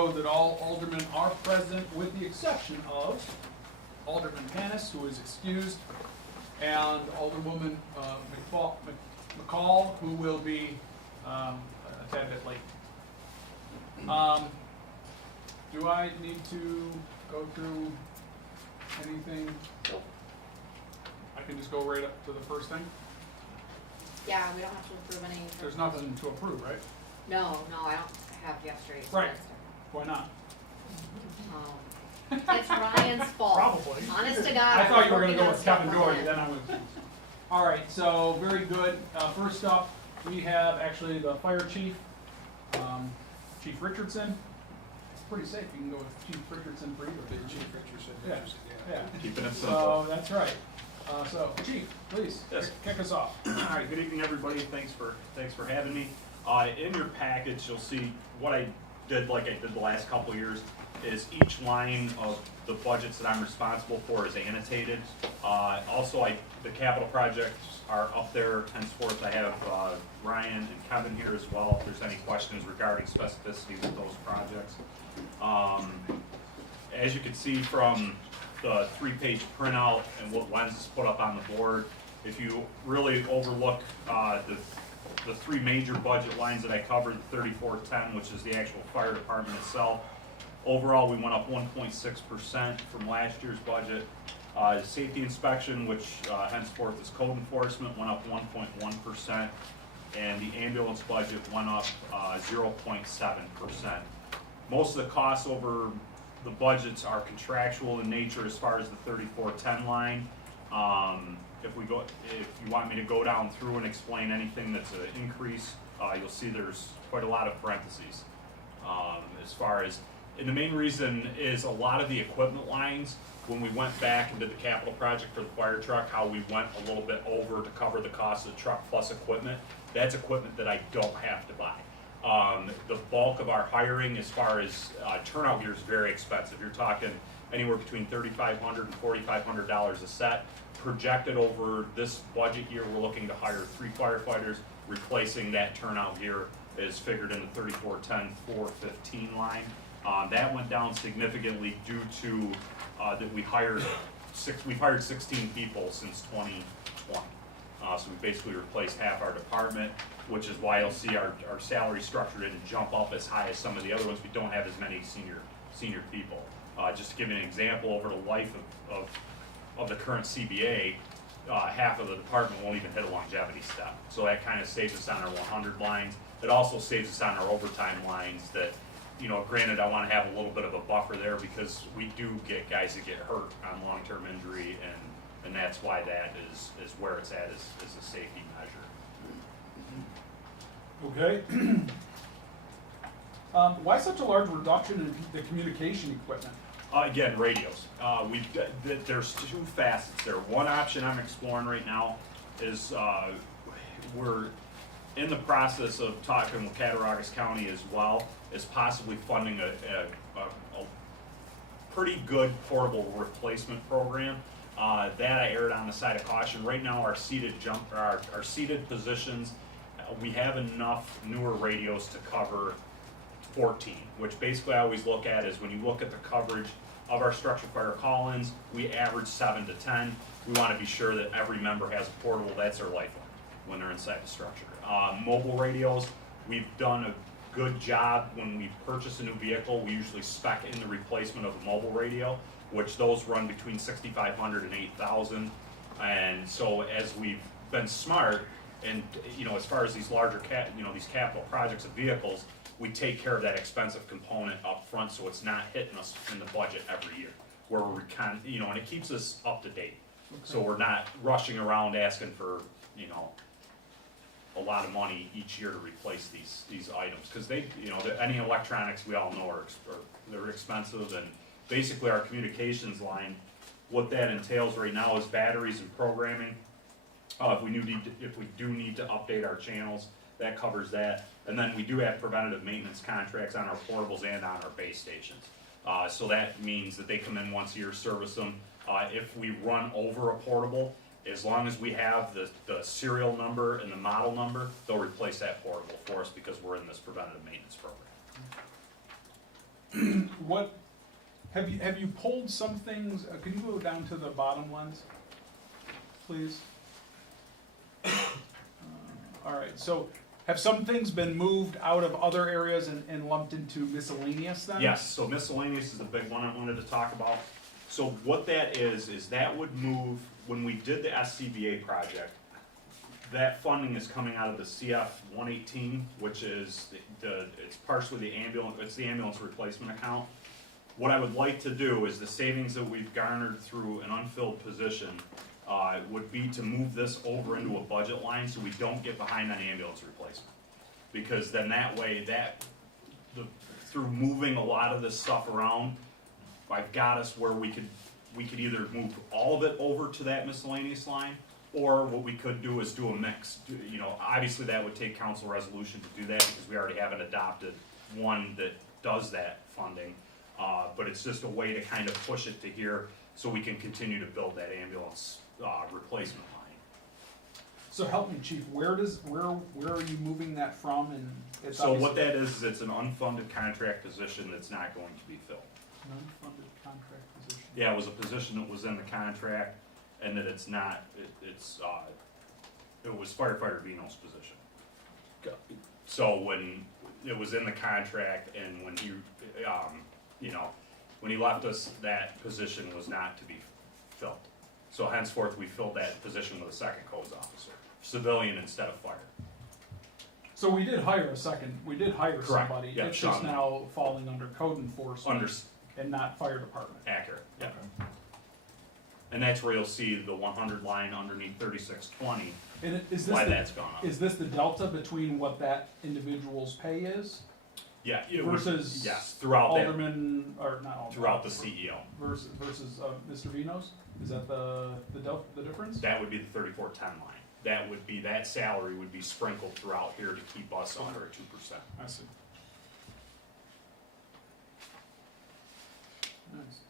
That all aldermen are present with the exception of Alderman Panis, who is excused, and Alderwoman McCall, who will be a tad bit late. Do I need to go through anything? Nope. I can just go right up to the first thing? Yeah, we don't have to approve any. There's nothing to approve, right? No, I don't have yesterday's. Right. Why not? It's Ryan's fault. Probably. Honest to God. I thought you were going to working go on with stuff Kevin on Doherty, it. then I would. All right, so very good. First up, we have actually the fire chief, Chief Richardson. It's pretty safe. You can go with Chief Richardson for either. Chief Richardson. Yeah. Keeping it So simple. that's right. So Chief, please Yes. kick us off. All right, good evening, everybody. Thanks for having me. In your package, you'll see what I did, like I did the last couple of years, is each line of the budgets that I'm responsible for is annotated. Also, the capital projects are up there. Henceforth, I have Ryan and Kevin here as well, if there's any questions regarding specificities of those projects. As you can see from the 3-page printout and what Len's has put up on the board, if you really overlook the three major budget lines that I covered, the 3410, which is the actual fire department itself, overall we went up 1.6% from last year's budget. Safety inspection, which henceforth is code enforcement, went up 1.1%, and the ambulance budget went up 0.7%. Most of the costs over the budgets are contractual in nature as far as the 3410 line. If you want me to go down through and explain anything that's an increase, you'll see there's quite a lot of parentheses. As far as, and the main reason is a lot of the equipment lines, when we went back and did the capital project for the fire truck, how we went a little bit over to cover the cost of the truck plus equipment, that's equipment that I don't have to buy. The bulk of our hiring as far as turnout gear is very expensive. You're talking anywhere between $3,500 and $4,500 a set. Projected over this budget year, we're looking to hire 3 firefighters. Replacing that turnout gear is figured in the 3410-415 line. That went down significantly due to that we've hired 16 people since 2020. So we basically replaced half our department, which is why you'll see our salary structure didn't jump up as high as some of the other ones. We don't have as many senior people. Just to give you an example, over the life of the current CBA, half of the department won't even hit a longevity step. So that kind of saves us on our 100 lines. It also saves us on our overtime lines that, granted, I want to have a little bit of a buffer there because we do get guys that get hurt on long-term injury, and that's why that is where it's at is a safety measure. Okay. Why such a large reduction in the communication equipment? Again, radios. There's 2 facets there. One option I'm exploring right now is we're in the process of talking with Cattaraugus County as well, as possibly funding a pretty good portable replacement program. That I erred on the side of caution. Right now, our seated positions, we have enough newer radios to cover 14, which basically I always look at is when you look at the coverage of our structure fire call-ins, we average 7 to 10. We want to be sure that every member has a portable. That's their lifeline when they're inside the structure. Mobile radios, we've done a good job when we purchase a new vehicle. We usually spec in the replacement of a mobile radio, which those run between $6,500 and $8,000. And so as we've been smart, and as far as these larger these capital projects of vehicles, we take care of that expensive component up front, so it's not hitting us in the budget every year, where we're and it keeps us up to date. Okay. So we're not rushing around asking for, a lot of money each year to replace these items, because any electronics we all know they're expensive, and basically our communications line, what that entails right now is batteries and programming. If we do need to update our channels, that covers that. And then we do have preventative maintenance contracts on our portables and on our base stations. So that means that they come in once a year, service them. If we run over a portable, as long as we have the serial number and the model number, they'll replace that portable for us because we're in this preventative maintenance program. what, have you pulled some things, can you go down to the bottom lens, please? All right, so have some things been moved out of other areas and lumped into miscellaneous then? Yes, so miscellaneous is the big one I wanted to talk about. So what that is that would move, when we did the SCBA project, that funding is coming out of the CF 118, which is it's partially the ambulance replacement account. What I would like to do is the savings that we've garnered through an unfilled position would be to move this over into a budget line so we don't get behind on ambulance replacement. Because then that way, through moving a lot of this stuff around, I've got us where we could either move all of it over to that miscellaneous line, or what we could do is do a mix. You know, obviously that would take council resolution to do that because we already have an adopted one that does that funding. But it's just a way to kind of push it to here so we can continue to build that ambulance replacement line. So help me, chief, where are you moving that from, and it's So obviously what that is it's an unfunded contract position that's not going to be filled. an unfunded contract position? Yeah, it was a position that was in the contract, and that it's not, it was firefighter Vino's position. So when it was in the contract, and when he, when he left us, that position was not to be filled. So henceforth, we filled that position with a second codes officer, civilian instead of fire. So we did hire Correct. somebody, Yeah, it's just Sean. now falling under code enforcement and not fire department. Accurate, yeah. Okay. And that's where you'll see the 100 line underneath 3620, And is why this, that's gone up. is this the delta between what that individual's pay is Yeah, it would- versus yes, throughout that, Alderman, or not Alderman? throughout the CEO. Versus Mr. Vino's? Is that the difference? That would be the 3410 line. That salary would be sprinkled throughout here to keep us under a 2%. I see. Nice,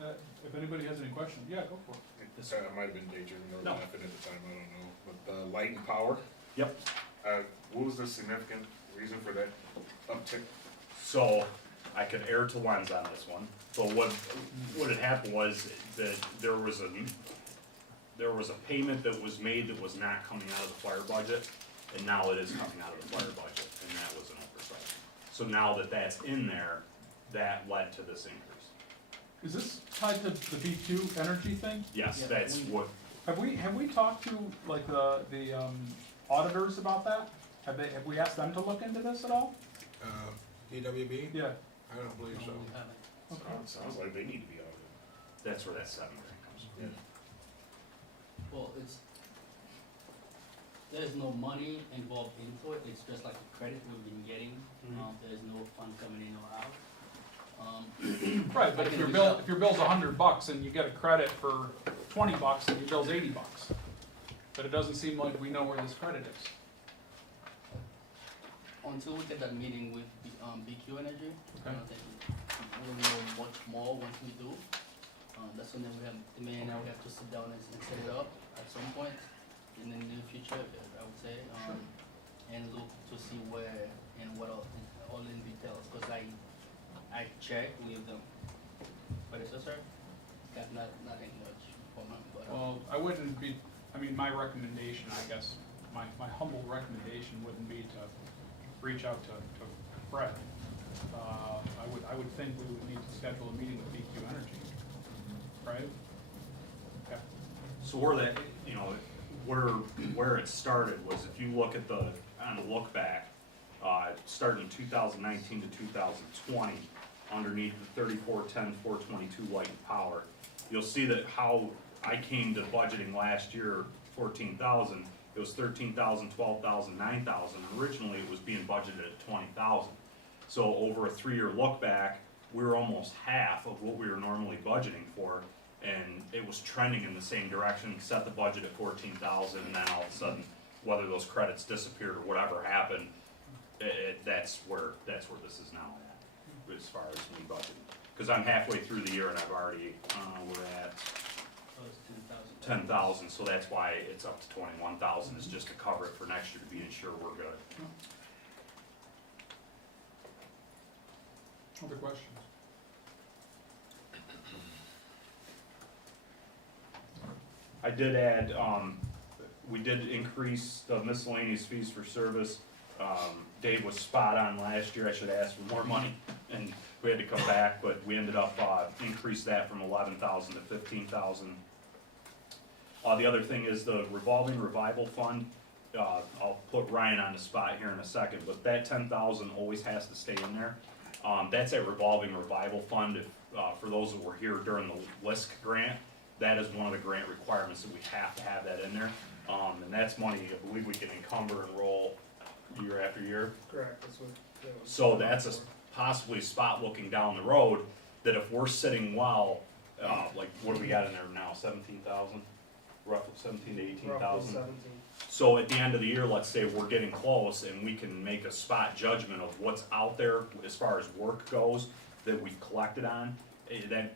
okay. If anybody has any questions, yeah, go for it. Sorry, I might have been daydreaming or No. laughing at the time, I don't know, but the light and power, Yep. what was the significant reason for that uptick? So I could err to lens on this one, but what had happened was that there was a payment that was made that was not coming out of the fire budget, and now it is coming out of the fire budget, and that was an oversight. So now that that's in there, that led to this increase. Is this tied to the B2 energy thing? Yes, Yeah, that's what, Have we talked to, like, the auditors about that? Have we asked them to look into this at all? DWB? Yeah. I don't believe so. Sounds like they need to be out of that's where that 7 grand comes from. it. Well, there's no money involved into it, it's just like a credit we've been getting, there's no fund coming in or out. Right, but I if can your reach bill, out. if your bill's $100 and you get a credit for $20 and your bill's $80, but it doesn't seem like we know where this credit is. Until we get that meeting with BQ Energy, I Okay. don't think we'll know much more once we do. That's when then the mayor and I, we have to sit down and set it up at some point in the near future, I would say, and look to see where and what all in details, cause I checked with them predecessor, got nothing much from him, but. Well, I wouldn't be, I mean, my recommendation, I guess, my humble recommendation wouldn't be to reach out to Fred. I would think we would need to schedule a meeting with BQ Energy, right? Okay. So where that, where it started was, if you look at on the look back, starting 2019 to 2020, underneath the 3410, 422 light and power, you'll see that how I came to budgeting last year, 14,000, it was 13,000, 12,000, 9,000. Originally, it was being budgeted at 20,000. So over a 3-year look back, we were almost half of what we were normally budgeting for, and it was trending in the same direction. Set the budget at 14,000, and then all of a sudden, whether those credits disappeared or whatever happened, that's where this is now at, as far as me budgeting. Because I'm halfway through the year and I've already, we're at Oh, it's 10,000. 10,000, so that's why it's up to 21,000, is just to cover it for next year to be sure we're good. Other questions? I did add, we did increase the miscellaneous fees for service. Dave was spot on last year, I should ask for more money, and we had to come back, but we ended up, increased that from 11,000 to 15,000. The other thing is the revolving revival fund. I'll put Ryan on the spot here in a second, but that 10,000 always has to stay in there. That's a revolving revival fund. If, for those that were here during the LISC grant, that is one of the grant requirements that we have to have that in there. And that's money I believe we can encumber and roll year after year. Correct, that's what. that was- So that's a possibly a spot looking down the road, that if we're sitting well, like what do we got in there now, 17,000? Roughly 17 to 18,000? Roughly 17. So at the end of the year, let's say we're getting close and we can make a spot judgment of what's out there as far as work goes that we've collected on,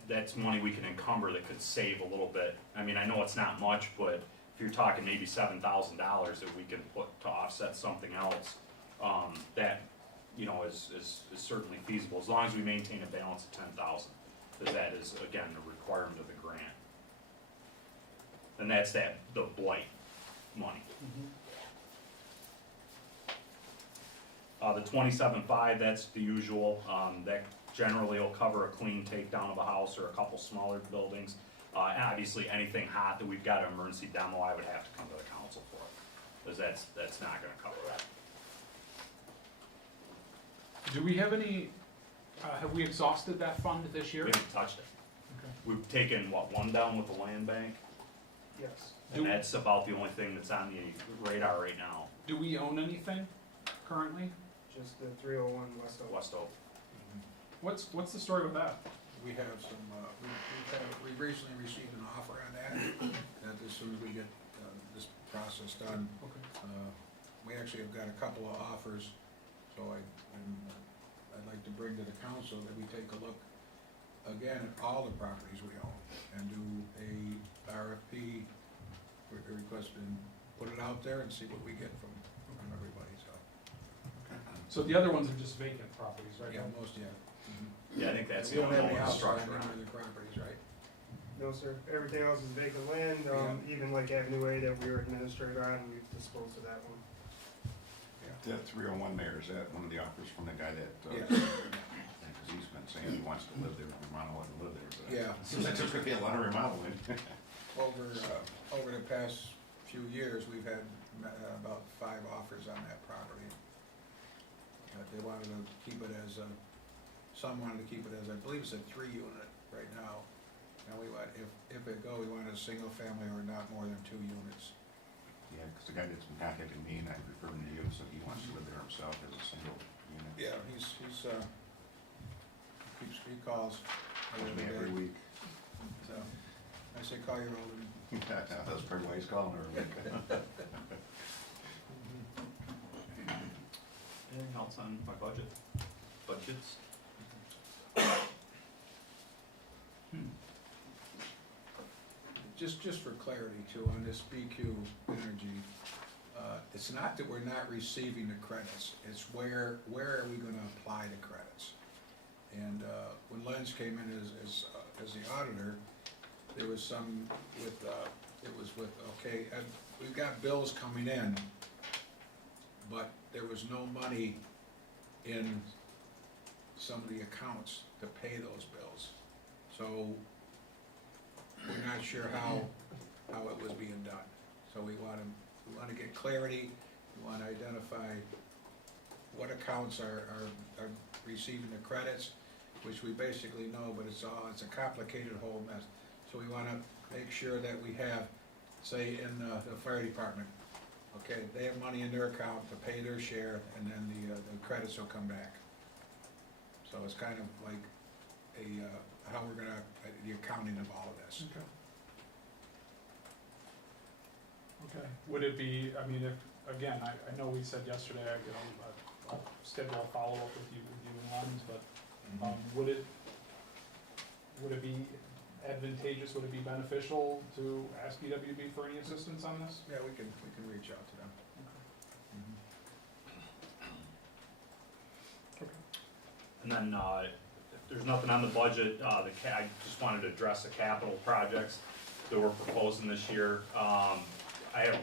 that's money we can encumber that could save a little bit. I mean, I know it's not much, but if you're talking maybe $7,000 that we can put to offset something else, that, you know, is certainly feasible, as long as we maintain a balance of 10,000, because that is, again, a requirement of the grant. And that's the blight money. The 27.5, that's the usual, that generally will cover a clean takedown of a house or a couple smaller buildings. And obviously, anything hot that we've got an emergency demo, I would have to come to the council for it, because that's not gonna cover that. Do we have any, have we exhausted that fund this year? We haven't touched it. Okay. We've taken, one down with the land bank, Yes. Do- and that's about the only thing that's on the radar right now, Do we own anything currently? Just the 301 West Oak. West Oak. What's the story with that? We have some, we recently received an offer on that, that as soon as we get, this process done, Okay. we actually have got a couple of offers, so I'd like to bring to the council that we take a look again at all the properties we own and do a RFP request and put it out there and see what we get from everybody, so. So the other ones are just vacant properties, right? Yeah, most, yeah. Mhm. Yeah, I think that's We the don't only have any one house on structure any on of it. the properties, right? No, sir. Everything else is vacant land, even like Avenue A that we were administrator on, we've disposed of that one. That 301 there, is that one of the offers from the guy that, Yeah. because he's been saying he wants to live there, remodel it and live there, but. Yeah. Seems like there's gonna be a lot of remodeling. Over the past few years, we've had about 5 offers on that property. They wanted to keep it as a, some wanted to keep it as, I believe it's a 3-unit right now. And we want, if it go, we want a single family or not more than 2 units. Yeah, because the guy that's been contacting me, and I referred him to you, so he wants to live there himself as a single unit. Yeah, he calls Every week. So, I say call your older. That's probably why he's calling her. Anything else on my budgets? Just for clarity too, on this BQ Energy, it's not that we're not receiving the credits, it's where are we gonna apply the credits? And, when Lenz came in as the auditor, there was some with, okay, we've got bills coming in, but there was no money in some of the accounts to pay those bills. So, we're not sure how it was being done. So we wanna get clarity, we wanna identify what accounts are receiving the credits, which we basically know, but it's a complicated whole mess. So we wanna make sure that we have, say, in the fire department, okay, they have money in their account to pay their share, and then the credits will come back. So it's kind of like how we're gonna, the accounting of all of this. Okay, would it be, I mean, if, again, I know we said yesterday, you know, I'll schedule a follow-up with you and Lenz, but, would it be advantageous, would it be beneficial to ask EWB for any assistance on this? Yeah, we can reach out to them. And then, there's nothing on the budget, I just wanted to address the capital projects that we're proposing this year. I have,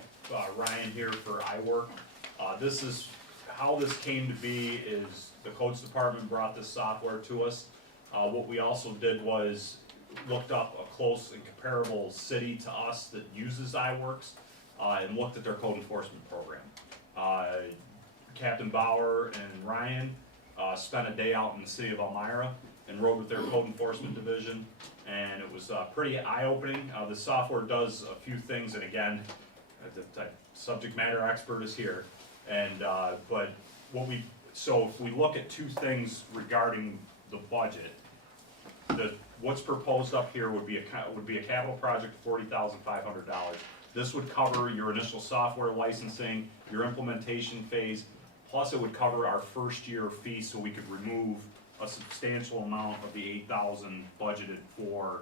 Ryan here for iWork. This is, how this came to be is the codes department brought this software to us. What we also did was looked up a close and comparable city to us that uses iWorks, and looked at their code enforcement program. Captain Bauer and Ryan, spent a day out in the city of Elmira and rode with their code enforcement division, and it was, pretty eye-opening. The software does a few things, and again, the subject matter expert is here, and, but so if we look at two things regarding the budget, what's proposed up here would be a capital project of $40,500. This would cover your initial software licensing, your implementation phase, plus it would cover our first year fee, so we could remove a substantial amount of the $8,000 budgeted for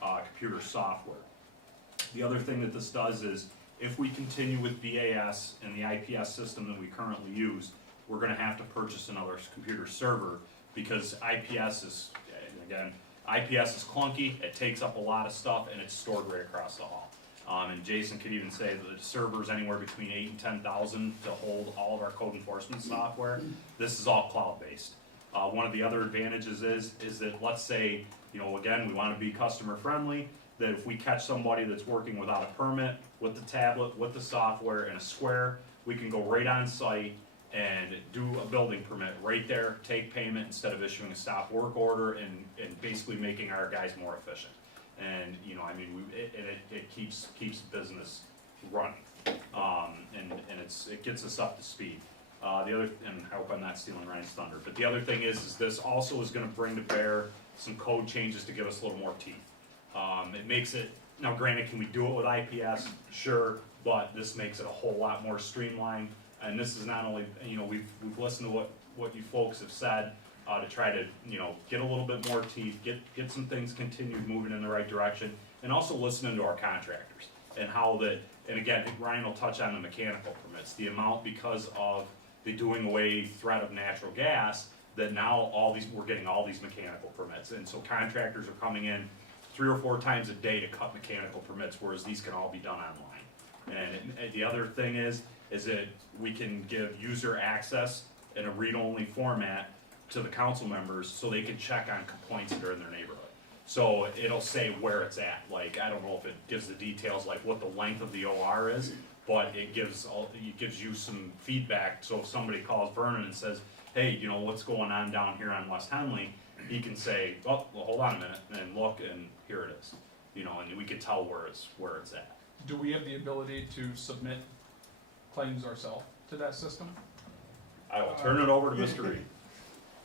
computer software. The other thing that this does is, if we continue with BAS and the IPS system that we currently use, we're gonna have to purchase another computer server, because IPS is, again, IPS is clunky, it takes up a lot of stuff, and it's stored right across the hall. And Jason could even say that the server's anywhere between 8,000 and 10,000 to hold all of our code enforcement software. This is all cloud-based. One of the other advantages is that, let's say, you know, again, we wanna be customer friendly, that if we catch somebody that's working without a permit, with the tablet, with the software, and a square, we can go right on site and do a building permit right there, take payment instead of issuing a stop work order, and basically making our guys more efficient. And, you know, I mean, it keeps business running, and it gets us up to speed. The other, and I hope I'm not stealing Ryan's thunder, but the other thing is this also is gonna bring to bear some code changes to give us a little more teeth. It makes it, now granted, can we do it with IPS? Sure, but this makes it a whole lot more streamlined. And this is not only, you know, we've listened to what you folks have said, to try to, you know, get a little bit more teeth, get some things continued moving in the right direction, and also listening to our contractors, and how that, and again, Ryan will touch on the mechanical permits, the amount, because of the doing away threat of natural gas, that now we're getting all these mechanical permits, and so contractors are coming in 3 or 4 times a day to cut mechanical permits, whereas these can all be done online. And the other thing is that we can give user access in a read-only format to the council members, so they can check on complaints that are in their neighborhood. So it'll say where it's at, like, I don't know if it gives the details, like what the length of the OR is, but it gives you some feedback, so if somebody calls Vernon and says, hey, you know, what's going on down here on West Henley, he can say, oh, well, hold on a minute, and look, and here it is. You know, and we can tell where it's at. Do we have the ability to submit claims ourselves to that system? I will turn it over to Mr. Reed.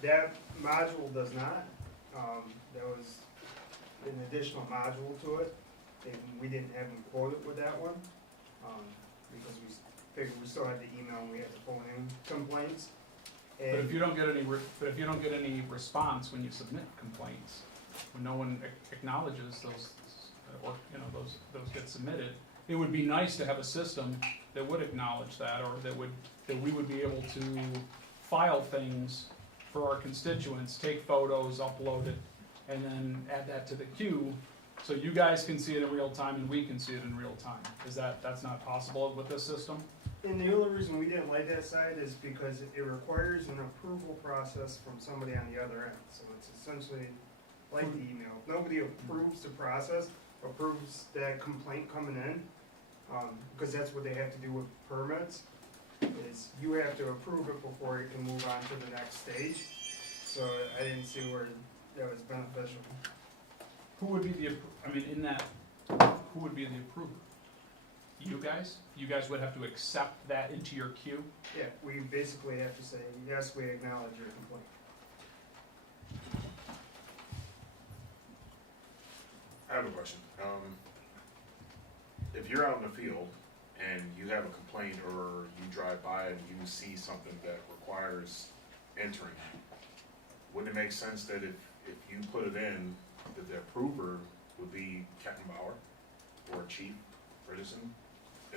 That module does not. There was an additional module to it, and we didn't have them quoted with that one, because we figured we still had the email and we had to pull in complaints. But if you don't get any response when you submit complaints, when no one acknowledges those, or, you know, those get submitted, it would be nice to have a system that would acknowledge that, or that we would be able to file things for our constituents, take photos, upload it, and then add that to the queue, so you guys can see it in real time and we can see it in real time. That's not possible with this system? And the only reason we didn't like that side is because it requires an approval process from somebody on the other end. So it's essentially like the email. If nobody approves the process, approves that complaint coming in, because that's what they have to do with permits, is you have to approve it before it can move on to the next stage. So I didn't see where that was beneficial. Who would be who would be the approver? You guys? You guys would have to accept that into your queue? Yeah, we basically have to say, yes, we acknowledge your complaint. I have a question. If you're out in the field and you have a complaint, or you drive by and you see something that requires entering, wouldn't it make sense that if you put it in, that the approver would be Captain Bauer or Chief Richardson?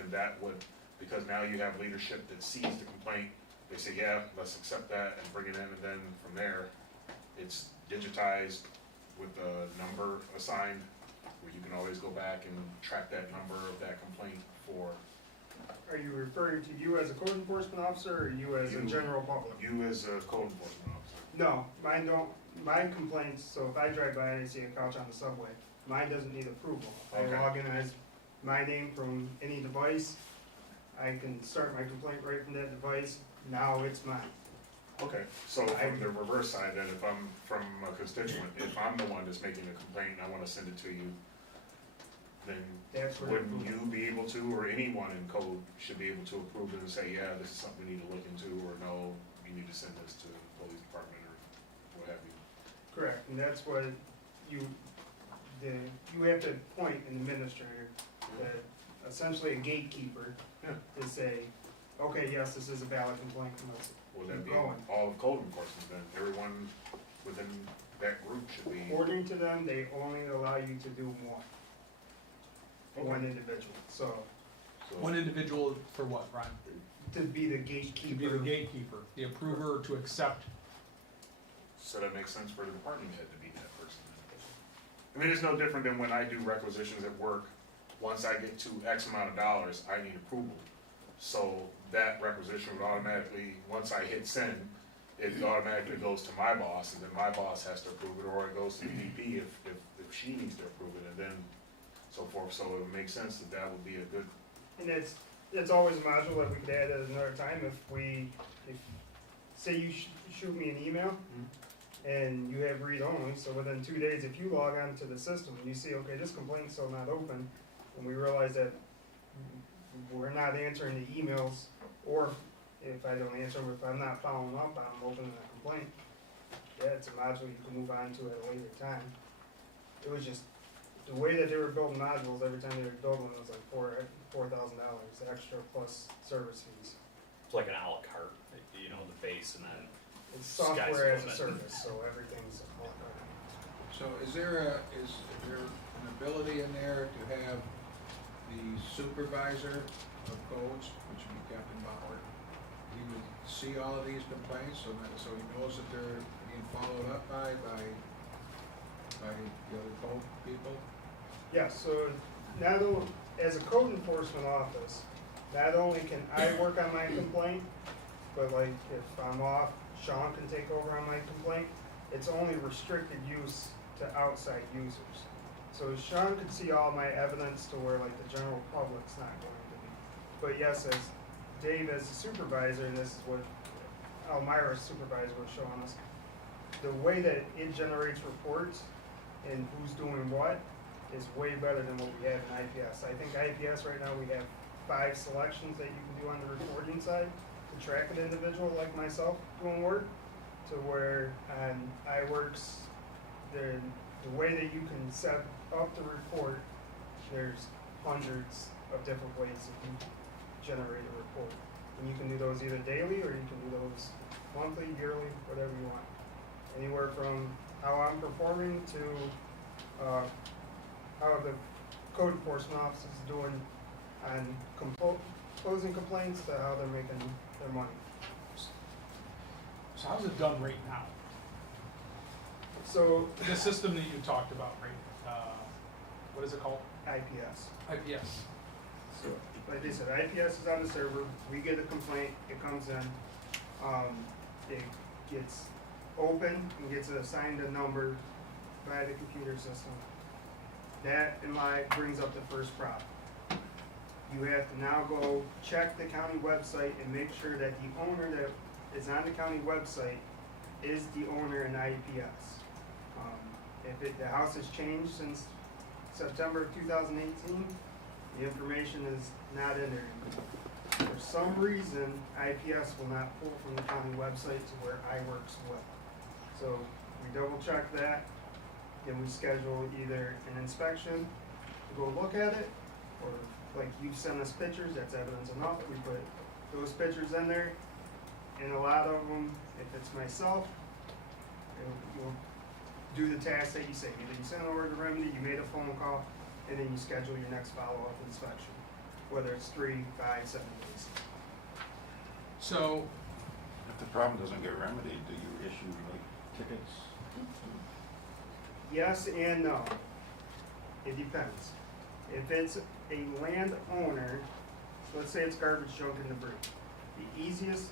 And that would, because now you have leadership that sees the complaint, they say, yeah, let's accept that and bring it in, and then from there, it's digitized with a number assigned, where you can always go back and track that number of that complaint for Are you referring to you as a code enforcement officer or you as a You. general public? you as a code enforcement officer. No, mine don't, mine complaints, so if I drive by and I see a couch on the subway, mine doesn't need approval. I Okay. log in as my name from any device, I can start my complaint right from that device, now it's mine. Okay, so from the reverse side, then if I'm from a constituent, if I'm the one that's making a complaint and I wanna send it to you, then That's where. wouldn't you be able to, or anyone in code should be able to approve it and say, yeah, this is something we need to look into, or no, you need to send this to the police department, or what have you? Correct, and that's what you, you have to appoint an administrator, that essentially a gatekeeper, Yeah. to say, okay, yes, this is a valid complaint, and let's Would that be keep going. all of code enforcement then? Everyone within that group should be. According to them, they only allow you to do one individual, so, So- One individual for what, Ron? to be the To be gatekeeper. the gatekeeper, the approver to accept. So that makes sense for the department head to be that person. I mean, it's no different than when I do requisitions at work. Once I get to X amount of dollars, I need approval. So that requisition would automatically, once I hit send, it automatically goes to my boss, and then my boss has to approve it, or it goes to the VP if she needs to approve it, and then so forth. So it would make sense that that would be a good, And it's always a module that we could add at another time if, say you shoot me an email and you have read only, so within 2 days, if you log on to the system and you see, okay, this complaint's still not open, and we realize that we're not answering the emails, or if I don't answer them, if I'm not following up on opening the complaint, yeah, it's a module you can move on to at a later time. It was just, the way that they were building modules, every time they were building, it was like $4,000 extra plus service fees. It's like an a la carte, you know, the base and then. It's Sky's software as a the limit. service, so everything's a la carte. So is there an ability in there to have the supervisor of codes, which would be Captain Bauer, he would see all of these complaints, so he knows that they're being followed up by the other code people? Yeah, so not only, as a code enforcement office, not only can I work on my complaint, but like if I'm off, Sean can take over on my complaint. It's only restricted use to outside users. So Sean could see all my evidence to where like the general public's not going to be. But yes, as Dave as the supervisor, and this is what Elmira's supervisor was showing us, the way that it generates reports and who's doing what is way better than what we have in IPS. I think IPS right now, we have 5 selections that you can do on the reporting side to track an individual like myself doing work, to where on iWorks, the way that you can set up the report, there's hundreds of different ways that you generate a report. And you can do those either daily or you can do those monthly, yearly, whatever you want. Anywhere from how I'm performing to how the code enforcement office is doing on closing complaints to how they're making their money. So how's it done right now? So The system that you talked about, right? What is it called? IPS. IPS. So like I said, IPS is on the server. We get a complaint. It comes in. It gets open and gets assigned a number by the computer system. That brings up the first problem. You have to now go check the county website and make sure that the owner that is on the county website is the owner in IPS. If the house has changed since September of 2018, the information is not in there anymore. For some reason, IPS will not pull from the county website to where iWorks will. So we double check that, then we schedule either an inspection to go look at it, or like you send us pictures, that's evidence enough, we put those pictures in there. And a lot of them, if it's myself, you'll do the task that you say. Either you send over the remedy, you made a phone call, and then you schedule your next follow-up inspection, whether it's 3, 5, 7 days. So, If the problem doesn't get remedied, do you issue like tickets? Yes and no. It depends. If it's a landowner, so let's say it's garbage, junk, and debris. The easiest,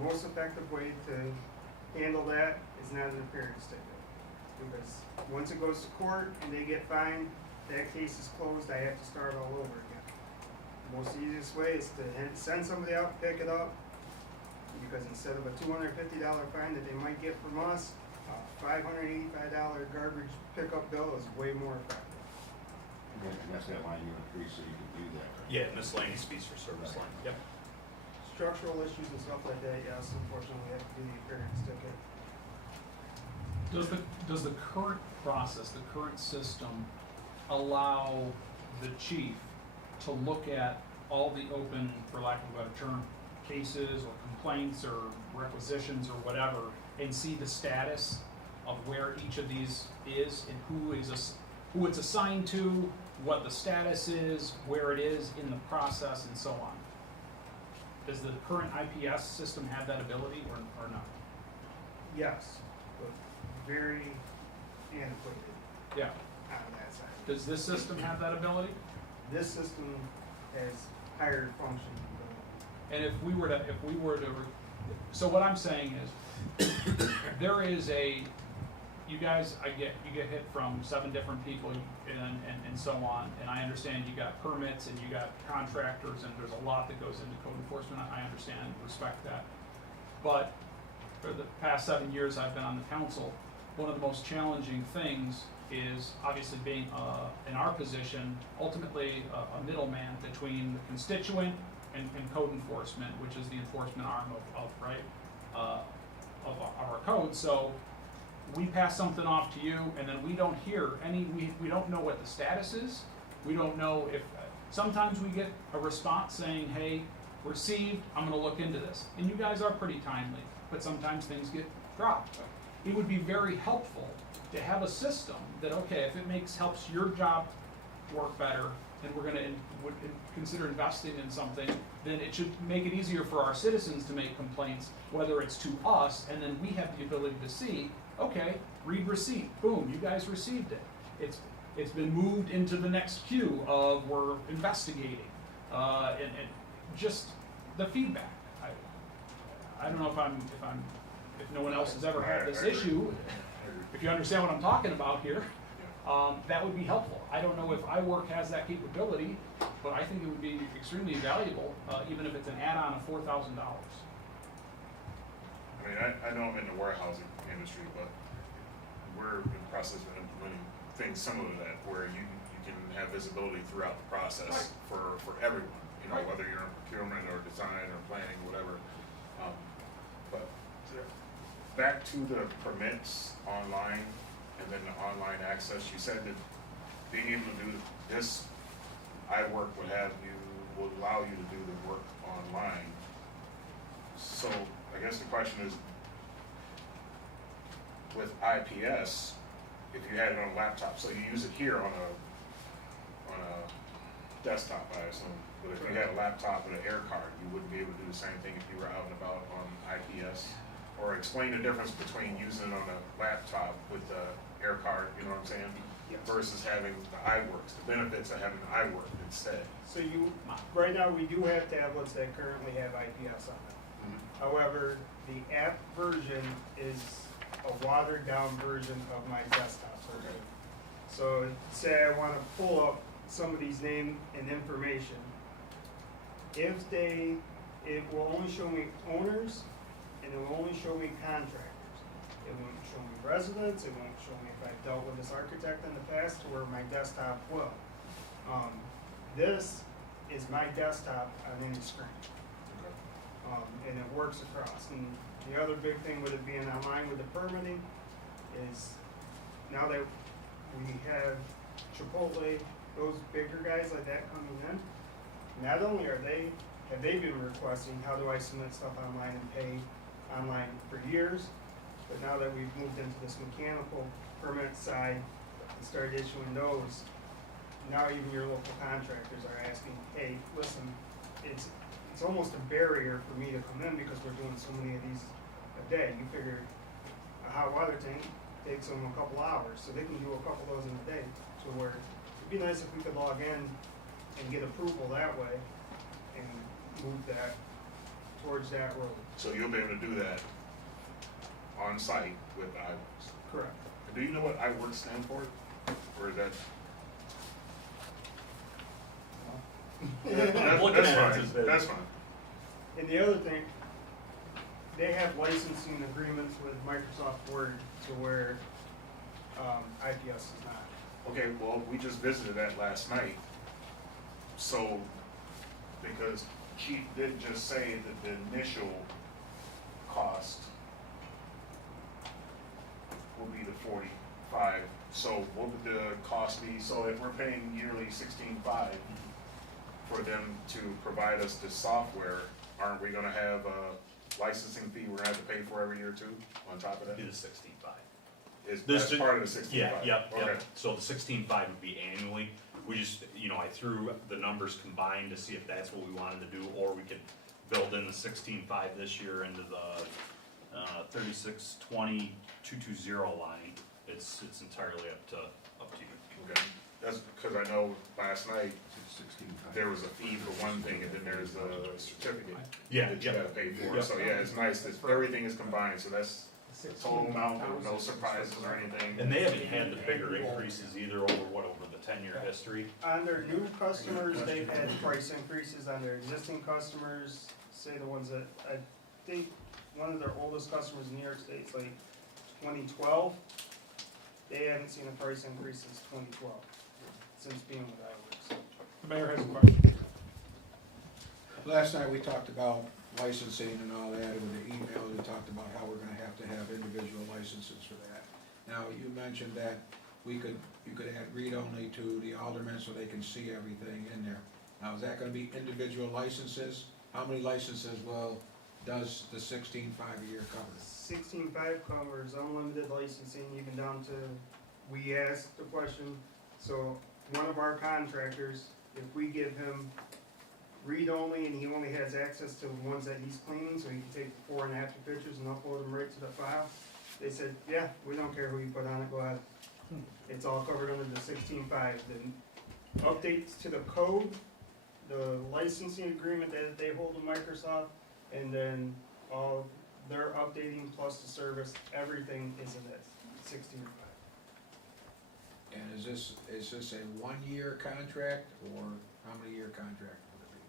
most effective way to handle that is not an appearance ticket. Because once it goes to court and they get fined, that case is closed, I have to start all over again. The most easiest way is to send somebody out, pick it up, because instead of a $250 fine that they might get from us, a $585 garbage pickup bill is way more effective. And that's that line you increase so you can do that, right? Yeah, miscellaneous fees for service line, yep. Structural issues and stuff like that, yes, unfortunately, we have to do the appearance ticket. Does the current process, the current system, allow the chief to look at all the open, for lack of a better term, cases or complaints or requisitions or whatever, and see the status of where each of these is and who it's assigned to, what the status is, where it is in the process, and so on? Does the current IPS system have that ability or not? Yes, but very antiquated Yeah. on that side. Does this system have that ability? This system has higher function than And if we were to, so what I'm saying is, there is you guys, you get hit from 7 different people and so on, and I understand you got permits and you got contractors, and there's a lot that goes into code enforcement, I understand, respect that. But for the past 7 years I've been on the council, one of the most challenging things is obviously being, in our position, ultimately a middleman between the constituent and code enforcement, which is the enforcement arm of our code. So we pass something off to you, and then we don't hear we don't know what the status is. We don't know if, sometimes we get a response saying, hey, received, I'm gonna look into this. And you guys are pretty timely, but sometimes things get dropped. It would be very helpful to have a system that, okay, if it helps your job work better, and we're gonna would consider investing in something, then it should make it easier for our citizens to make complaints, whether it's to us, and then we have the ability to see, okay, read receipt, boom, you guys received it. It's been moved into the next queue of we're investigating, and just the feedback. I don't know if no one else has ever had this issue, if you understand what I'm talking about here, that would be helpful. I don't know if iWork has that capability, but I think it would be extremely valuable, even if it's an add-on of $4,000. I mean, I know I'm in the warehousing industry, but we're in the process of implementing things similar to that, where you can have visibility throughout the process for everyone, you know, Right. whether you're in procurement or design or planning, whatever. But back to the permits online and then the online access, you said that being able to do this, iWork will allow you to do the work online. So I guess the question is, with IPS, if you had it on a laptop, so you use it here on a desktop, I assume, but if you had a laptop and an air card, you wouldn't be able to do the same thing if you were out and about on IPS? Or explain the difference between using it on a laptop with the air card, you know what I'm saying? Yes. Versus having the iWorks, the benefits of having the iWork instead. So right now, we do have tablets that currently have IPS on them. However, the app version is a watered down version of my desktop version. So say I wanna pull up somebody's name and information. It will only show me owners, and it will only show me contractors. It won't show me residents, it won't show me if I've dealt with this architect in the past, to where my desktop will. This is my desktop on any screen. And it works across. And the other big thing with it being online with the permitting is, now that we have Chipotle, those bigger guys like that coming in, not only have they been requesting, how do I submit stuff online and pay online for years, but now that we've moved into this mechanical permit side and started issuing those, now even your local contractors are asking, hey, listen, it's almost a barrier for me to come in because we're doing so many of these a day. You figure a hot water tank takes them a couple hours, so they can do a couple dozen a day. To where it'd be nice if we could log in and get approval that way and move that towards that road. So you'll be able to do that on site with iWorks. Correct. Do you know what iWorks stand for? Or is that? Looking That's at it, fine, it's been- that's fine. And the other thing, they have licensing agreements with Microsoft Word to where, IPS is not. Okay, well, we just visited that last night. So, because Chief did just say that the initial cost will be the 45. So what would the cost be? So if we're paying yearly 16.5 for them to provide us the software, aren't we gonna have a licensing fee we're gonna have to pay for every year too, on top of that? Be the 16.5. Is, This that's ju- part of the 16.5? Yeah, yep, Okay. yep. So the 16.5 would be annually. We just, I threw the numbers combined to see if that's what we wanted to do, or we could build in the 16.5 this year into the 3620-220 line. It's entirely up to you. Okay, that's because I know last night, 16.5. there was a fee for one thing, and then there's a certificate Yeah, that you yep. gotta pay for, Yep. so yeah, it's nice that everything is combined, so that's the total amount, there were no surprises or anything. And they haven't had the bigger increases either over the 10-year history. On their new customers, they've had price increases. On their existing customers, say the ones that, I think, one of their oldest customers in New York State's like 2012. They haven't seen a price increase since 2012, since being with iWorks. The mayor has a question. Last night, we talked about licensing and all that, and with the email, we talked about how we're gonna have to have individual licenses for that. Now, you mentioned that you could add read-only to the aldermen so they can see everything in there. Now, is that gonna be individual licenses? How many licenses does the 16.5 a year cover? 16.5 covers unlimited licensing, even down to, we asked the question, so one of our contractors, if we give him read-only and he only has access to the ones that he's cleaning, so he can take the before and after pictures and upload them right to the file, they said, yeah, we don't care who you put on it, go ahead. It's all covered under the 16.5. The updates to the code, the licensing agreement that they hold with Microsoft, and then all their updating plus the service, everything is in that 16.5. And is this a one-year contract, or how many year contract would it be?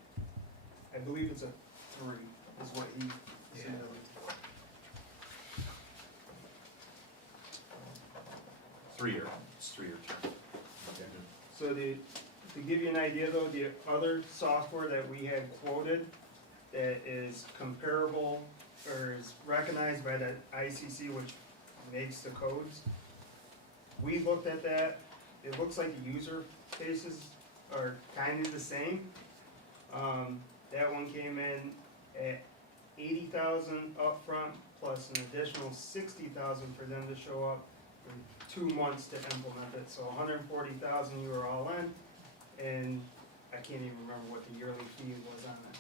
I believe it's a 3, is what he said. It's 3-year term. So to give you an idea though, the other software that we had quoted that is comparable or is recognized by the ICC, which makes the codes, we looked at that, it looks like the user faces are kind of the same. That one came in at 80,000 upfront plus an additional 60,000 for them to show up in 2 months to implement it, so 140,000 you were all in, and I can't even remember what the yearly fee was on that.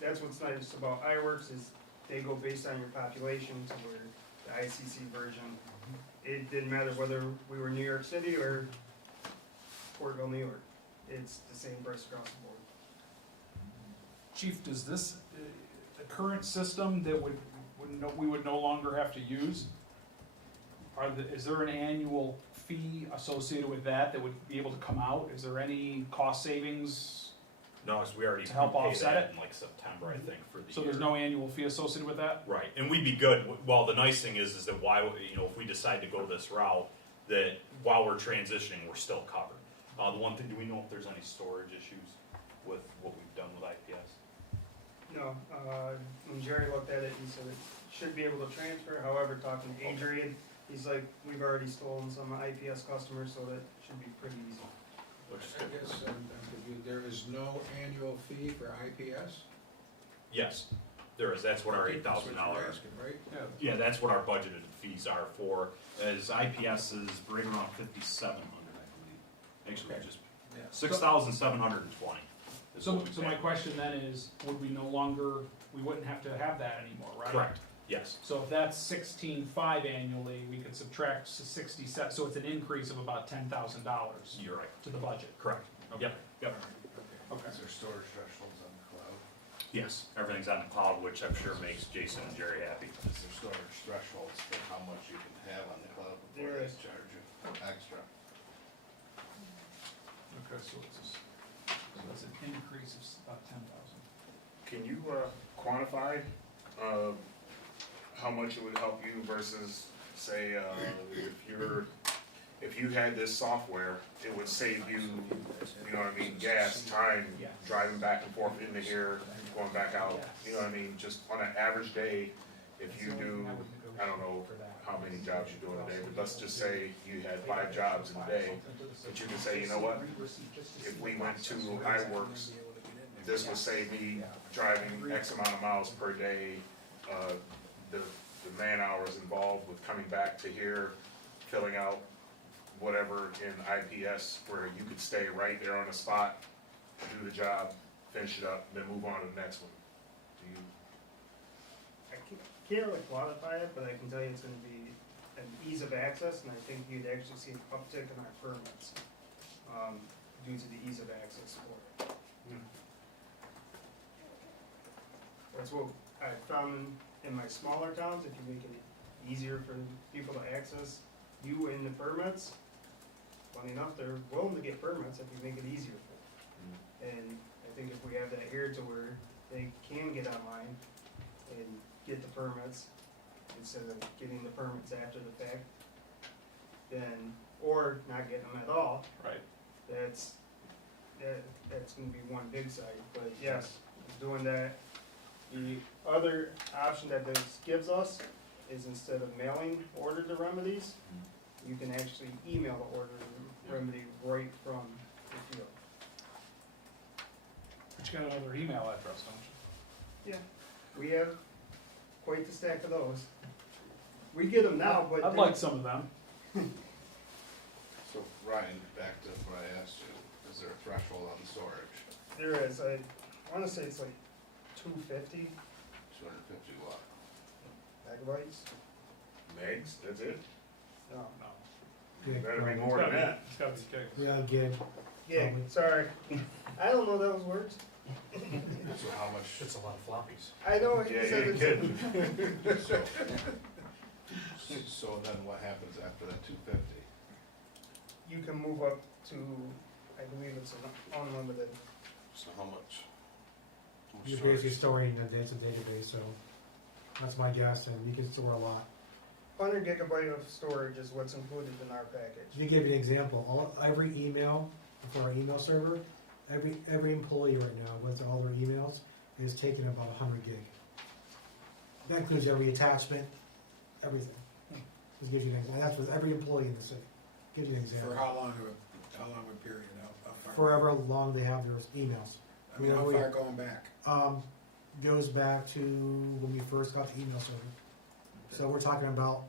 That's what's nice about iWorks is they go based on your population to where the ICC version, it didn't matter whether we were New York City or Portville, New York, it's the same price across the board. Chief, does this, the current system that we would no longer have to use, is there an annual fee associated with that would be able to come out? Is there any cost savings? No, so we already To help paid offset that it? in like September, I think, for the So year. there's no annual fee associated with that? Right, and we'd be good, well, the nice thing is that if we decide to go this route, that while we're transitioning, we're still covered. The one thing, do we know if there's any storage issues with what we've done with IPS? No, when Jerry looked at it, he said it should be able to transfer, however, talking to Adrian, he's like, we've already stolen some IPS customers, so that should be pretty easy. Which is I good. guess, there is no annual fee for IPS? Yes, there is, that's what our I think that's what you're $8,000. asking, right? Yeah, that's what our budgeted fees are for, as IPS is right around 5,700, I believe. Actually, Okay. just Yeah. 6,720. is So what we my pay. question then is, would we no longer, we wouldn't have to have that anymore, right? Correct, Yes, So if that's 16.5 annually, we could subtract 67, so it's an increase of about $10,000 you're right, to the budget. correct. Yep, yep. Okay. Is there storage thresholds on the cloud? Yes, everything's on the cloud, which I'm sure makes Jason and Jerry happy. Is there storage thresholds for how much you can have on the cloud before There they is. charge you extra? Okay, so it's an increase of about 10,000. Can you, quantify, how much it would help you versus, say, if you had this software, it would save you, you know what I mean, gas, time, Yeah. driving back and forth into here, going back out, you know what I mean, just on an average day, if you do, I don't know how many jobs you're doing a day, but let's just say you had 5 jobs in a day, but you can say, you know what, if we went to iWorks, this would save me driving X amount of miles per day, the man hours involved with coming back to here, filling out whatever in IPS, where you could stay right there on the spot, do the job, finish it up, then move on to the next one. Do you, I can't really quantify it, but I can tell you it's gonna be an ease of access, and I think you'd actually see an uptick in our permits, due to the ease of access for it. That's what I found in my smaller towns, if you make it easier for people to access you in the permits, funny enough, they're willing to get permits if you make it easier for them. And I think if we have that here to where they can get online and get the permits, instead of getting the permits after the fact, then, or not getting them at all, Right. that's gonna be one big side, but yes, doing that. The other option that this gives us is instead of mailing order the remedies, you can actually email the order the remedy right from the field. But you got another email address, don't you? Yeah, we have quite the stack of those. We get them now, but. I'd like some of them. So Ryan, back to what I asked you, is there a threshold on storage? There is, I wanna say it's like 250 250 watt? megabytes. megs, that's it? No, You better be more than that. It's gotta be gig. Yeah, again, yeah, sorry. I don't know those words. So how much, It's a lot of floppies. I know he Yeah, said you're it's. kidding. so then what happens after that 250? You can move up to, I believe it's an unlimited. So how much? you're basically storing a data database, so that's my guess, and you can store a lot. 100 gigabyte of storage is what's included in our package. To give you an example, every email for our email server, every employee right now with all their emails is taking about 100 gig. That includes every attachment, everything. Just gives you an example. That's with every employee in the city. Gives you an example. For how long a period, how far? Forever long they have their emails. I mean, how far going back? Goes back to when we first got the email server. So we're talking about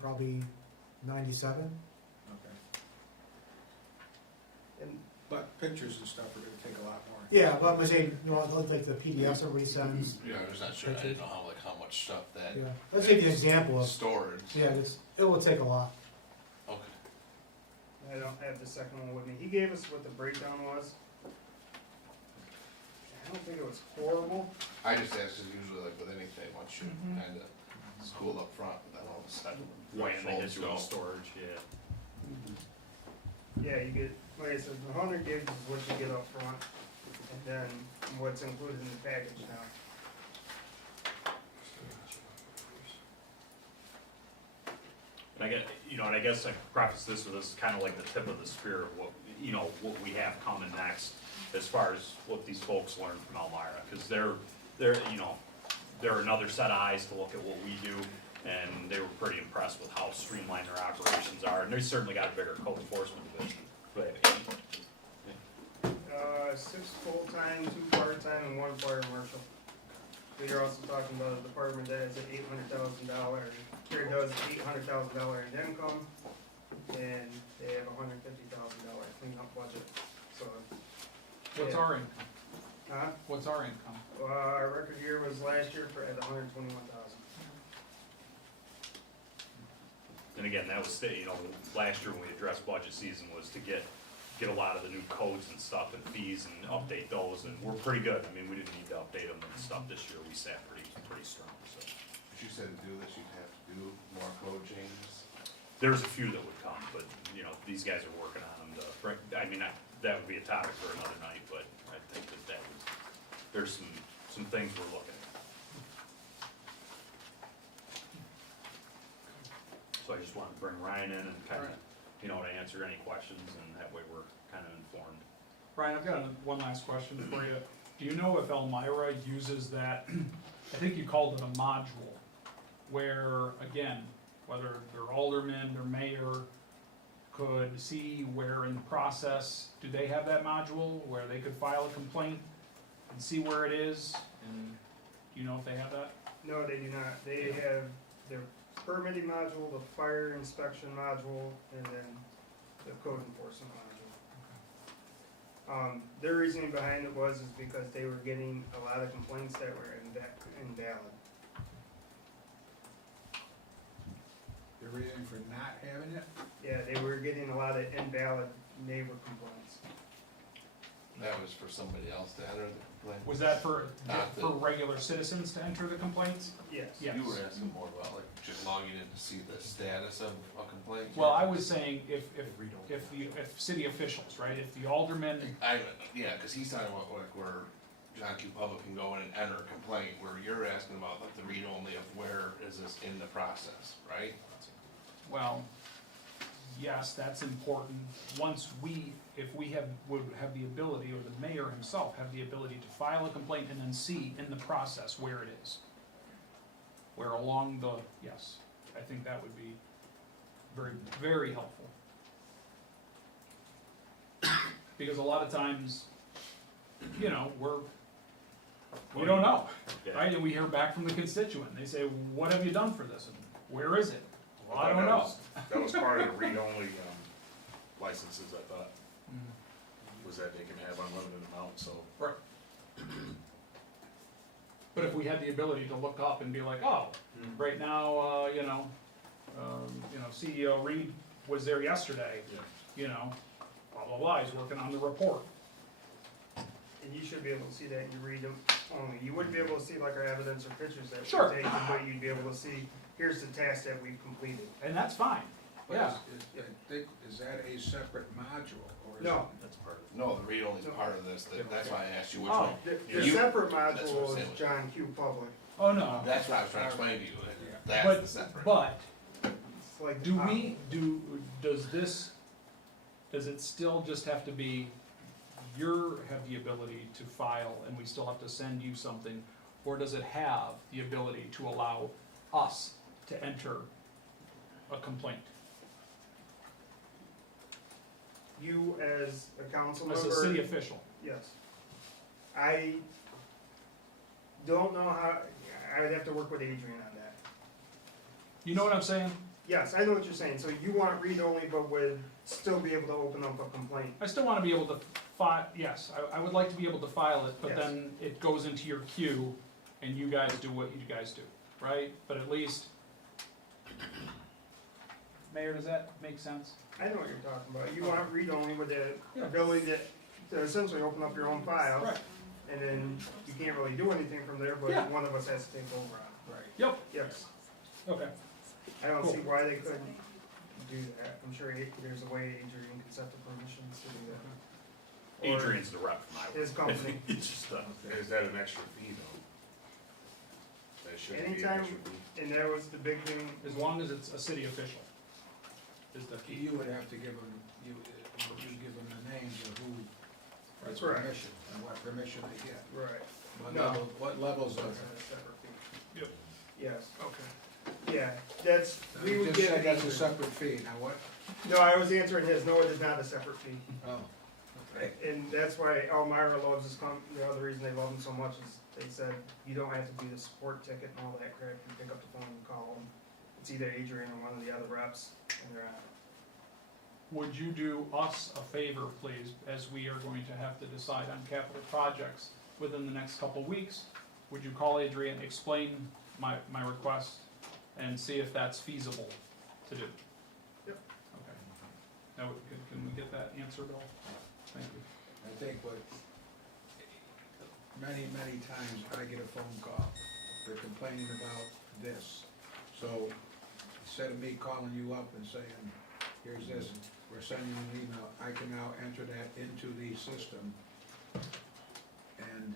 probably 97. Okay. And But pictures and stuff are gonna take a lot more. Yeah, but I'm saying, you know, like the PDFs everybody sends. Yeah, I was not sure, I didn't know how much stuff that. Yeah, let's give you an example of, Storage. yeah, it will take a lot. Okay. I don't have the second one with me. He gave us what the breakdown was. I don't think it was horrible. I just asked, 'cause usually like with anything, once you kinda school up front, then all of a sudden. When they hit thresholds you in go. storage, yeah. Yeah, you get, like I said, the 100 gigs is what you get up front, and then what's included in the package now. And I get, you know, and I guess I preface this with this is kind of like the tip of the spear of what, you know, what we have coming next as far as what these folks learn from Elmira, because they're, you know, they're another set of eyes to look at what we do, and they were pretty impressed with how streamlined their operations are, and they certainly got a bigger code enforcement division. But 6 full-time, 2 part-time, and 1 fire marshal. So you're also talking about a department that has an $800,000, here does $800,000 in income, and they have a $150,000 cleanup budget, so. What's yeah. our income? Huh? What's our income? Our record year was last year at 121,000. And again, that was, last year when we addressed budget season was to get a lot of the new codes and stuff and fees and update those, and we're pretty good. I mean, we didn't need to update them and stuff this year, we sat pretty strong, so. If you said to do this, you'd have to do more code changes. There's a few that would come, but, these guys are working on them to bring, that would be a topic for another night, but I think there's some things we're looking at. So I just wanted to bring Ryan in and kind of, to answer any questions, and that way we're kind of informed. Brian, I've got one last question for you. Do you know if Elmira uses that, I think you called it a module, where, again, whether they're alderman or mayor, could see where in the process, do they have that module, where they could file a complaint and see where it is? And do you know if they have that? No, they do not. They have their permitting module, the fire inspection module, and then the code enforcement module. Their reasoning behind it was because they were getting a lot of complaints that were invalid. The reason for not having it? Yeah, they were getting a lot of invalid neighbor complaints. That was for somebody else to enter the complaint. Was that for Not the- regular citizens to enter the complaints? Yes. Yes. You were asking more about like just logging in to see the status of a complaint. Well, I was saying if city officials, right, if the alderman, Yeah, cause he's talking about like where John Q. Public can go in and enter a complaint, where you're asking about like the read only of where is this in the process, right? well, yes, that's important. Once if we would have the ability, or the mayor himself have the ability to file a complaint and then see in the process where it is. Where along yes, I think that would be very, very helpful. Because a lot of times, we don't know, Yeah. right? And we hear back from the constituent, they say, what have you done for this, and where is it? Well, I don't know. That was part of the read-only, licenses, I thought, was that they can have unlimited amounts, so. Right. But if we had the ability to look up and be like, oh, right now, CEO Reed was there yesterday, blah, blah, blah, he's working on the report. And you should be able to see that, and you read them only. You wouldn't be able to see like our evidence or pictures that Sure. we're taking, but you'd be able to see, here's the task that we've completed. And that's fine, But yeah. is that a separate module, or is it? No, That's part of, no, the read only is part of this, that's why I asked you which Oh. one. the You- separate that's what I'm module saying. is John Q. Public. Oh, no, That's what I was trying to explain to you, that's but, the separate. but, It's like do the we, does it still just have to be, have the ability to file and we still have to send you something? Or does it have the ability to allow us to enter a complaint? You as a council As member. a city official? Yes. I don't know how, I would have to work with Adrian on that. You know what I'm saying? Yes, I know what you're saying, so you want read only, but would still be able to open up a complaint. I still wanna be able to file, yes, I would like to be able to file it, but Yes. then it goes into your queue and you guys do what you guys do, right? But at least, Mayor, does that make sense? I know what you're talking about, you want read only with the Yeah. ability to essentially open up your own file. Right. And then you can't really do anything from there, but Yeah. one of us has to take over on Right. Yep, it. Yes, okay. I don't Cool. see why they couldn't do that, I'm sure there's a way Adrian can set the permissions to do that. Or Adrian's the rep from Iowa. his company. It's just, Is that an extra fee, though? That shouldn't be an Anytime- extra fee. And that was the big thing. As long as it's a city official, is the key. You would have to give them, you give them the names of who That's gets right. permission, and what permission they get. Right. What levels That's of. a separate fee. Yep. Yes, Okay. yeah, that's, we You would just get said it that's a answered. separate fee, now what? No, I was answering his, no, it is not a separate fee. Oh, okay. And that's why Elmira loves this the other reason they love him so much is they said, you don't have to do the support ticket and all that crap, you pick up the phone and call them. It's either Adrian or one of the other reps, and they're on it. Would you do us a favor, please, as we are going to have to decide on capital projects within the next couple of weeks? Would you call Adrian, explain my request, and see if that's feasible to do? Mr. Bill. Thank you. I think what, many times I get a phone call, they're complaining about this. So instead of me calling you up and saying, here's this, we're sending you an email, I can now enter that into the system. And,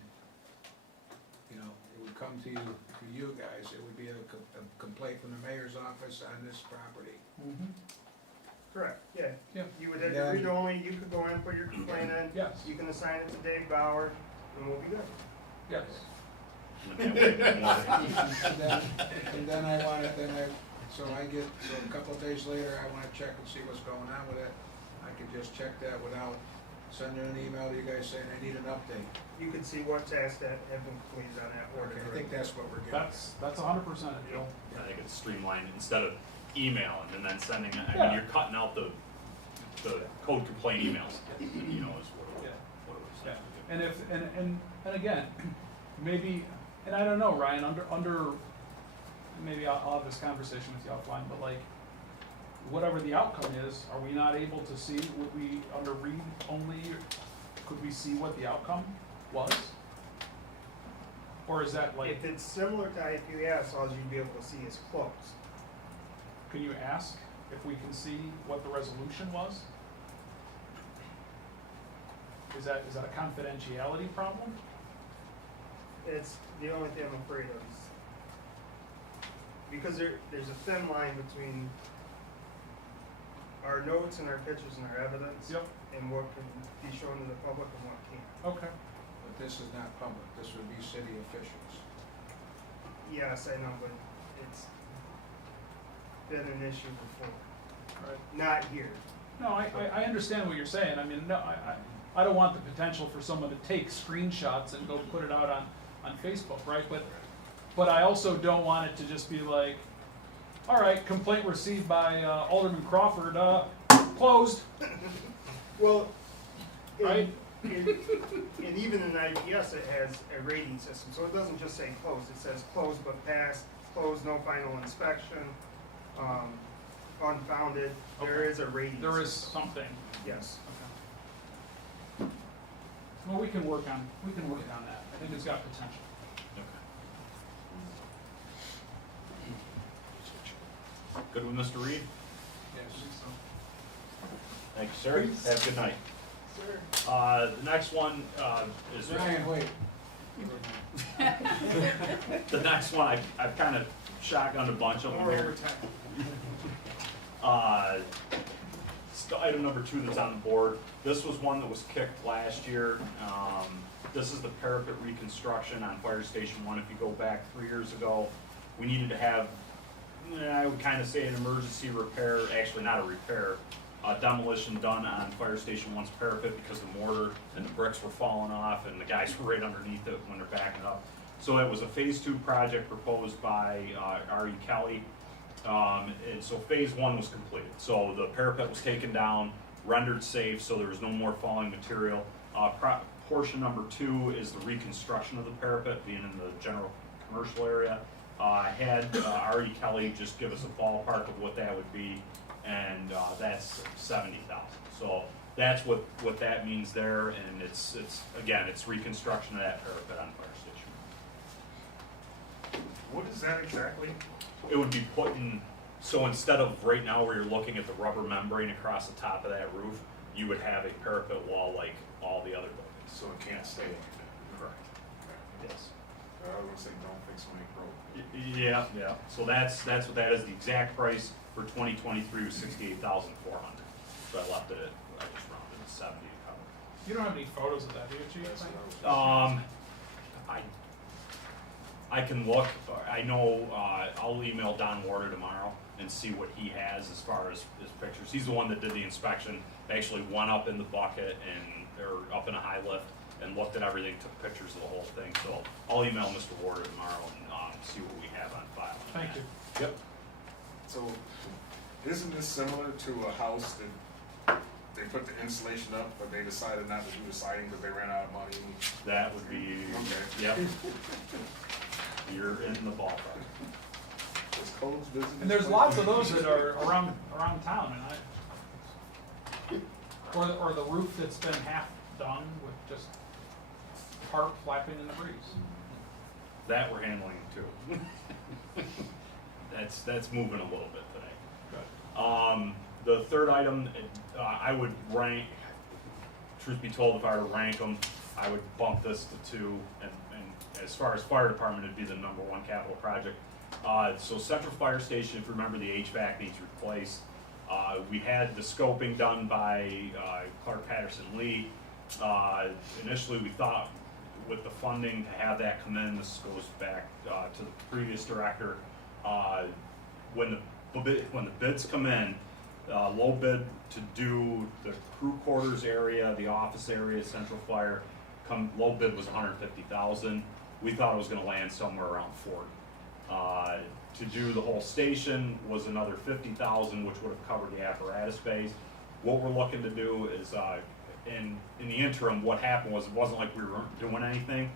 you know, it would come to you guys, it would be a complaint from the mayor's office on this property. Mm-hmm. Correct, yeah. Yeah. You would, Yeah. read only, you could go in, put your complaint in, Yes, you can assign it to Dave Bauer, and we'll be good. yes. And then I wanna, so a couple of days later, I wanna check and see what's going on with it. I could just check that without sending an email to you guys saying I need an update. You can see what tasks that have been completed on that order. Okay, I think that's what we're getting. That's 100% it, Bill. I think it's streamlined instead of emailing and then sending, I Yeah. mean, you're cutting out the code complaint emails, you know, is what Yeah. what it was. Yeah. And if, and again, maybe, and I don't know, Ryan, under, maybe I'll have this conversation with you offline, but like, whatever the outcome is, are we not able to see, would we, under read only, could we see what the outcome was? Or is that like, If it's similar to IPS, all you'd be able to see is closed. can you ask if we can see what the resolution was? Is that a confidentiality problem? It's the only thing I'm afraid of is, because there's a thin line between our notes and our pictures and our evidence. Yep. And what can be shown to the public and what can't. Okay. But this is not public, this would be city officials. Yes, I know, but it's been an issue before, Right. not here. No, I understand what you're saying. I mean, no, I don't want the potential for someone to take screenshots and go put it out on Facebook, right? But I also don't want it to just be like, all right, complaint received by Alderman Crawford, closed, Well, right? and even in IPS, it has a rating system, so it doesn't just say closed, it says closed but passed, closed, no final inspection, unfounded, there Okay. is a rating. There is system. something. Yes. Okay. Well, we can work on that. I think it's got potential. Good with Mr. Reed? Yes. Thank you, sir. Have a good night. Sir. The next one, is. Ryan, wait. The next one, I've kind of shotgunned a bunch of them here. Item number 2 that's on the board, this was one that was kicked last year. This is the parapet reconstruction on Fire Station 1. If you go back 3 years ago, we needed to have, I would kind of say an emergency repair, actually not a repair, demolition done on Fire Station 1's parapet because the mortar and the bricks were falling off and the guys were right underneath it when they're backing up. So it was a phase 2 project proposed by R.E. Kelly. And so phase 1 was completed. So the parapet was taken down, rendered safe, so there was no more falling material. Portion number 2 is the reconstruction of the parapet, being in the general commercial area. Had R.E. Kelly just give us a ballpark of what that would be, and that's $70,000. So that's what that means there, and it's again, it's reconstruction of that parapet on Fire Station. What is that exactly? It would be putting, so instead of right now where you're looking at the rubber membrane across the top of that roof, you would have a parapet wall like all the other buildings. So it can't stay like that. Correct. Yes. I was gonna say, don't fix my broke. Yeah. So that's what that is. The exact price for 2023 was $68,400. So I left it at, I just rounded to 70 to cover. You don't have any photos of that, do you, Chief? That's what I was. I can look, I know, I'll email Don Warder tomorrow and see what he has as far as his pictures. He's the one that did the inspection, actually went up in the bucket or up in a high lift and looked at everything, took pictures of the whole thing. So I'll email Mr. Warder tomorrow and see what we have on file. Thank you. Yep. So, isn't this similar to a house that they put the insulation up, but they decided not to do the siding because they ran out of money? That would be, Okay. yep. You're in the ballpark. Is Cole's business? And there's lots of those that are around town, and Or the roof that's been half done with just tarp flapping in the breeze. That we're handling too. That's moving a little bit today. Good. The third item, I would rank, truth be told, if I were to rank them, I would bump this to 2, and as far as fire department, it'd be the number 1 capital project. So Central Fire Station, if you remember, the HVAC needs replaced. We had the scoping done by Clark Patterson Lee. Initially, we thought with the funding to have that come in, this goes back to the previous director, when the bids come in, low bid to do the crew quarters area, the office area, Central Fire, low bid was $150,000. We thought it was gonna land somewhere around $40,000. To do the whole station was another $50,000, which would have covered the apparatus base. What we're looking to do is, in the interim, what happened was, it wasn't like we weren't doing anything,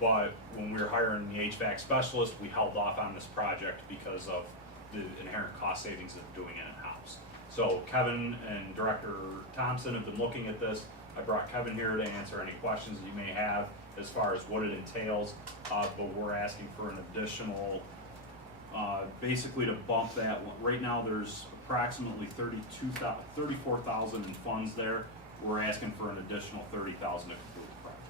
but when we were hiring the HVAC specialist, we held off on this project because of the inherent cost savings of doing it in-house. So Kevin and Director Thompson have been looking at this. I brought Kevin here to answer any questions that you may have as far as what it entails, but we're asking for an additional, basically to bump that. Right now, there's approximately $34,000 in funds there. We're asking for an additional $30,000 to complete the project.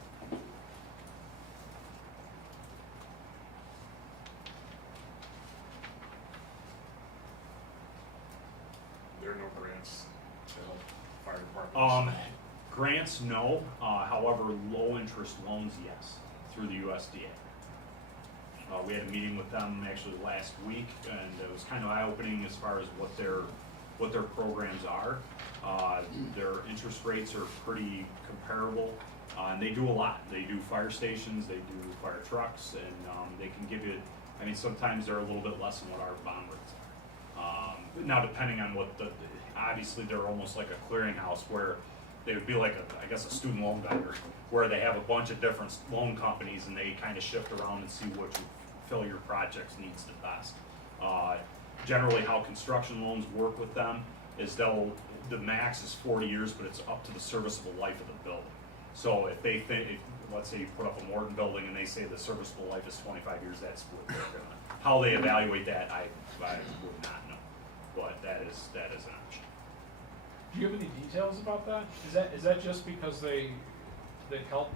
There are no grants to help fire departments. Grants, no, however, low interest loans, yes, through the USDA. We had a meeting with them actually last week, and it was kind of eye-opening as far as what their programs are. Their interest rates are pretty comparable, and they do a lot. They do fire stations, they do fire trucks, and they can give you, I mean, sometimes they're a little bit less than what our bond rates are. Now, depending on obviously they're almost like a clearinghouse where they would be like I guess a student loan vendor, where they have a bunch of different loan companies and they kind of shift around and see which would fill your project's needs the best. Generally, how construction loans work with them is the max is 40 years, but it's up to the serviceable life of the building. So if they think, let's say you put up a Morton building and they say the serviceable life is 25 years, that's what they're gonna, how they evaluate that, I would not know, but that is an option. Do you have any details about that? Is that just because they help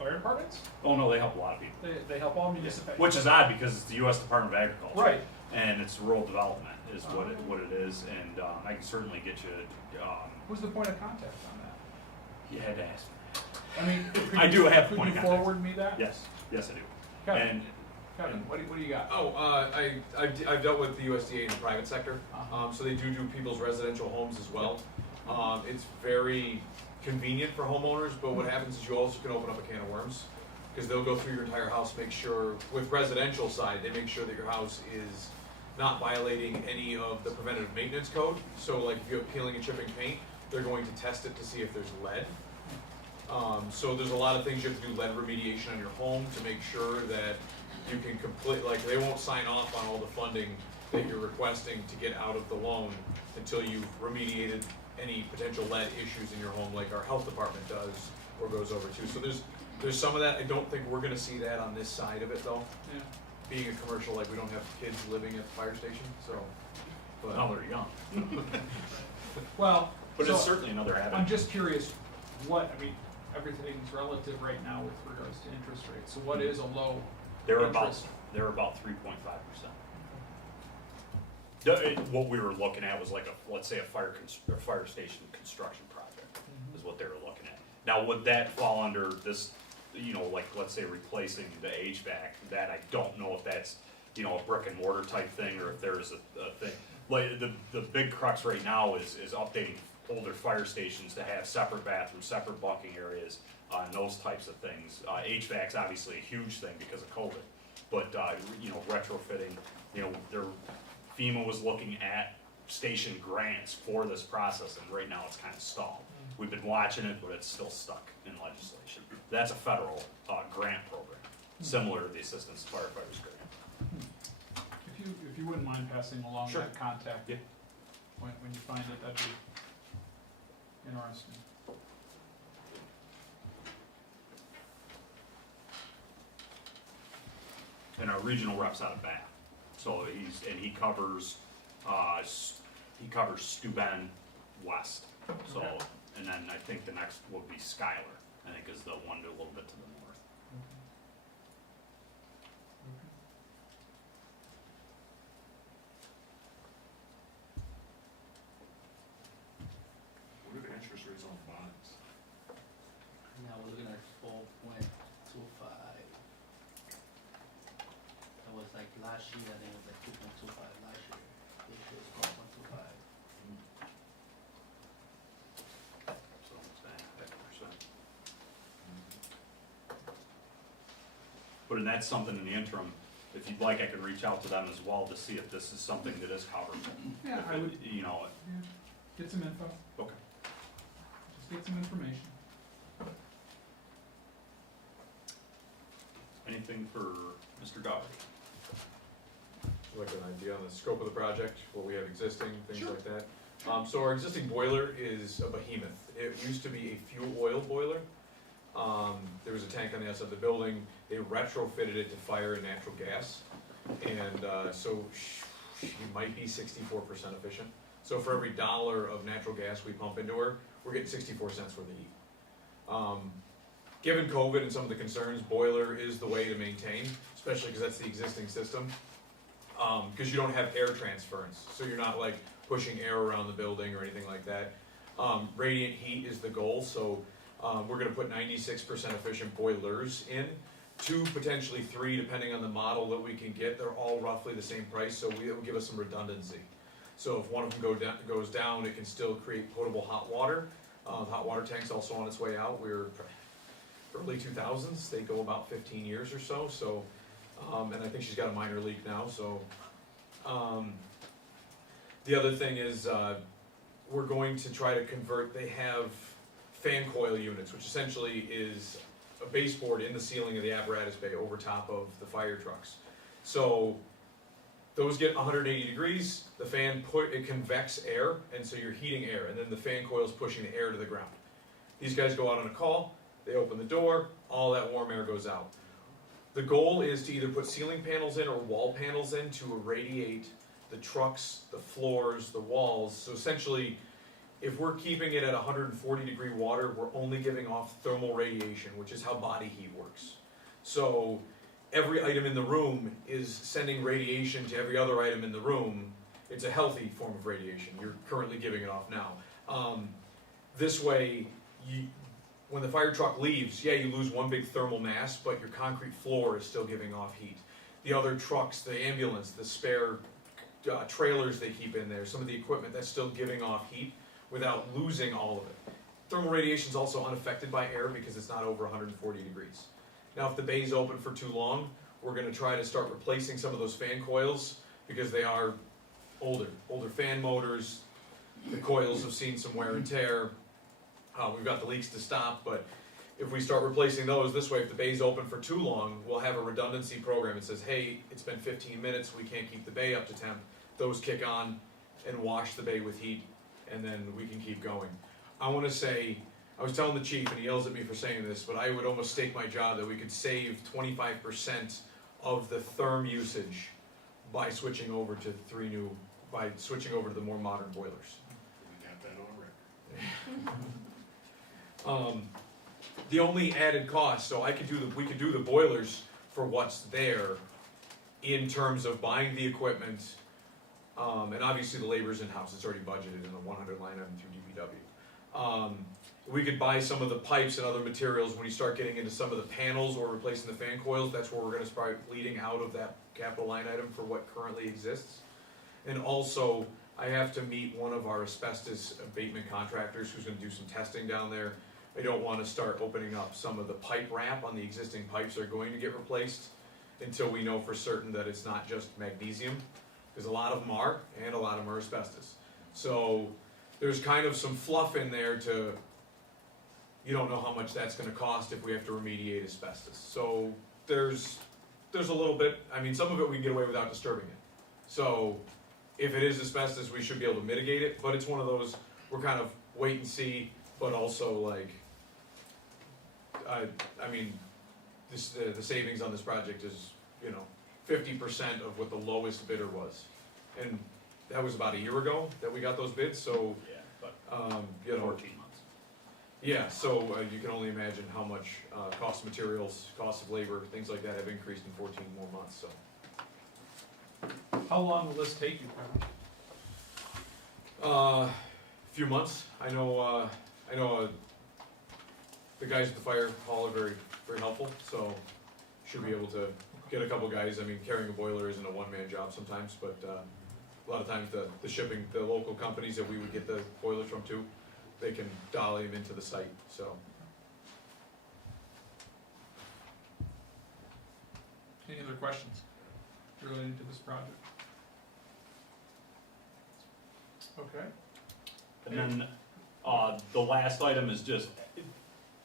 fire departments? Oh no, they help a lot of people. They help all municipalities. Which is odd because it's the U.S. Department of Agriculture. Right. And it's rural development is what it is, and I can certainly get you, Who's the point of contact on that? you had to ask me. I mean, I do have could point you of contact. forward me that? Yes, yes I do. Kevin, what do you got? I've dealt with the USDA in the private sector, Uh-huh. so they do people's residential homes as well. It's very convenient for homeowners, but what happens is you also can open up a can of worms, because they'll go through your entire house, make sure, with residential side, they make sure that your house is not violating any of the preventative maintenance code. So like if you have peeling and chipping paint, they're going to test it to see if there's lead. So there's a lot of things you have to do lead remediation on your home to make sure that you can complete, like they won't sign off on all the funding that you're requesting to get out of the loan until you've remediated any potential lead issues in your home, like our health department does or goes over to. So there's some of that. I don't think we're gonna see that on this side of it though. Yeah. Being a commercial, like we don't have kids living at the fire station, so. But Well, they're young. Well, But it's so certainly another avenue. I'm just curious, everything's relative right now with regards to interest rates. So what is a low They're interest? about 3.5%. What we were looking at was like let's say a fire station construction project is what they were looking at. Now, would that fall under this, like let's say replacing the HVAC? That I don't know if that's, a brick and mortar type thing or if there's a thing. Like the big crux right now is updating older fire stations to have separate bathrooms, separate bunking areas, and those types of things. HVAC's obviously a huge thing because of COVID, but retrofitting, FEMA was looking at station grants for this process, and right now it's kind of stalled. We've been watching it, but it's still stuck in legislation. That's a federal grant program, similar to the Assistance to Firefighters Grant. If you wouldn't mind passing along Sure. that contact. Yeah. When you find it, that'd be, Interesting. And our regional rep's out of Bath, so he covers, Steuben West, so, Okay. and then I think the next will be Schuyler, I think is the one a little bit to the north. What are the interest rates on bonds? Now we're looking at 4.25. That was like last year, I think it was like 2.25 last year. This year is 4.25. So it's that percent. But and that's something in the interim, if you'd like, I could reach out to them as well to see if this is something that is covered. Yeah, I would, You know, yeah, get some info, okay. just get some information. Anything for Mr. Dougherty? Like an idea on the scope of the project, what we have existing, things Sure. like that. So our existing boiler is a behemoth. It used to be a fuel oil boiler. There was a tank on the outside of the building. They retrofitted it to fire and natural gas. And, so she might be 64% efficient. So for every dollar of natural gas we pump into her, we're getting 64 cents worth of heat. Given COVID and some of the concerns, boiler is the way to maintain, especially because that's the existing system. Because you don't have air transference, so you're not like pushing air around the building or anything like that. Radiant heat is the goal, so we're gonna put 96% efficient boilers in, 2, potentially 3, depending on the model that we can get. They're all roughly the same price, so it will give us some redundancy. So if one of them goes down, it can still create potable hot water. Hot water tank's also on its way out. We're early 2000s, they go about 15 years or so, so, and I think she's got a minor leak now, so. The other thing is, we're going to try to convert, they have fan coil units, which essentially is a baseboard in the ceiling of the apparatus bay over top of the fire trucks. So, those get 180 degrees, the fan it convects air, and so you're heating air, and then the fan coil's pushing the air to the ground. These guys go out on a call, they open the door, all that warm air goes out. The goal is to either put ceiling panels in or wall panels in to irradiate the trucks, the floors, the walls. So essentially, if we're keeping it at 140 degree water, we're only giving off thermal radiation, which is how body heat works. So every item in the room is sending radiation to every other item in the room. It's a healthy form of radiation. You're currently giving it off now. This way, when the fire truck leaves, yeah, you lose one big thermal mass, but your concrete floor is still giving off heat. The other trucks, the ambulance, the spare trailers they keep in there, some of the equipment, that's still giving off heat without losing all of it. Thermal radiation is also unaffected by air because it's not over 140 degrees. Now, if the bay's open for too long, we're going to try to start replacing some of those fan coils because they are older fan motors. The coils have seen some wear and tear. We've got the leaks to stop, but if we start replacing those this way, if the bay's open for too long, we'll have a redundancy program that says, hey, it's been 15 minutes, we can't keep the bay up to temp. Those kick on and wash the bay with heat, and then we can keep going. I want to say, I was telling the chief, and he yells at me for saying this, but I would almost stake my job that we could save 25% of the therm usage by switching over to the more modern boilers. We got that on record. The only added cost, so we could do the boilers for what's there in terms of buying the equipment, and obviously the labor's in-house, it's already budgeted in a 100 line item through DPW. We could buy some of the pipes and other materials when you start getting into some of the panels or replacing the fan coils. That's where we're gonna start bleeding out of that capital line item for what currently exists. And also, I have to meet one of our asbestos abatement contractors who's gonna do some testing down there. I don't wanna start opening up some of the pipe wrap on the existing pipes that are going to get replaced until we know for certain that it's not just magnesium, because a lot of them are, and a lot of them are asbestos. So, there's kind of some fluff in there you don't know how much that's gonna cost if we have to remediate asbestos. So, there's a little bit, some of it we can get away without disturbing it. So, if it is asbestos, we should be able to mitigate it, but it's one of those, we're kind of wait and see. but also like, I mean, this, the savings on this project is, 50% of what the lowest bidder was. And that was about a year ago that we got those bids, so, Yeah, but 14 14 months. Yeah, so you can only imagine how much cost of materials, cost of labor, things like that have increased in 14 more months, so. How long will this take you? Few months. I know the guys at the fire hall are very, very helpful, so should be able to get a couple guys. I mean, carrying a boiler isn't a one-man job sometimes, but a lot of times the shipping, the local companies that we would get the boilers from too, they can dolly them into the site, so. Any other questions related to this project? Okay. And then, the last item is just,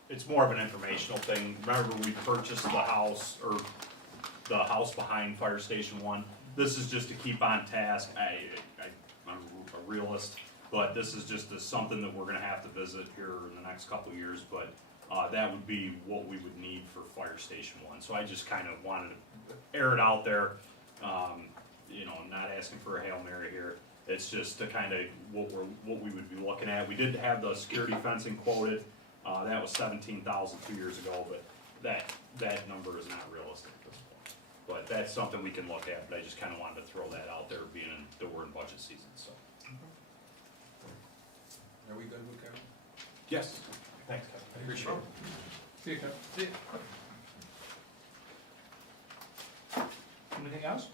it's more of an informational thing. Remember, we purchased the house, or the house behind Fire Station 1. This is just to keep on task. I'm a realist, but this is just something that we're gonna have to visit here in the next couple of years, but, that would be what we would need for Fire Station 1. So I just kind of wanted to air it out there, not asking for a Hail Mary here. It's just to kind of what we would be looking at. We did have the security fencing quoted, that was 17,000 2 years ago, but that number is not realistic at this point. But that's something we can look at, but I just kind of wanted to throw that out there, being that we're in budget season, so. Are we good with Kevin? Yes. Thanks, Kevin. Appreciate it. See you, Kevin. See you. Anything else?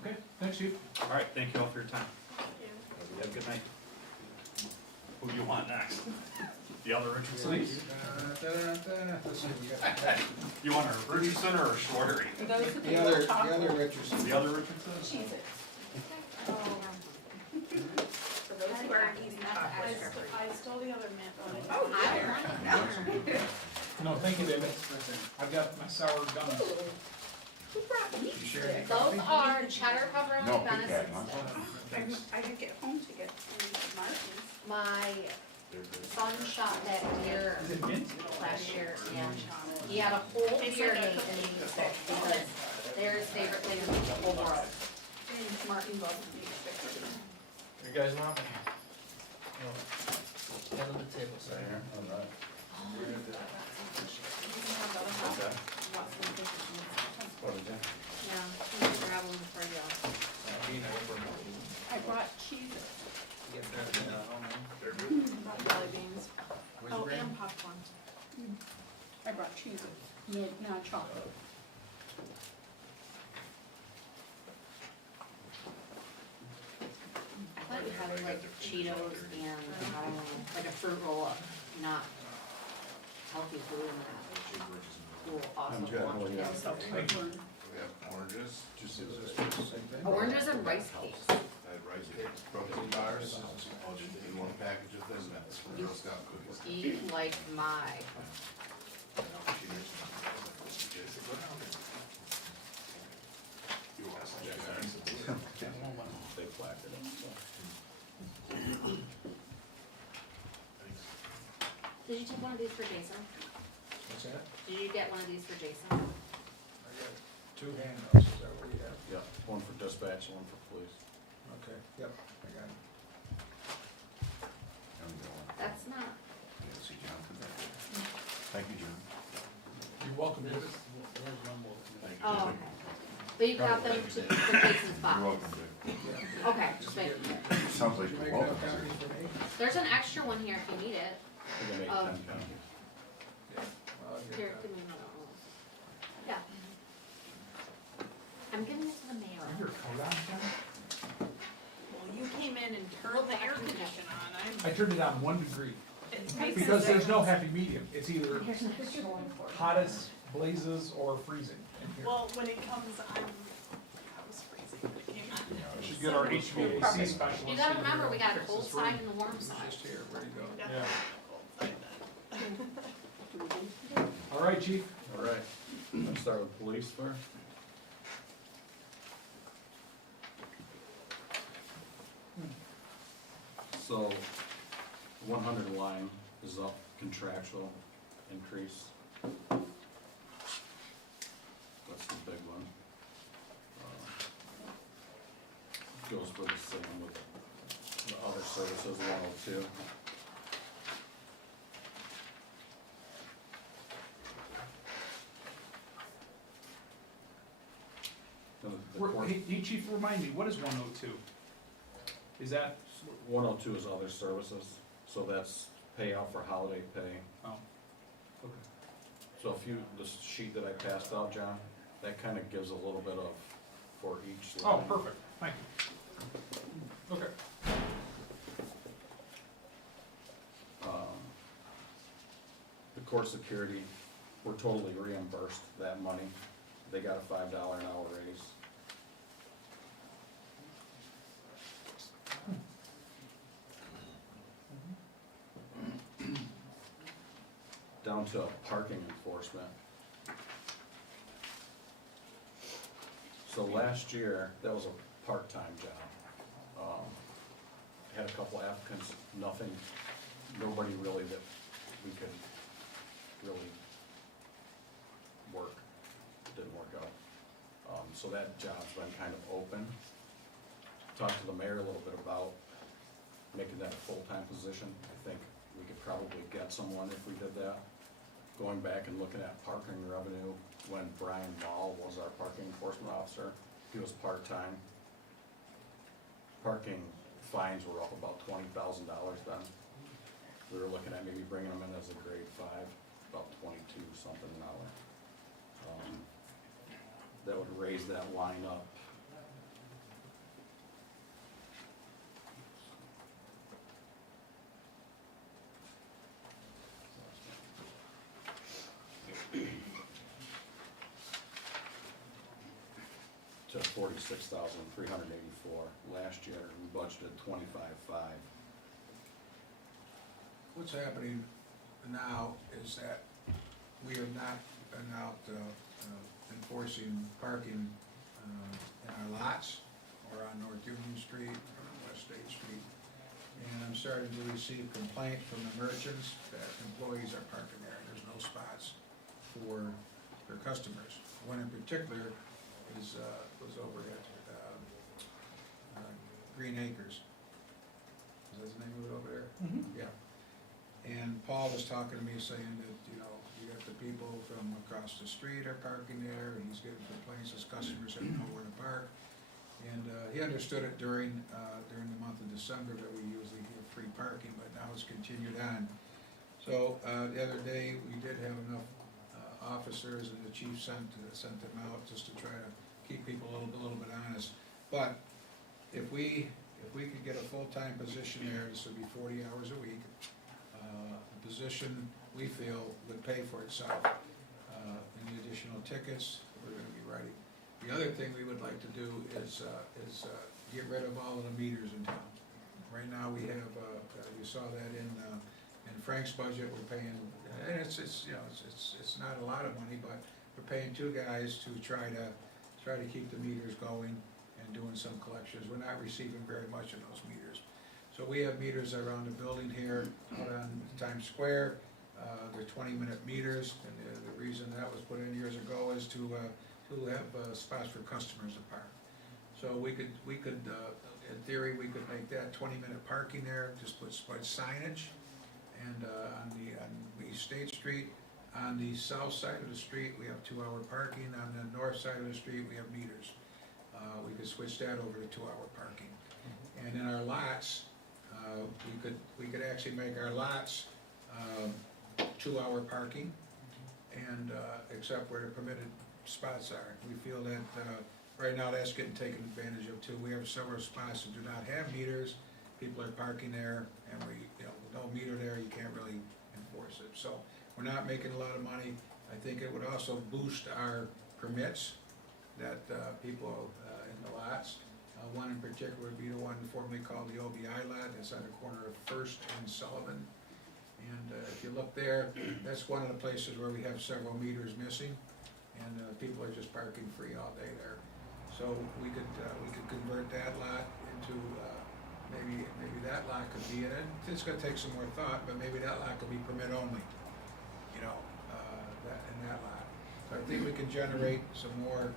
Okay, thanks, Chief. All right, thank you all for your time. You have a good night. Who do you want next? The other Richardson? Please. Let's see, we got You want a Richardson or a Schwartery? the other Richardson. The other Richardson? Cheese it. Oh, For those who aren't eating chocolate. I stole the other mint one. Oh, I yeah. want it. No, thank you, David. I've got my sour gum. Who brought meat sticks? Those are cheddar pepperoni No, Kit venison Kat, huh? sticks. I didn't get home to get some Martins. My son shot that deer Is it mint? last year, and he had a whole deer meat in these sticks, because they're his favorite thing in the whole world. Martin loves meat sticks. You guys want? Head on the table, sir. Yeah, I'm gonna grab one for you. I brought cheese, Jelly beans. oh, and popcorn. I brought cheese, no, not chocolate. I thought you had like Cheetos and, I don't know, like a fruit roll up, not healthy food in that. Cool, awesome lunch. Yeah, so popcorn. We have oranges, Oranges and rice cakes. I had rice cakes, protein bars, and one package of Thin Mints for Girl Scout cookies. Eat like my. You want some Jack They flagged it up, so. Did you take one of these for Jason? What's that? Did you get one of these for Jason? I got two handouts, is that what you have? Yeah, one for dispatch and one for police. Okay, yep, I got it. That's not, Yeah, see John come back. Thank you, John. You're welcome, David. There's one more. oh, okay. But you got them for Jason's box? You're welcome to. Okay, just make, Sounds like Did you you're make welcome enough to. copies for me? there's an extra one here if you need it. We're gonna make Um, 10 copies. I'll get Here, that. give me another one. Yeah. I'm giving it to the mayor. Your coat on, Kevin? Well, you came in and turned the air conditioner on. I turned it on 1 degree, It makes a because there's no difference. happy medium. It's either Here's an extra one for you. hottest blazes or freezing in here. Well, when it comes on, I was freezing when it came on. We should get our HVAC specialist. You gotta in remember, here we to got a fix cold this side room. and the warm It's side. just here, where'd he go? Definitely Yeah. the cold side then. All right, chief. All right, let's start with police first. So, 100 line is up, contractual increase. That's the big one. Goes with the same with the other services, 102. The court- Hey, chief, remind me, what is 102? Is that, 102 is other services, so that's payout for holiday pay. oh, okay. So if you, this sheet that I passed out, John, that kind of gives a little bit of, for each Oh, line. perfect, thank you. Okay. The court security, we're totally reimbursed that money. They got a $5 an hour raise. Down to parking enforcement. So last year, that was a part-time job. Had a couple applicants, nothing, nobody really that we could really work, didn't work out. So that job's been kind of open. Talked to the mayor a little bit about making that a full-time position. I think we could probably get someone if we did that. Going back and looking at parking revenue, when Brian Ball was our parking enforcement officer, he was part-time. Parking fines were up about $20,000 then. We were looking at maybe bringing them in as a grade 5, about 22 something an hour. That would raise that line up. To 46,384. Last year, we budgeted 25,500. What's happening now is that we have not been out enforcing parking in our lots or on North Union Street or West State Street. And I'm starting to receive complaints from the merchants that employees are parking there. There's no spots for their customers. One in particular was over at Green Acres. Is that the name of it over there? Mm-hmm. Yeah. And Paul was talking to me saying that, you know, you got the people from across the street are parking there, and he's getting complaints, his customers have nowhere to park. And he understood it during the month of December that we usually give free parking, but now it's continued on. So the other day, we did have enough officers, and the chief sent them out just to try to keep people a little bit honest. But if we could get a full-time position there, this would be 40 hours a week. The position, we feel, would pay for itself. Any additional tickets, we're gonna be writing. The other thing we would like to do is get rid of all of the meters in town. Right now, we have, you saw that in Frank's budget, we're paying, and it's not a lot of money, but we're paying 2 guys to try to keep the meters going and doing some collections. We're not receiving very much of those meters. So we have meters around the building here, out on Times Square. They're 20-minute meters, and the reason that was put in years ago is to have spots for customers to park. So we could, in theory, we could make that 20-minute parking there, just put signage. And on East State Street, on the south side of the street, we have 2-hour parking. On the north side of the street, we have meters. We could switch that over to 2-hour parking. And in our lots, we could actually make our lots 2-hour parking, and except where the permitted spots are. We feel that right now that's getting taken advantage of too. We have several spots that do not have meters. People are parking there, and with no meter there, you can't really enforce it. So we're not making a lot of money. I think it would also boost our permits that people in the lots. One in particular would be the one formerly called the OBI lot. It's on the corner of First and Sullivan. And if you look there, that's one of the places where we have several meters missing, and people are just parking free all day there. So we could convert that lot into maybe that lot could be in it. It's gonna take some more thought, but maybe that lot could be permit only, you know, that lot. So I think we can generate some more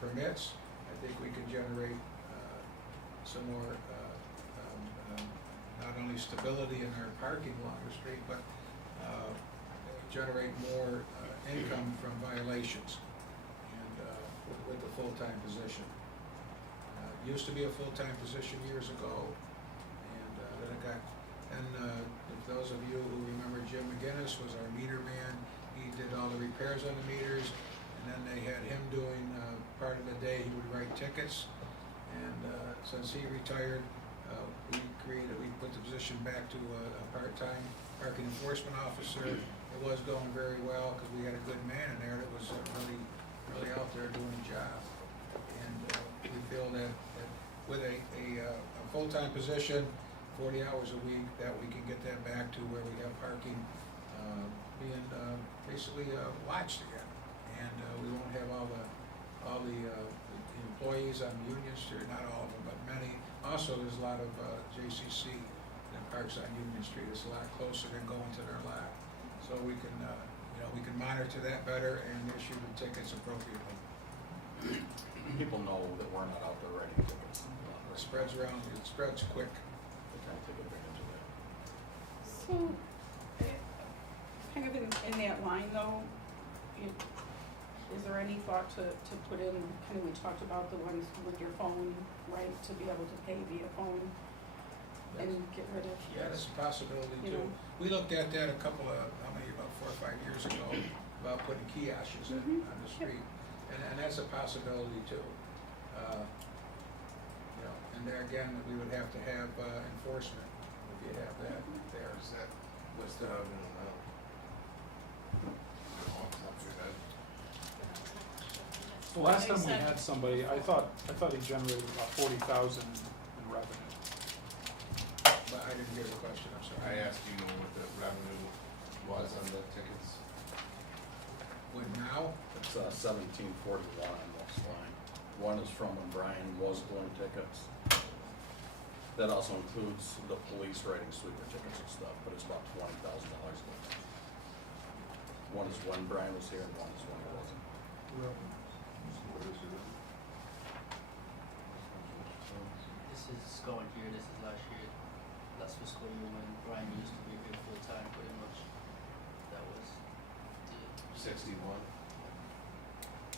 permits. I think we can generate some more, not only stability in our parking along the street, but generate more income from violations and with the full-time position. Used to be a full-time position years ago, and then it got, and if those of you who remember Jim McGinnis was our meter man. He did all the repairs on the meters, and then they had him doing part of the day, he would write tickets. And since he retired, we put the position back to a part-time parking enforcement officer. It was going very well, because we had a good man in there that was really out there doing the job. And we feel that with a full-time position, 40 hours a week, that we can get that back to where we have parking being basically watched again. And we won't have all the employees on Union Street, not all of them, but many. Also, there's a lot of JCC that parks on Union Street. It's a lot closer than going to their lot. So we can, we can monitor that better and issue the tickets appropriately. People know that we're not out there writing tickets. It spreads around, it spreads quick. They try to take advantage of that. So, kind of in that line though, is there any thought to put in, kind of we talked about the ones with your phone, right, to be able to pay via phone and get rid of? Yeah, that's a possibility You too. know. We looked at that about 4 or 5 years ago, about putting kiosks in on the street. And that's a possibility too. And there again, we would have to have enforcement if you have that there. Is that listed out in the, off the top of your head? The last time we had somebody, I thought he generated about 40,000 in revenue. But I didn't hear the question, I'm sorry. I asked you what the revenue was on the tickets. When now? It's 1741 on this line. One is from when Brian was doing tickets. That also includes the police writing sweeper tickets and stuff, but it's about $20,000 worth. One is when Brian was here and one is when he wasn't. This is going here, this is last fiscal year when Brian used to be here full time, pretty much. That was the 61.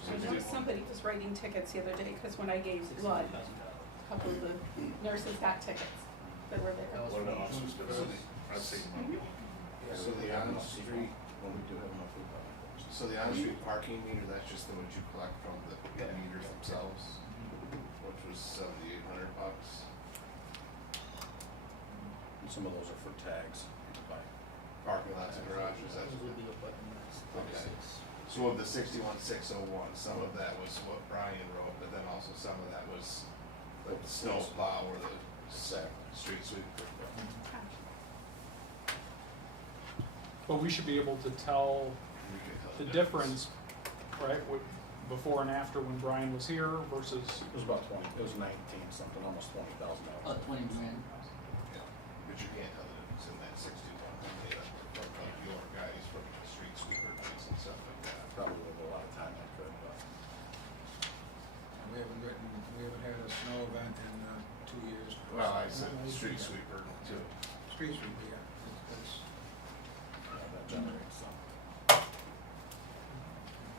I know somebody was writing tickets the other day, because when I gave blood, $60,000. a couple of the nurses got tickets that were there. That was What are the from- officers doing? I've seen them. So the on-street, When we do have enough people. so the on-street parking meter, that's just the what you collect from the Yeah. meters themselves, which was $7,800. And some of those are for tags. You can buy. Parking lots and garages, that's Those would be up at max Okay. 36. So of the 61,601, some of that was what Brian wrote, but then also some of that was like the snow plow or the street sweeper. But we should be able to tell You can tell the difference, right, before and after when Brian was here versus, It was about 20, it was 19 something, almost $20,000. 20 grand. Yeah, but you can't tell the difference in that 61 data from your guys from the street sweeper guys and stuff like that. Probably with a lot of time I could, but. We haven't had a snow event in 2 years. Well, I said street sweeper too. Street sweeper, yeah. That's- That generates some.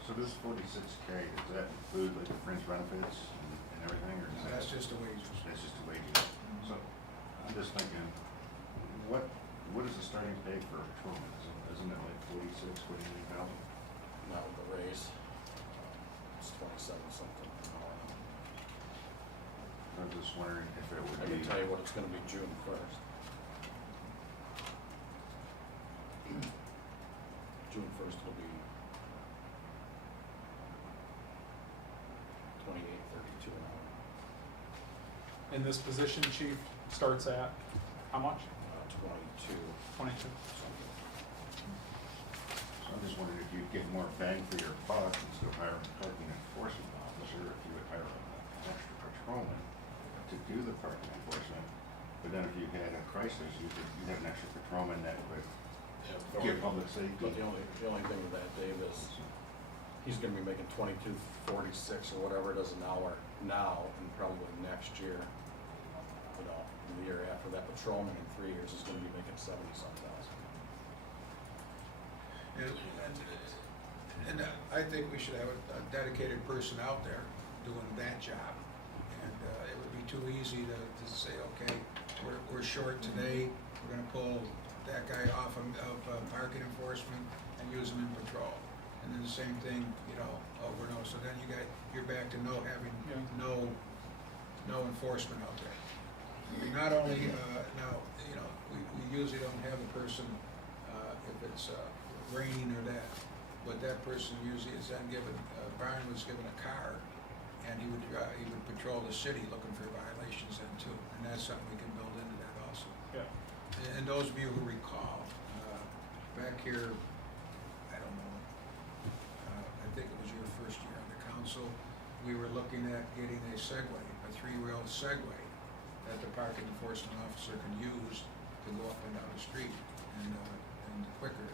So this 46K, does that include like the fringe benefits and everything, or is that? That's just the wages. That's just the wages. So I'm just thinking, what is the starting pay for a patrolman? Isn't it like 49,000? Not with the raise. It's 27 something. I was just wondering if it would I be. can tell you what it's gonna be June 1st. June 1st will be 28.32 an hour. in this position, chief starts at how much? 22 22. something. So I'm just wondering if you'd get more bang for your buck instead of hiring a parking enforcement officer, if you would hire an extra patrolman to do the parking enforcement, But then if you had a crisis, you'd have an extra patrolman that would Yeah, give public safety. But the only thing with that, Dave, is he's gonna be making 22.46 or whatever it is an hour now, and probably next year, you know, the year after, that patrolman in 3 years is gonna be making 70-some thousand. And I think we should have a dedicated person out there doing that job. And it would be too easy to say, okay, we're short today, we're gonna pull that guy off of parking enforcement and use him in patrol. And then the same thing, you know, over and over. So then you're back to having no enforcement out there. We not only, now, you know, we usually don't have a person, if it's raining or that, but that person usually is then given, Brian was given a car, and he would patrol the city looking for violations then too. And that's something we can build into that also. Yeah. And those of you who recall, back here, I don't know, I think it was your first year on the council, we were looking at getting a Segway, a 3-wheel Segway that the parking enforcement officer can use to go up and down the street and quicker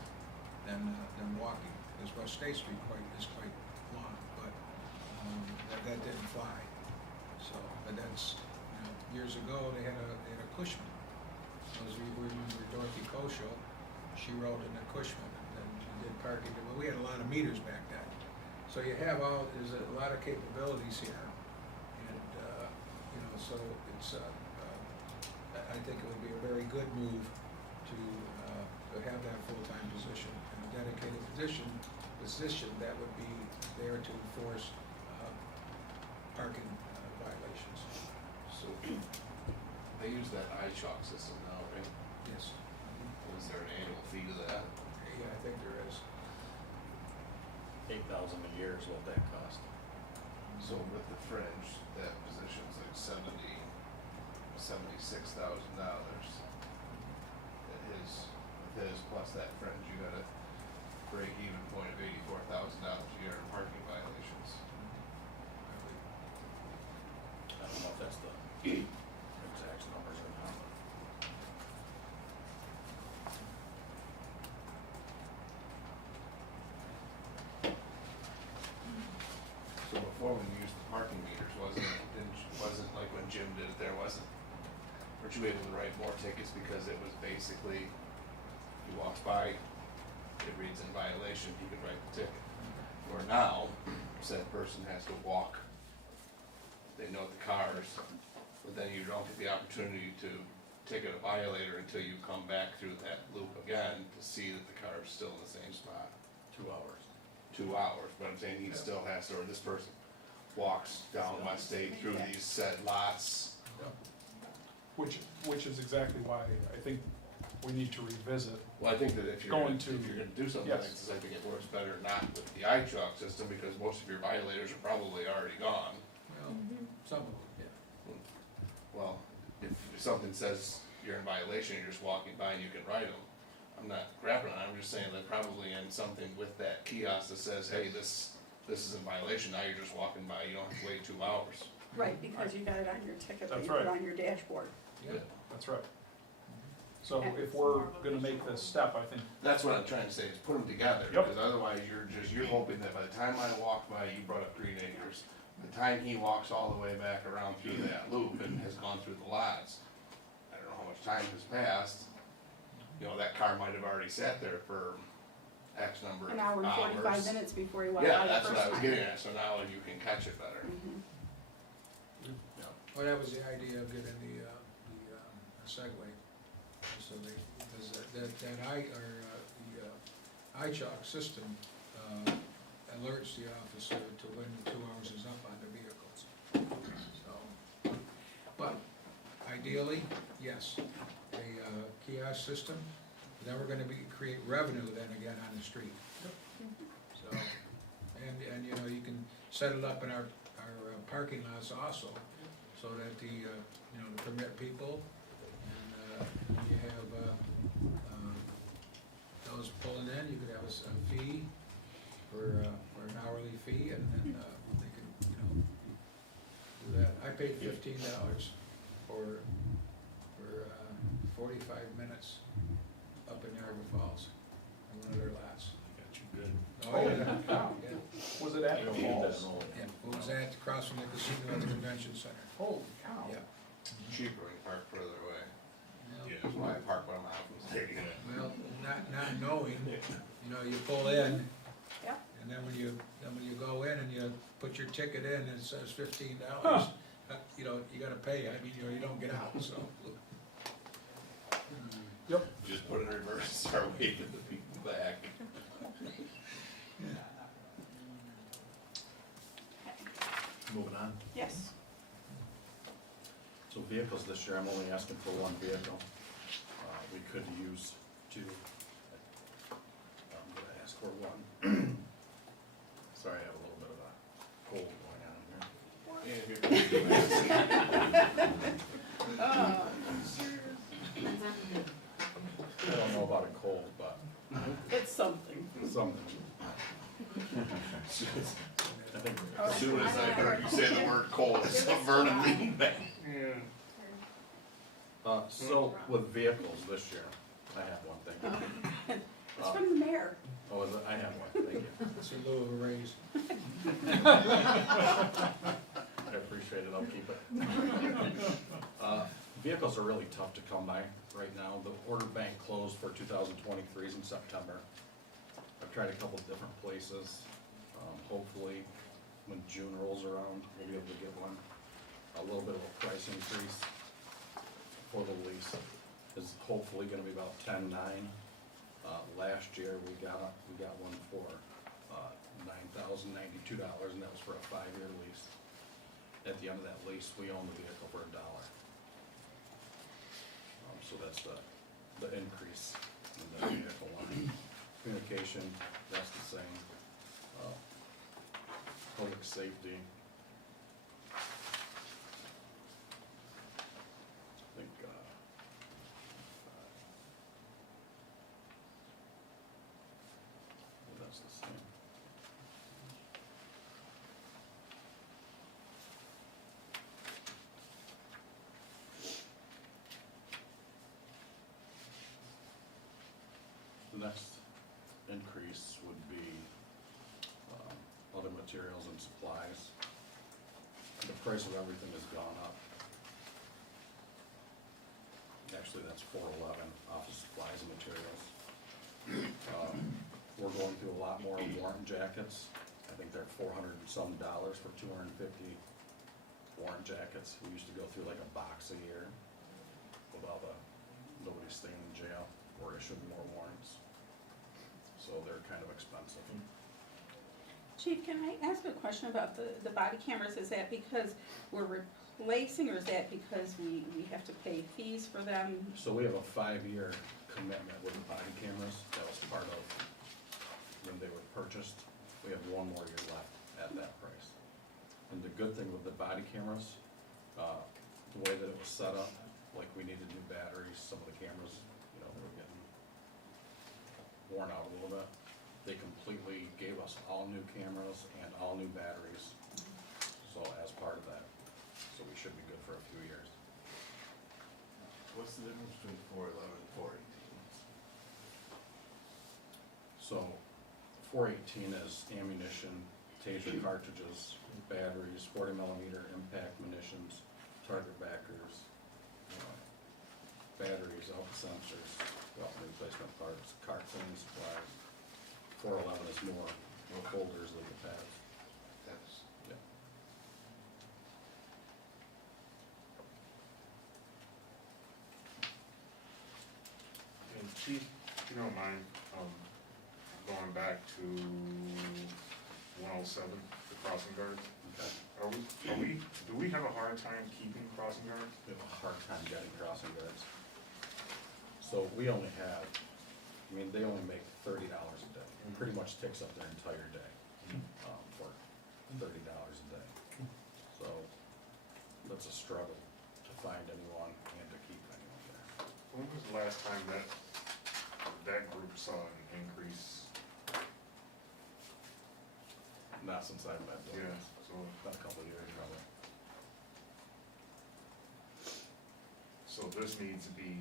than walking. Because West State Street is quite long, but that didn't fly. So, but that's, you know, years ago they had a Cushman. Those of you who remember Dorothy Kosho, she rode in a Cushman, and then she did parking. Well, we had a lot of meters back then. So you have there's a lot of capabilities here, and you know, so it's I think it would be a very good move to have that full-time position and a dedicated position that would be there to enforce parking violations. So, they use that iChalk system now, right? Yes. Is there an annual fee to that? Yeah, I think there is. 8,000 a year is what that cost. So with the fringe, that position's like $76,000. With his plus that fringe, you got a break even point of $84,000 a year in parking violations. I don't know if that's the exact numbers or not. So before, when you used the parking meters, wasn't like when Jim did it there, weren't you able to write more tickets because it was basically, he walks by, it reads in violation, he could write the ticket. Where now, said person has to walk, they note the cars, but then you don't get the opportunity to ticket a violator until you come back through that loop again to see that the car is still in the same spot. 2 hours. 2 hours, but I'm saying he still has to, or this person walks down West State through these set lots. Which is exactly why I think we need to revisit. Well, I think that if you're Going gonna do something yes. like this, I think it works better not with the iChalk system, because most of your violators are probably already gone. Well, some of them, yeah. Well, if something says you're in violation, you're just walking by and you can write them. I'm not grappling on it, I'm just saying that probably in something with that kiosk that says, hey, this is in violation, now you're just walking by, you don't have to wait 2 hours. Right, because you got it on your ticket, that That's you put right. on your dashboard. Yeah. That's right. So if we're gonna make this step, I think, That's what I'm trying to say, is put them together, Yep. because otherwise you're hoping that by the time I walked by, you brought up Green Acres, by the time he walks all the way back around through that loop and has gone through the lots, I don't know how much time has passed, you know, that car might have already sat there for X number of An hour and 45 hours. minutes before you went Yeah, by the that's first what time. I was getting at, so now you can catch it better. Mhm. Well, that was the idea of getting the Segway, so because the iChalk system alerts the officer to when the 2 hours is up on the vehicles. So, but ideally, yes, a kiosk system, then we're gonna create revenue then again on the street. So, and you know, you can set it up in our parking lots also, so that the, you know, to permit people, and when you have those pulling in, you could have a fee for an hourly fee, and then they can, you know, do that. I paid $15 for 45 minutes up in Niagara Falls, in one of their lots. Got you good. Oh, yeah. Wow. Yeah. Was it at the falls? Yeah, it was at, across from the casino and the convention center. Holy cow. Yeah. Cheaper when you park further away. Yeah. That's why I park by my house. Well, not knowing, you know, you pull in. Yeah. And then when you go in and you put your ticket in and it says $15, Huh. you know, you gotta pay, I mean, you don't get out, so. Yep. Just put it in reverse, start waving the people back. Moving on. Yes. So vehicles this year, I'm only asking for one vehicle. We could use two. I'm gonna ask for one. Sorry, I have a little bit of a cold going on here. I don't know about a cold, but It's something. something. I think As soon as I heard you say the word cold, it's Vernon leaning back. Yeah. So with vehicles this year, I have one thing. It's from the mayor. Oh, is it? I have one, thank you. It's in lieu of a raise. I appreciate it, I'll keep it. Vehicles are really tough to come by right now. The order bank closed for 2023s in September. I've tried a couple different places. Hopefully, when June rolls around, we'll be able to get one. A little bit of a price increase for the lease is hopefully gonna be about 10.9. Last year, we got one for $9,092, and that was for a 5-year lease. At the end of that lease, we own the vehicle for $1. So that's the increase in the vehicle line. Communication, that's the same. Public safety. I think, that's the same. The next increase would be other materials and supplies. The price of everything has gone up. Actually, that's $411, office supplies and materials. We're going through a lot more warrant jackets. I think they're $400 and some for 250 warrant jackets. We used to go through like a box a year with all nobody staying in jail or issuing more warrants. So they're kind of expensive. Chief, can I ask a question about the body cameras? Is that because we're replacing, or is that because we have to pay fees for them? So we have a 5-year commitment with the body cameras. That was part of when they were purchased. We have 1 more year left at that price. And the good thing with the body cameras, the way that it was set up, like we needed new batteries, some of the cameras, you know, they were getting worn out a little bit. They completely gave us all new cameras and all new batteries, so as part of that. So we should be good for a few years. What's the difference between 411 and 418? So 418 is ammunition, taser cartridges, batteries, 40mm impact munitions, target backers, batteries, alpha sensors, weapon replacement parts, cart cleaning supplies. 411 is more holders, legal pads. That's, Yeah. And Chief, if you don't mind, going back to 107, the crossing guards. Okay. Do we have a hard time keeping crossing guards? We have a hard time getting crossing guards. So we only have, I mean, they only make $30 a day. It pretty much takes up their entire day, for $30 a day. So that's a struggle to find anyone and to keep anyone there. When was the last time that group saw an increase? Not since I've been doing Yeah, this. so, Been a couple of years probably. so this needs to be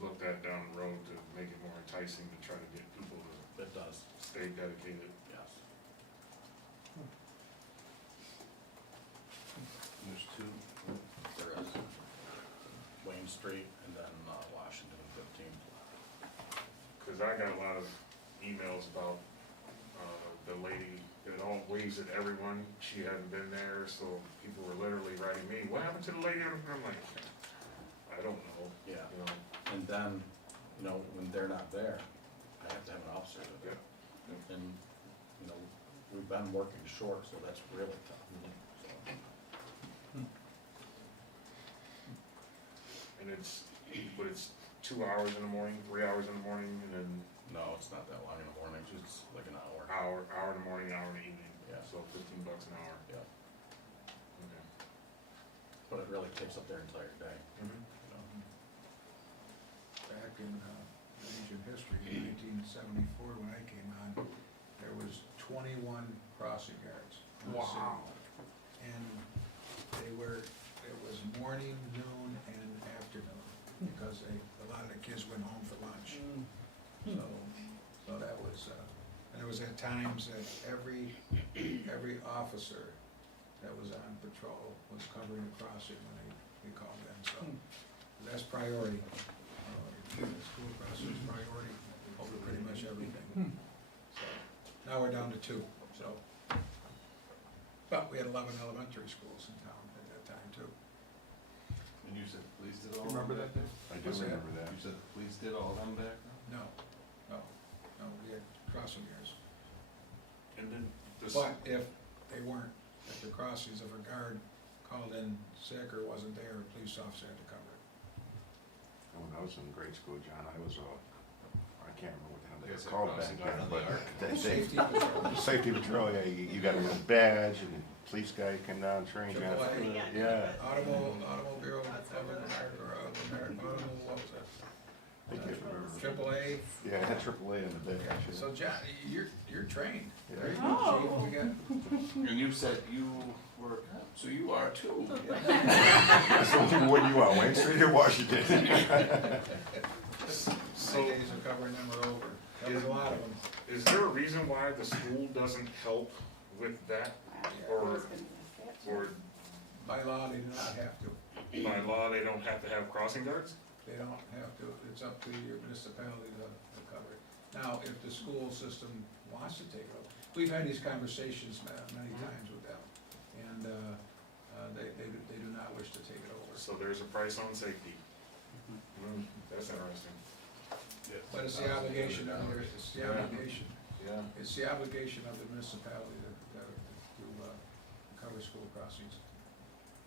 looked at down the road to make it more enticing to try to get people to It does, stay dedicated. yes. There's two. There is Wayne Street and then Washington 15th. Cause I got a lot of emails about, the lady that all waves at everyone, she hadn't been there, so people were literally writing me, what happened to the lady? I'm like, I don't know, Yeah, you know, and then, you know, when they're not there, I have to have an officer there. yeah. And, you know, we've been working short, so that's really tough. So, And but it's 2 hours in the morning, 3 hours in the morning, and then no, it's not that long in the morning, it's like an hour. hour in the morning, hour in the evening. Yeah. So $15 an hour. Yeah, Okay. but it really takes up their entire day, Mhm. you know. Back in Asian history, in 1974, when I came on, there was 21 crossing guards in the city. Wow. And it was morning, noon, and afternoon, because a lot of the kids went home for lunch. So that was, and there was at times that every officer that was on patrol was covering a crossing when we called in, so that's priority. School crossing is priority over pretty much everything. So, now we're down to 2, so. But we had 11 elementary schools in town at that time too. And you said the police did all You of them remember back that? then? I do What's that? remember that. You said the police did all of them back then? No, we had crossing guards. And then this. But if they weren't at the crossings, if a guard called in sick or wasn't there, a police officer had to cover it. When I was in grade school, John, I was I can't remember what the hell they You were guys had called back crossing guard then, on the but arc. Safety patrol. safety patrol, yeah, you got a little badge and the police guy came down, trained you. Triple A. Yeah. Automobile, what was that? I can't remember. AAA. Yeah, AAA in the badge. yeah. So John, you're trained. Yeah. Very good, Oh. chief. We got, And you said you were, so you are too. So what do you want, Wayne Street or Washington? my days of covering them are over. There's a lot of them. Is there a reason why the school doesn't help with that? Or By law, they do not have to. by law, they don't have to have crossing guards? They don't have to, it's up to your municipality to cover it. Now, if the school system wants to take it over, we've had these conversations many times with them, and, they do not wish to take it over. So there's a price on safety. That's interesting. But it's the obligation of, it's the obligation, Yeah. it's the obligation of the municipality to cover school crossings.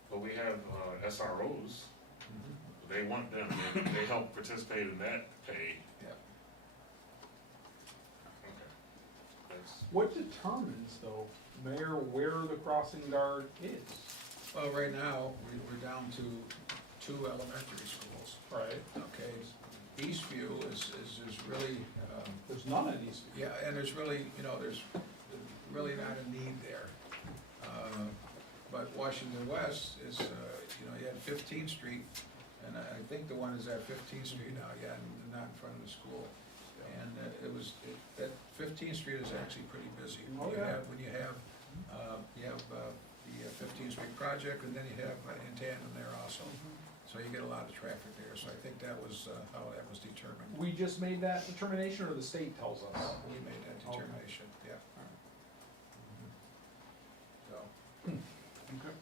But we have, SROs, they want them, they help participate in that pay. Yep. Okay. That's, What determines though, Mayor, where the crossing guard is? Well, right now, we're down to 2 elementary schools, Right. okay? Eastview is really, There's none of these. yeah, and there's really, there's really not a need there. But Washington West is, you had 15th Street, and I think the one is at 15th Street now, yeah, and not in front of the school. And that 15th Street is actually pretty busy. Oh, yeah. When you have the 15th Street project, and then you have in tandem there also. So you get a lot of traffic there, so I think that was how that was determined. We just made that determination, or the state tells us? We made that determination, yeah. So, Okay.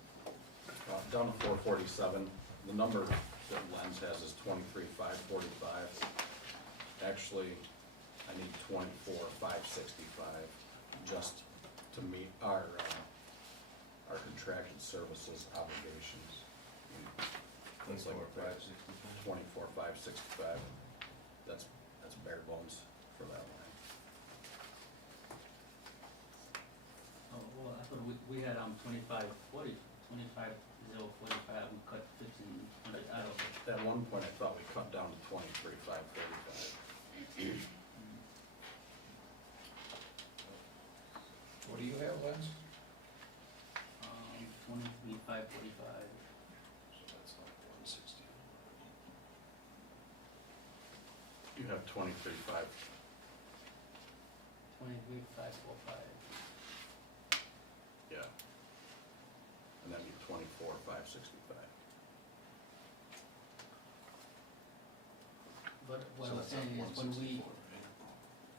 Down to 447, the number that Lens has is 23,545. Actually, I need 24,565 just to meet our contracted services obligations. That's like 24,565. That's bare bones for that line. Oh, well, I thought we had 25,045, we cut 1,500 out of it. At one point, I thought we cut down to 23,545. what do you have, Lens? 23,545. So that's like 160. have 23,500. 23,545. Yeah. And that'd be 24,565. But what So I'm that's up saying is 164, right?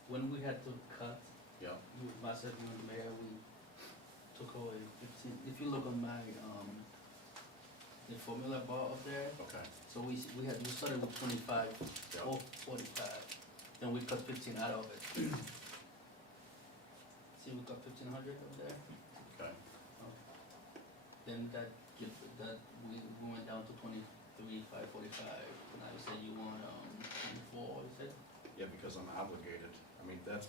when we had to cut, Yeah. myself and the mayor, we took away 15, if you look on my, the formula bar up there, Okay. so we started with 25, Yeah. or 45, then we cut 15 out of it. See, we got 1,500 up there, Okay. then that we went down to 23,545, now you said you want, 24, you said? Yeah, because I'm obligated. I mean, that's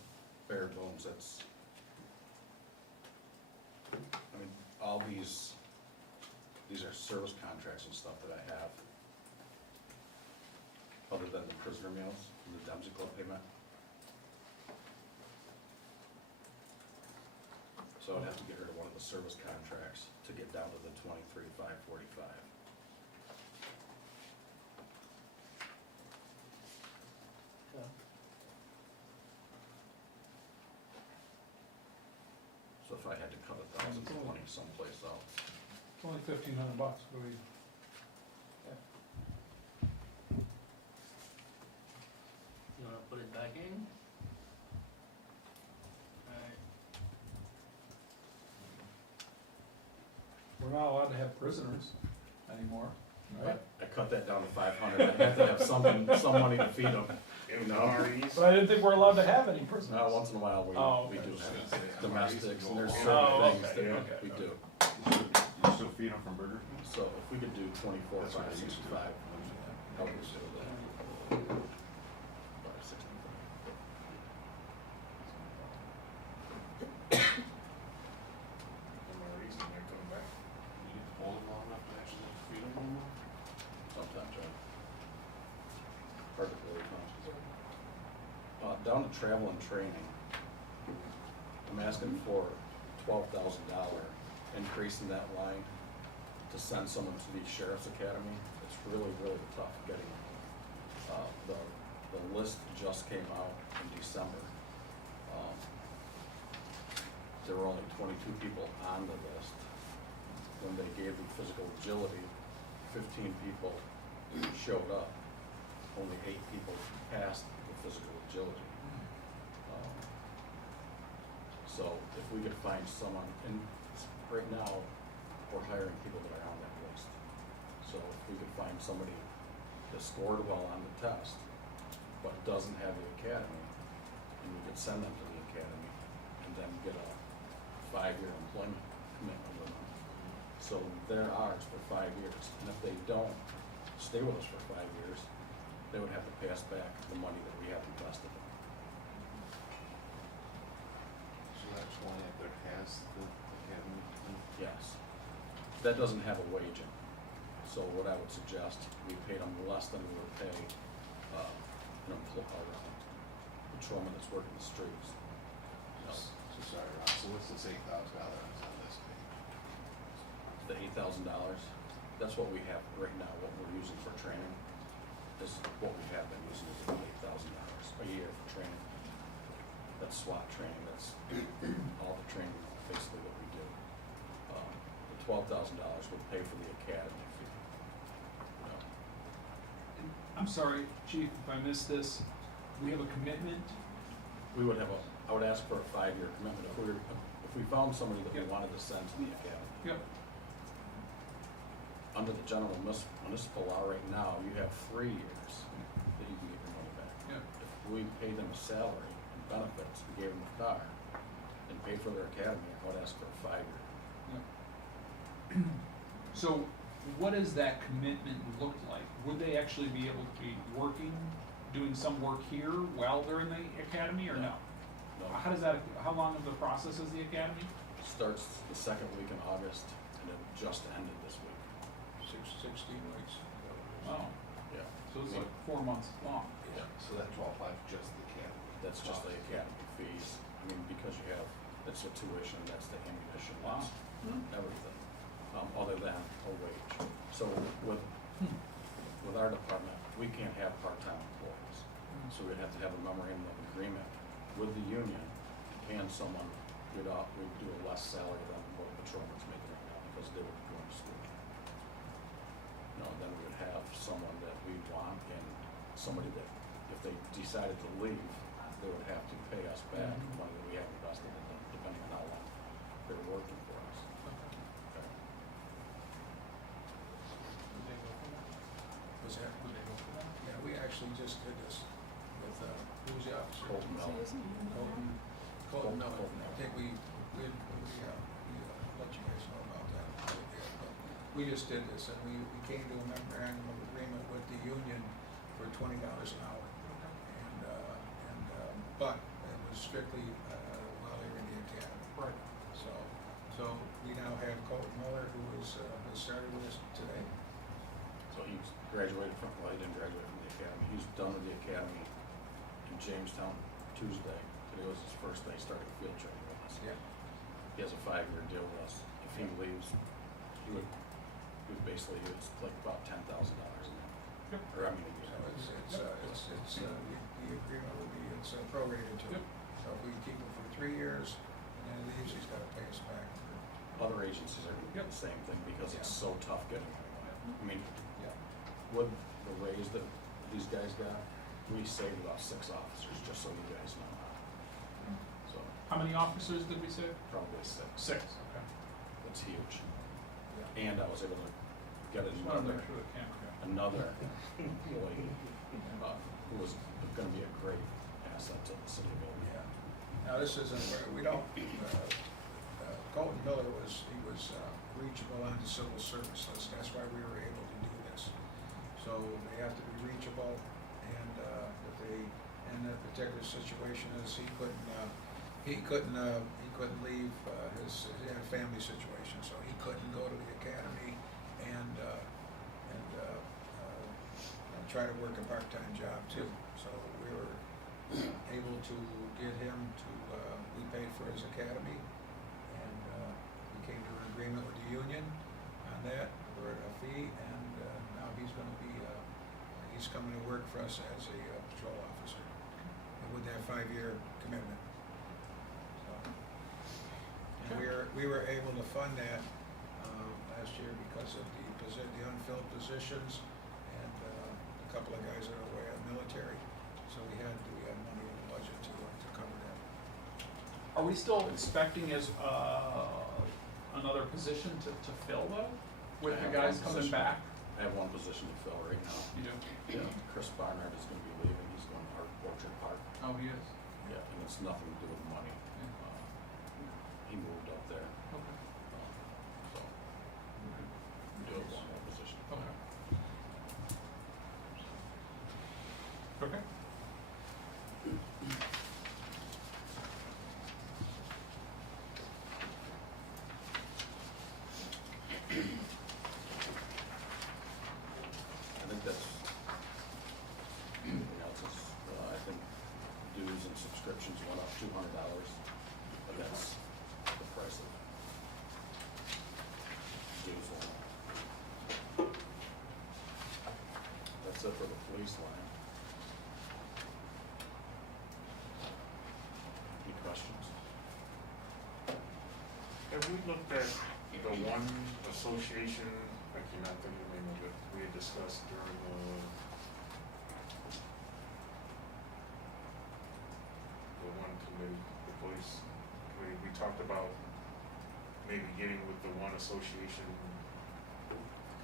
bare bones, that's, I mean, all these are service contracts and stuff that I have. Other than the prisoner meals and the Dempsey Club payment. So I'd have to get rid of one of the service contracts to get down to the 23,545. Yeah. So if I had to cut 1,020 someplace else. It's only $1,500, what do we? You wanna put it back in? Alright, We're not allowed to have prisoners anymore, right? I cut that down to 500. I have to have some money to feed them. In No. REs, But I didn't think we're allowed to have any prisoners. Once in a while, Oh, we okay. do have domestics, and there's Oh, certain things okay, that okay, we do. You still feed them from Burger King? So if we could do 24,565, I would do that. 565. MREs, and they're coming back. You need to hold them long enough to actually feed them anymore? Sometimes, right? Hard to believe, huh? Down to travel and training, I'm asking for $12,000 increase in that line to send someone to the sheriff's academy. It's really, really tough getting, the list just came out in December. There were only 22 people on the list. When they gave the physical agility, 15 people showed up. Only 8 people passed the physical agility. So if we could find someone, and right now, we're hiring people that are on that list. So if we could find somebody that scored well on the test, but doesn't have the academy, and we could send them to the academy, and then get a 5-year employment commitment with them. So they're ours for 5 years, and if they don't stay with us for 5 years, they would have to pay us back the money that we have invested in. So that's one that there has the academy. Yes. That doesn't have a wage in. So what I would suggest, we paid them less than we would pay an patrolman that's working the streets. You know, So sorry, Rob, so what's this $8,000 on this page? the $8,000, that's what we have right now, what we're using for training. This is what we have been using is about $8,000 a year for training. That's SWAT training, that's all the training, basically what we do. The $12,000 would pay for the academy fee. You know, I'm sorry, chief, if I missed this, we have a commitment? we would have I would ask for a 5-year commitment if we found somebody that we Yep. wanted to send to the academy. Yep. Under the general municipal law right now, you have 3 years that you can get your money back. Yep. If we paid them a salary and benefits, we gave them a car, and paid for their academy, I would ask for a 5-year. So what does that commitment look like? Would they actually be able to be working, doing some work here while they're in the academy or no? No, How long of the process is the academy? starts the 2nd week in August, and it just ended this week. 16 weeks. Oh, Yeah. so it's like 4 months long. Yeah. So that 12.5 just the academy. That's just the academy fees. I mean, because you have, that's the tuition, that's the ammunition, that's everything, other than a wage. So with our department, we can't have part-time employees. So we'd have to have a memorandum of agreement with the union, and someone, we'd do a less salary than what the patrolman's making right now, because they would be going to school. You know, then we would have someone that we want, and somebody that, if they decided to leave, they would have to pay us back the money that we have invested in them, depending on how long they're working for us. Okay. Was that, yeah, we actually just did this with, who was the officer? Colton Miller. Colton Miller. I think we let you guys know about that. We just did this, and we came to a memorandum of agreement with the union for $20 an hour. But it was strictly, while they were in the academy. Right. So we now have Colton Miller, who has started with us today. So he's graduated from, well, he didn't graduate from the academy, he's done with the academy in Jamestown Tuesday. Today was his first day starting field training with us. Yeah. He has a 5-year deal with us. If he leaves, he would basically, it's like about $10,000 a year. Or I mean, So the agreement will be, it's prorated to him. So if we keep him for 3 years, and then he leaves, he's gotta pay us back. Other agencies are doing the same thing because it's so tough getting anyone. I mean, Yeah. with the raise that these guys got, we saved about 6 officers, just so you guys know. So How many officers did we say? probably 6. 6, okay. That's huge. Yeah. And I was able to get Just wanna another make sure the camera got. employee who was gonna be a great asset to the city of Olean. Yeah. Now, this isn't, we don't, Colton Miller was reachable on the civil service list. That's why we were able to do this. So they have to be reachable, and if they, in that particular situation is he couldn't leave, he had a family situation, so he couldn't go to the academy and try to work a part-time job too. So we were able to get him to, we paid for his academy, and we came to an agreement with the union on that for a fee, and now he's gonna be, he's coming to work for us as a patrol officer, and with that 5-year commitment. So, and we were able to fund that last year because of the unfilled positions, and a couple of guys that are away on military, so we had money in the budget to cover that. Are we still expecting another position to fill though? With the guys coming back? I have one position to fill right now. You do? Yeah, Chris Barnard is gonna be leaving, he's going to Orchard Park. Oh, he is? Yeah, and it's nothing to do with money. He moved up there, Okay. so we do have one more position. Okay. Okay. I think that's, anything else is, I think dues and subscriptions went up $200, but that's the price of dues went up. That's it for the police line. Any questions? Have we looked at the one association, I cannot think of the name of it, we had discussed during the one committee, the police committee, we talked about maybe getting with the one association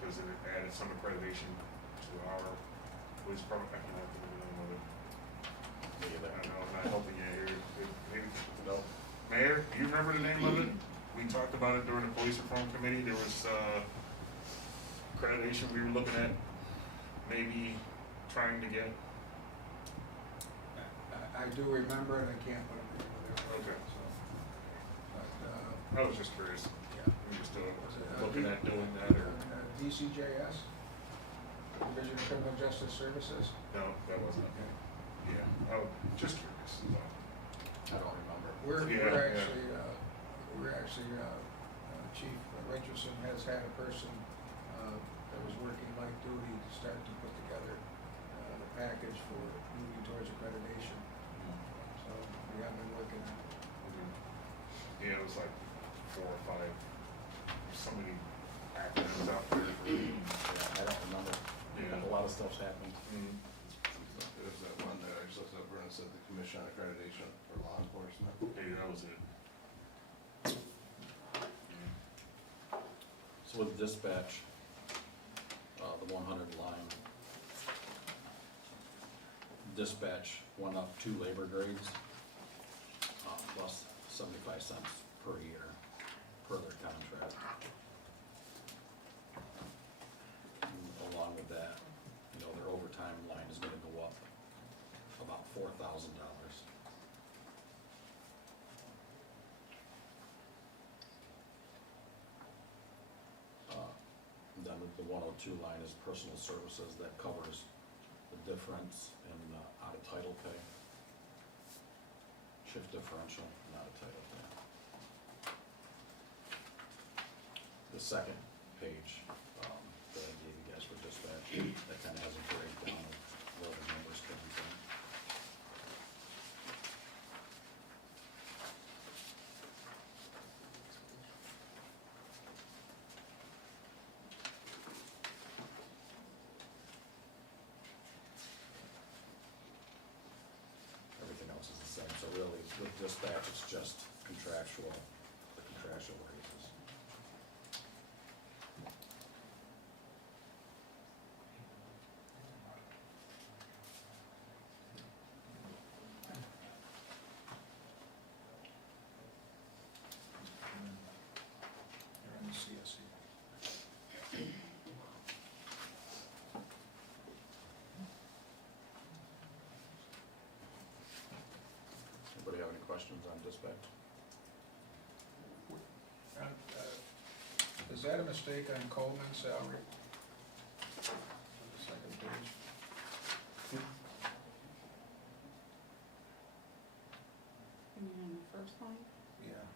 because it added some accreditation to our police department, I cannot think of the name of it. I know, I'm not helping you here, maybe, no. Mayor, do you remember the name of it? We talked about it during the police reform committee, there was, accreditation we were looking at, maybe trying to get. I do remember it, I can't put it together. Okay. So, I but, was just curious, yeah. we were still Was it, looking at doing that, or, DCJS, Division of Criminal Justice Services? no, that wasn't, Okay. yeah, I was just curious, so. I don't remember. We're Yeah, actually, Chief Richardson has had a person that was working light duty to start to put together the package for moving towards accreditation. so many acronyms out there for. Yeah, I don't remember, Yeah. a lot of stuff's happened. Mm. There's that one that I just looked up, where it said the Commission on Accreditation for Law Enforcement. Maybe that was it. So with dispatch, the 100 line, dispatch went up 2 labor grades, plus 75 cents per year per their contract. And along with that, you know, their overtime line is gonna go up about $4,000. Then the 102 line is personal services, that covers the difference in out of title pay. Shift differential, not a title pay. The second page, that I gave you guys for dispatch, that kinda has a breakdown of where the numbers come from. Everything else is the same, so really, with dispatch, it's just contractual, the contractual raises. They're in the CSE. Anybody have any questions on dispatch? Is that a mistake on Coleman's salary? On the second page? You mean on the first line? Yeah.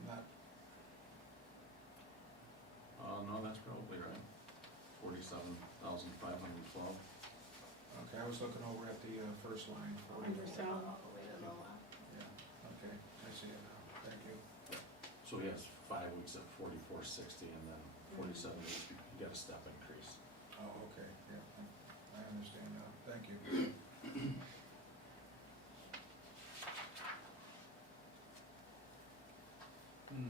I'm not, No, that's probably right. 47,512. okay, I was looking over at the first line. Under salary. Yeah, okay, I see it now, thank you. So he has 5 weeks at 44.60, and then 47 weeks, you get a step increase. Oh, okay, yeah, I understand now, thank you. Hmm.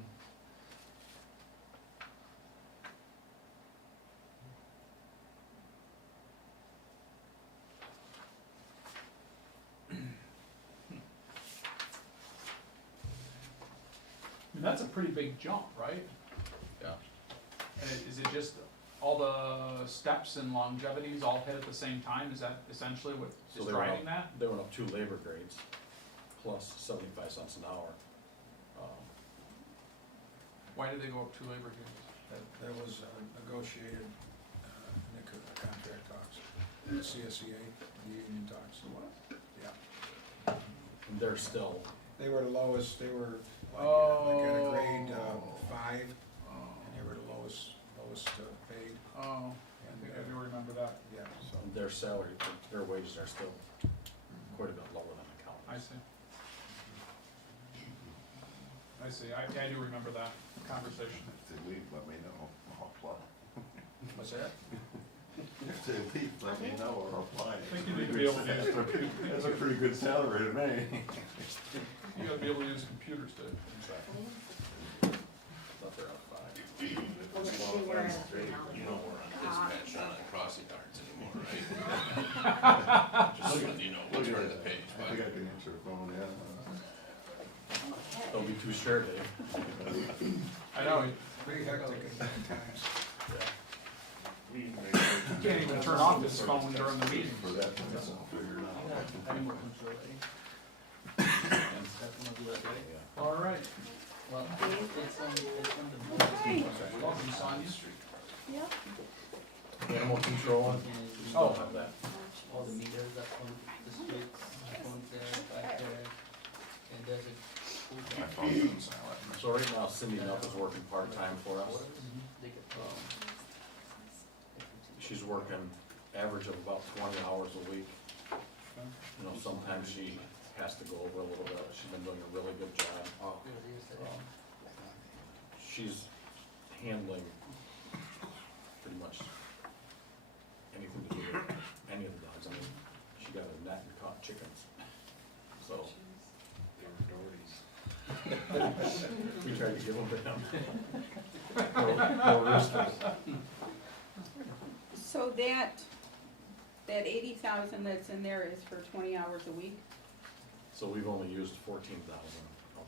I mean, that's a pretty big jump, right? Yeah. And is it just all the steps and longevities all hit at the same time? Is that essentially what So is they went driving up- that? They went up 2 labor grades, plus 75 cents an hour. Why did they go up 2 labor grades? That was negotiated in the contract talks, the CSEA, the union talks. Yeah, And they're still, they were the lowest, they were like at a grade 5, and they were the lowest paid. Oh, I think I do remember that. Yeah, so, their salary, their wages are still quite a bit lower than accountants. I see. I see, I do remember that conversation. If they leave, let me know, I'll apply. what's that? If they leave, let me know or apply. I think you need to be able to use, That's a pretty good salary to me. you gotta be able to use computers to. Thought they're up 5. Well, they were at a $3 You know, we're on dispatch, not on crossing guards anymore, right? Just so you know, we'll turn the page, I think I can answer the phone, yeah. Don't be too sure, Dave. I know, Pretty hectic at times. he can't even turn off his phone during the meeting. For that, that's all figured out. That's gonna do that, right? Yeah. All right. Well, it's on the. Welcome, Sonia. Yep. Animal control, And we still have that. all the meters up on the streets, front there, back there, and there's a. My phone's on silent. So right now Cindy Nuff is working part-time for us. They could, She's working average of about 20 hours a week. You know, sometimes she has to go over a little bit. She's been doing a really good job. She's handling pretty much anything to do with any of the dogs. I mean, she got a net and caught chickens. So They were Doherty's. we tried to give them to him. No roosters. So that 80,000 that's in there is for 20 hours a week? So we've only used 14,000.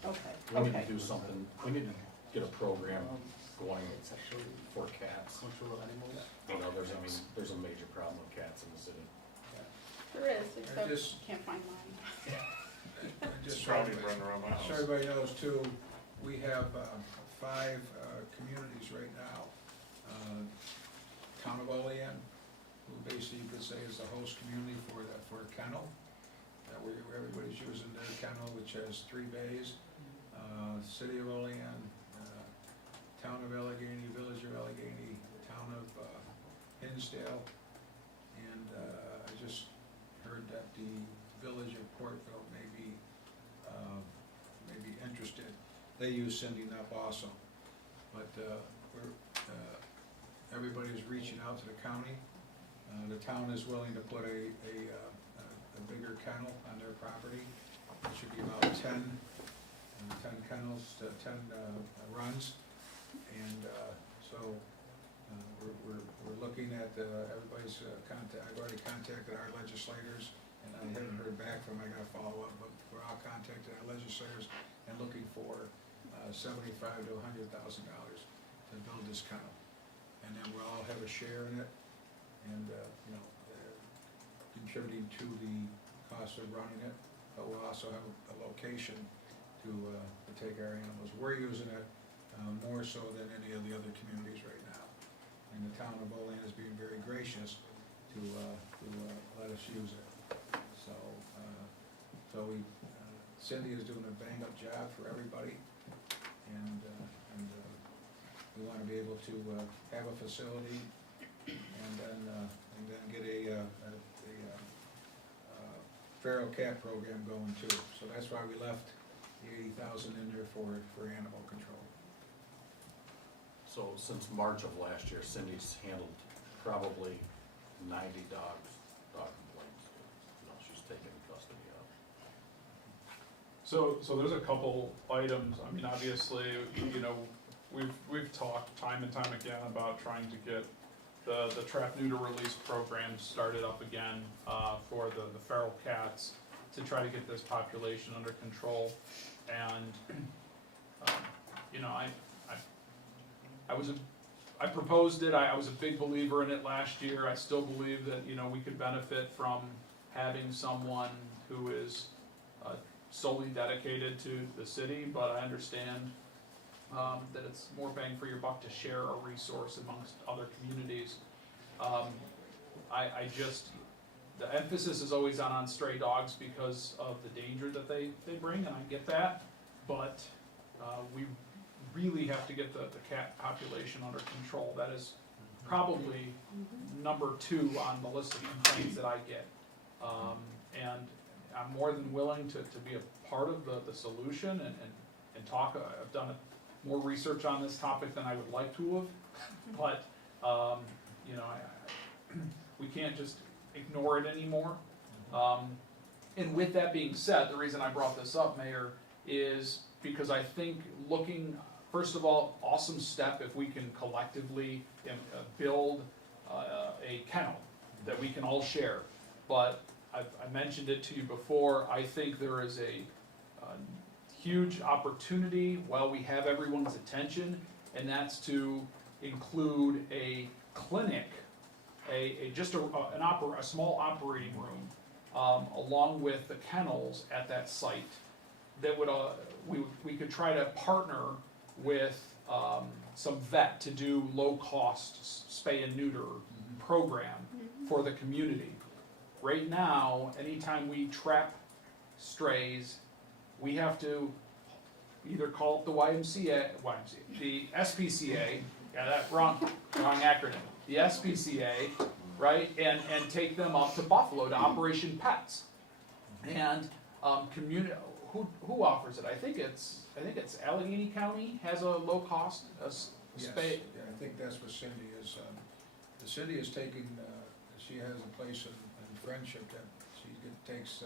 Okay, We need okay. to do something, we need to get a program going It's actually for cats. control animals. You know, there's a major problem with cats in the city. There is, except just- can't find mine. Just It's so probably everybody- running around my house. so everybody knows too, we have 5 communities right now. Town of Olean, who basically you could say is the host community for a kennel. Where everybody's using their kennel, which has 3 bays. City of Olean, Town of Allegheny, Village of Allegheny, Town of Hinsdale. And I just heard that the Village of Portville may be interested. They use Cindy Nupp also. But everybody's reaching out to the county. The town is willing to put a bigger kennel on their property. It should be about 10 kennels to 10 runs. And so we're looking at everybody's contact. I've already contacted our legislators, and I haven't heard back from them. I gotta follow up, but we're all contacting our legislators and looking for $75,000 to $100,000 to build this kennel. And then we'll all have a share in it, and contributing to the cost of running it, but we'll also have a location to take our animals. We're using it more so than any of the other communities right now. And the town of Olean is being very gracious to let us use it. So Cindy is doing a bang-up job for everybody, and we want to be able to have a facility and then get a feral cat program going too. So that's why we left the 80,000 in there for animal control. So since March of last year, Cindy's handled probably 90 dog complaints. She's taken custody of. So there's a couple items, I mean, obviously, we've talked time and time again about trying to get the trap neuter release program started up again, for the feral cats, to try to get this population under control. And, I proposed it, I was a big believer in it last year. I still believe that, we could benefit from having someone who is solely dedicated to the city, but I understand that it's more bang for your buck to share a resource amongst other communities. The emphasis is always on stray dogs because of the danger that they bring, and I get that, but we really have to get the cat population under control. That is probably number 2 on the list of complaints that I get. And I'm more than willing to be a part of the solution and talk. I've done more research on this topic than I would like to have, but we can't just ignore it anymore. And with that being said, the reason I brought this up, Mayor, is because I think first of all, awesome step if we can collectively build a kennel that we can all share. But I mentioned it to you before, I think there is a huge opportunity while we have everyone's attention, and that's to include a clinic, a small operating room, along with the kennels at that site. That would we could try to partner with some vet to do low-cost spay and neuter program for the community. Right now, anytime we trap strays, we have to either call up the the SPCA, wrong acronym, the SPCA, right, and take them up to Buffalo to Operation Pets. And who offers it? I think it's Allegheny County has a low cost, Yes, spay. yeah, I think that's what Cindy is, the city is taking, she has a place in Friendship that she takes,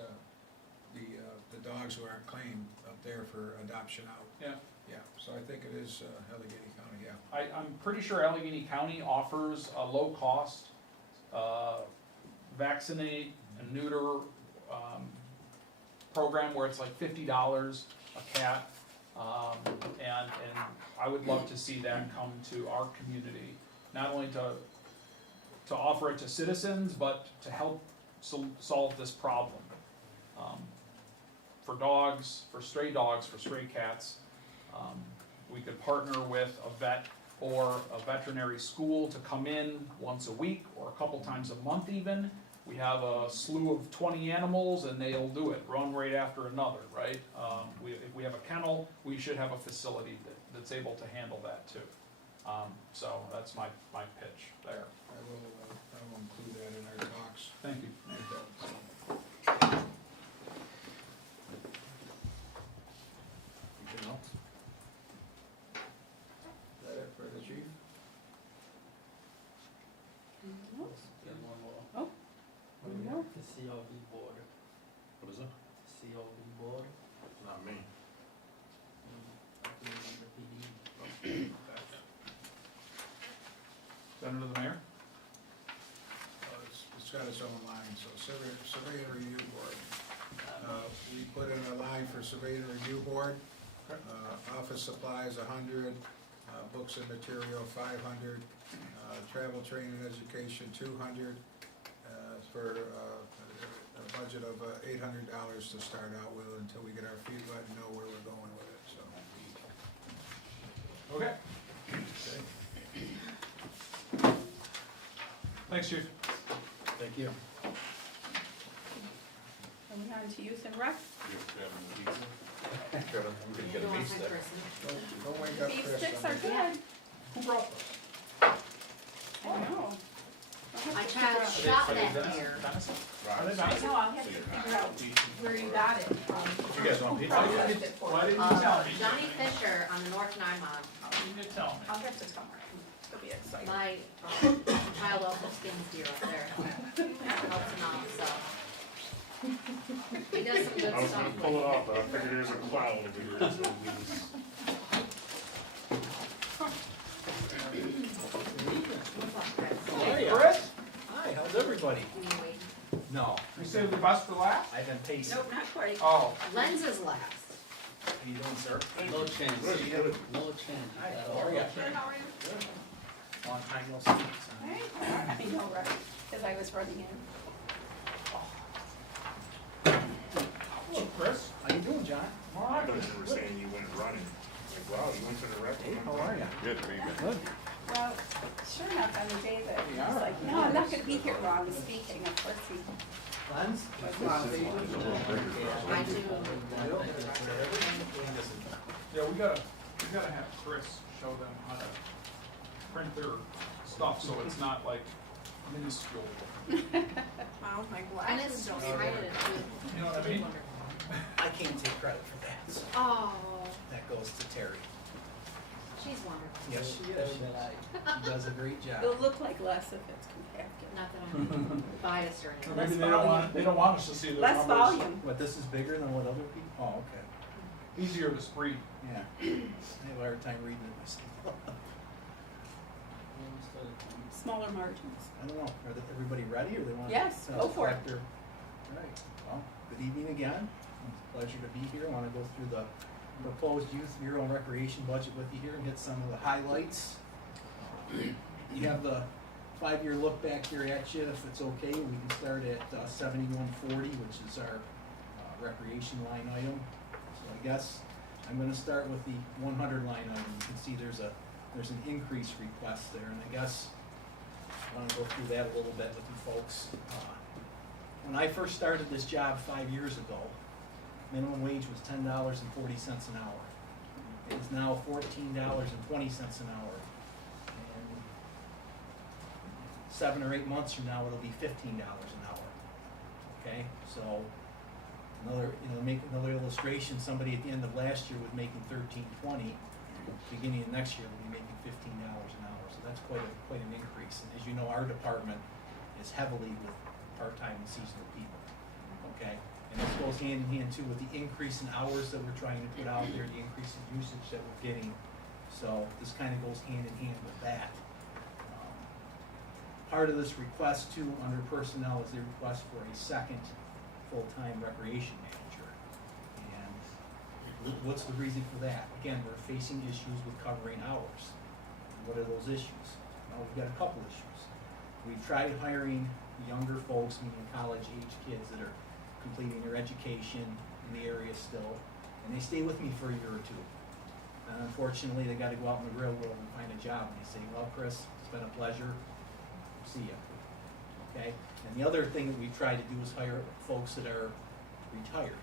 the dogs who aren't claimed up there for adoption out. Yeah. Yeah, so I think it is, Allegheny County, yeah. I'm pretty sure Allegheny County offers a low cost, vaccinate and neuter, program where it's like $50 a cat. And I would love to see that come to our community, not only to offer it to citizens, but to help solve this problem. For dogs, for stray cats, we could partner with a vet or a veterinary school to come in once a week or a couple times a month even. We have a slew of 20 animals and they'll do it, one right after another, right? If we have a kennel, we should have a facility that's able to handle that too. So that's my pitch there. I will include that in our talks. Thank you. Anything else? Is that it for the chief? Get one more. Oh, one more? The COV board, What is it? COV board, Not me. I think it's the PD. Send it to the mayor? It's got its own line, so survey and review board. We put in a line for survey and review board. Office supplies 100, books and material 500, travel, training, education 200, for a budget of $800 to start out with until we get our feet wet and know where we're going with it, so. Okay. Okay. Thanks, chief. Thank you. Moving on to youth and rec. I'm gonna get a You beef want stick. my person? Don't wake up Beef Chris. sticks on are me. good. Who brought those? I know. I tried to shop that here. Are they I nice? know, I'll have to figure out where you got it from. You guys want pizza? Processed it for Why you. didn't you tell me? Johnny Fisher on the North Nymon. You didn't tell me. I'll have to tell her. She'll be excited. My child also skins deer up there. Helps him out, so. He does some good I was stuff. gonna pull it off, but I figured there's a cloud over here, so we just. Hey, Chris, Hi, how's everybody? No, you saved the best for last? I've been pacing. Nope, not quite. Oh, Lenses last. How you doing, sir? No change, Good. no change. Hi, at how all. are ya? Good, how are you? Long time no see. Right? I know, right? Because I was running in. hello, Chris. How you doing, John? All I right. thought you were saying you went running. Like, wow, you went to the rec. Hey, how are ya? Good, maybe. Good. Well, sure enough, on the day that he Yeah. was like, no, I'm not gonna be here while I'm speaking, of course he Lens? I do. Yeah, we gotta have Chris show them how to print their stuff, so it's not like minuscule. Wow, my And glasses it's don't highlighted too. You know what I mean? I can't take credit for that, so Oh, that goes to Terry. she's wonderful. Yes, she is. She does a great job. It'll look like less if it's compacted. Not that I'm biased or Or anything. maybe they don't want us to see the Less numbers. volume. What, this is bigger than what other people? Oh, okay. Easier to spread. Yeah. I have a hard time reading it myself. Smaller margins. I don't know, are everybody ready or they want? Yes, go for it. All right, well, good evening again. It's a pleasure to be here. I want to go through the proposed youth bureau and recreation budget with you here and hit some of the highlights. You have the 5-year look back here at you, if it's okay. We can start at 7140, which is our recreation line item. So I guess I'm going to start with the 100 line item. You can see there's an increase request there, and I guess I want to go through that a little bit with you folks. When I first started this job 5 years ago, minimum wage was $10.40 an hour. It is now $14.20 an hour. And 7 or 8 months from now, it'll be $15 an hour. Okay, so Make another illustration, somebody at the end of last year was making $13.20, beginning of next year will be making $15 an hour, so that's quite an increase. And as you know, our department is heavily with part-time and seasonal people, okay? And this goes hand in hand too with the increase in hours that we're trying to put out there, the increase in usage that we're getting, so this kind of goes hand in hand with that. Part of this request too, under personnel, is the request for a second full-time recreation manager. And what's the reason for that? Again, we're facing issues with covering hours. What are those issues? Well, we've got a couple issues. We've tried hiring younger folks, meaning college-age kids that are completing their education in the area still, and they stay with me for a year or two. And unfortunately, they gotta go out in the real world and find a job, and they say, well, Chris, it's been a pleasure, see ya. Okay? And the other thing that we try to do is hire folks that are retired.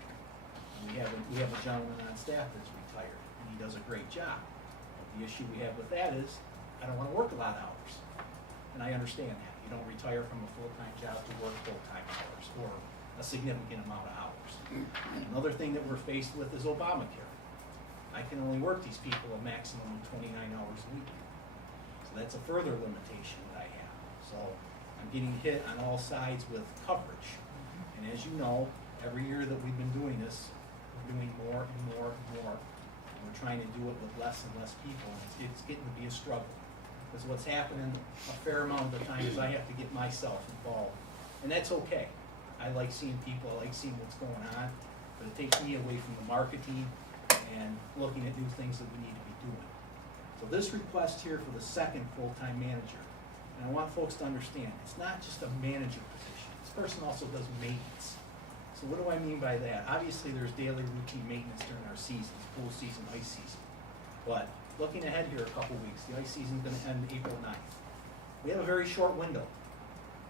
And we have a gentleman on staff that's retired, and he does a great job. The issue we have with that is, I don't wanna work a lot of hours. And I understand that. You don't retire from a full-time job to work full-time hours, or a significant amount of hours. Another thing that we're faced with is Obamacare. I can only work these people a maximum of 29 hours a week. So that's a further limitation that I have. So I'm getting hit on all sides with coverage. And as you know, every year that we've been doing this, we're doing more and more and more. And we're trying to do it with less and less people, and it's getting to be a struggle. Because what's happening a fair amount of the time is I have to get myself involved. And that's okay. I like seeing people, I like seeing what's going on, but it takes me away from the marketing and looking at new things that we need to be doing. So this request here for the second full-time manager, and I want folks to understand, it's not just a manager position. This person also does maintenance. So what do I mean by that? Obviously, there's daily routine maintenance during our seasons, pool season, ice season. But looking ahead here a couple weeks, the ice season's gonna end April 9th. We have a very short window,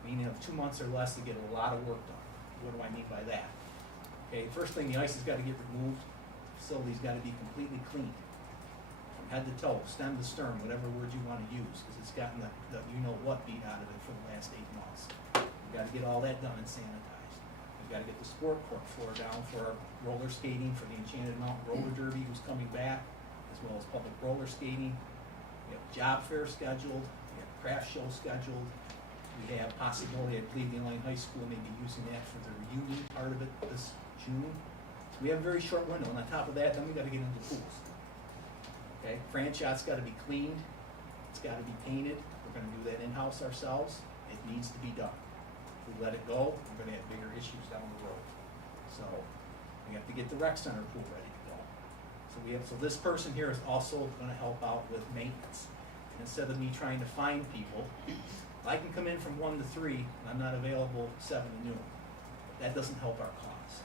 meaning of 2 months or less to get a lot of work done. What do I mean by that? Okay, first thing, the ice has got to get removed. Facility's got to be completely cleaned, from head to toe, stem to stern, whatever word you want to use, because it's gotten the you-know-what beat out of it for the last 8 months. We've got to get all that done and sanitized. We've got to get the sport court floor down for our roller skating, for the Enchanted Mountain Roller Derby, who's coming back, as well as public roller skating. We have a job fair scheduled. We have a craft show scheduled. We have possibility, I believe, the Olean High School may be using that for their reunion part of it this June. So we have a very short window, and on top of that, then we gotta get into pools. Okay, franchise gotta be cleaned, it's gotta be painted, we're gonna do that in-house ourselves, it needs to be done. If we let it go, we're gonna have bigger issues down the road. So, we have to get the rec center pool ready to go. So this person here is also gonna help out with maintenance. And instead of me trying to find people, I can come in from 1 to 3, and I'm not available 7 to noon. That doesn't help our cause.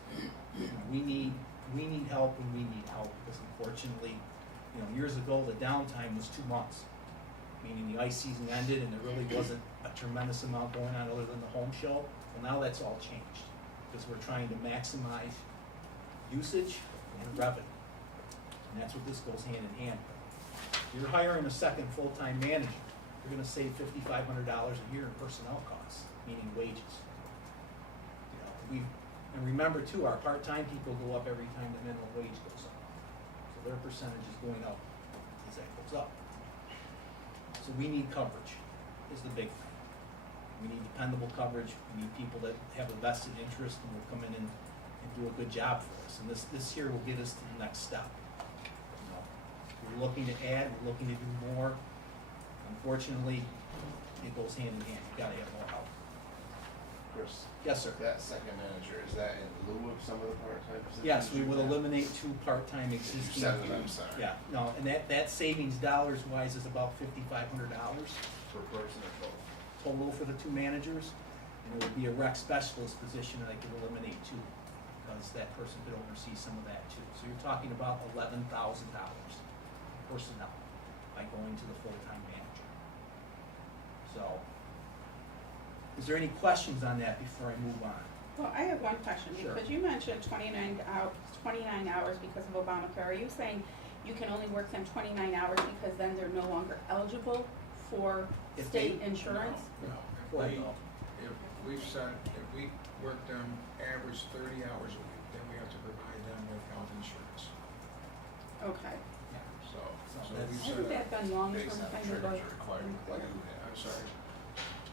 We need help, and we need help, because unfortunately, years ago, the downtime was 2 months. Meaning the ice season ended and there really wasn't a tremendous amount going on other than the home show. Well, now that's all changed, because we're trying to maximize usage and revenue. And that's what this goes hand in hand with. If you're hiring a second full-time manager, you're gonna save $5,500 a year in personnel costs, meaning wages. And remember too, our part-time people go up every time the minimum wage goes up. So their percentage is going up as that goes up. So we need coverage, is the big thing. We need dependable coverage, we need people that have a vested interest and will come in and do a good job for us. And this here will get us to the next step. We're looking to add, we're looking to do more. Unfortunately, it goes hand in hand, you gotta have more help. Chris? Yes, sir. That second manager, is that in lieu of some of the part-time positions? Yes, we you will have? eliminate 2 part-time existing. 7, I'm sorry. Yeah, no, and that savings dollars wise is about $5,500 Per person or total? total for the 2 managers. And it would be a rec specialist position that I could eliminate too, because that person could oversee some of that too. So you're talking about $11,000 personnel by going to the full-time manager. So, is there any questions on that before I move on? Well, I have one question, Sure. because you mentioned 29 hours because of Obamacare. Are you saying you can only work them 29 hours because then they're no longer eligible for If state they- insurance? No, if we work them average 30 hours a week, then we have to provide them with health insurance. Okay. So we Hasn't sort of, that been long-term Based on the kind of triggers a or requirement that you have. I'm sorry,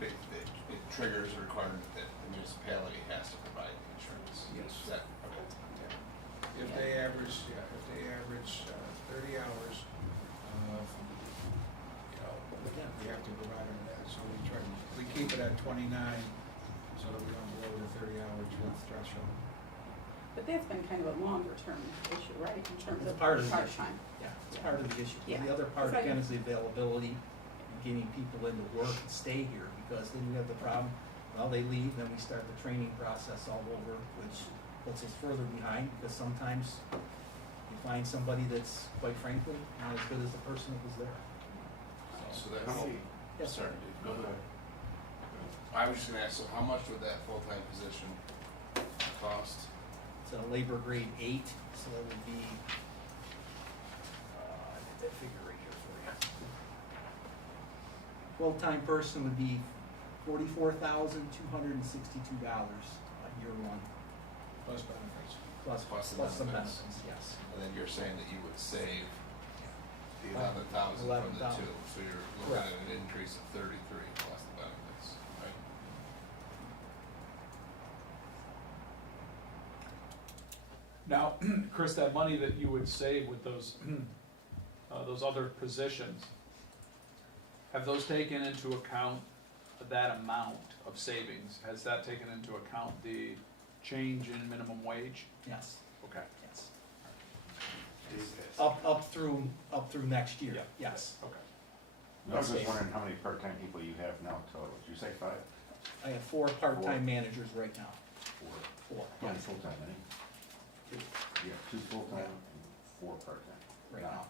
It triggers a requirement that the municipality has to provide the insurance. Yes. Is that, okay. if they average 30 hours, we have to provide them that, so we keep it at 29, so that we don't go over the 30-hour threshold. But that's been kind of a longer-term issue, right, in terms It's of part of the issue. part-time? Yeah, it's part of the issue. Yeah. The other part If I- again is the availability, and getting people into work and stay here, because then you have the problem, well, they leave, then we start the training process all over, which puts us further behind, because sometimes you find somebody that's, quite frankly, not as good as the person that was there. So that's, Yes, sir. sorry, Dave, go ahead. I was just gonna ask, so how much would that full-time position cost? It's a labor grade 8, so that would be, I get that figure right here for you. Full-time person would be $44,262, year one, Plus benefits. plus the some benefits. benefits, yes. And then you're saying that you would save the 11,000 from the 11,000. two, so you're looking at an increase of 33 plus the benefits, right? Now, Chris, that money that you would save with those other positions, have those taken into account that amount of savings? Has that taken into account the change in minimum wage? Yes, Okay. yes. Up through next year, Yeah. yes. Okay. I was just wondering how many part-time people you have now total. Did you say 5? I have 4 part-time managers right now. 4, How many yes, full-time, any? 2 You have 2 full-time and 4 part-time. right Now. now.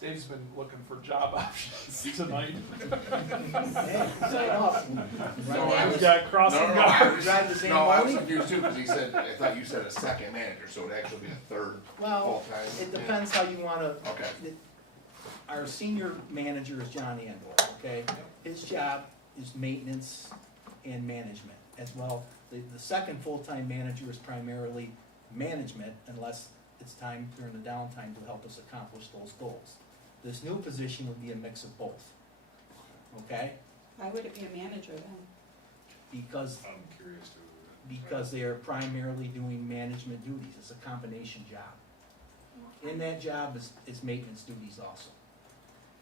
Dave's been looking for job options tonight. Hey, sign up. No, I He's was- got crossing I guards. was, Drive the same no, I was money? confused too, cause he said, I thought you said a second manager, so it'd actually be a third Well, full-time. it depends how you wanna, Okay, our senior manager is John Andor, okay? His job is maintenance and management as well. The second full-time manager is primarily management unless it's time during the downtime to help us accomplish those goals. This new position would be a mix of both, okay? Why would it be a manager then? Because, I'm curious to. because they are primarily doing management duties. It's a combination job. In that job is maintenance duties also.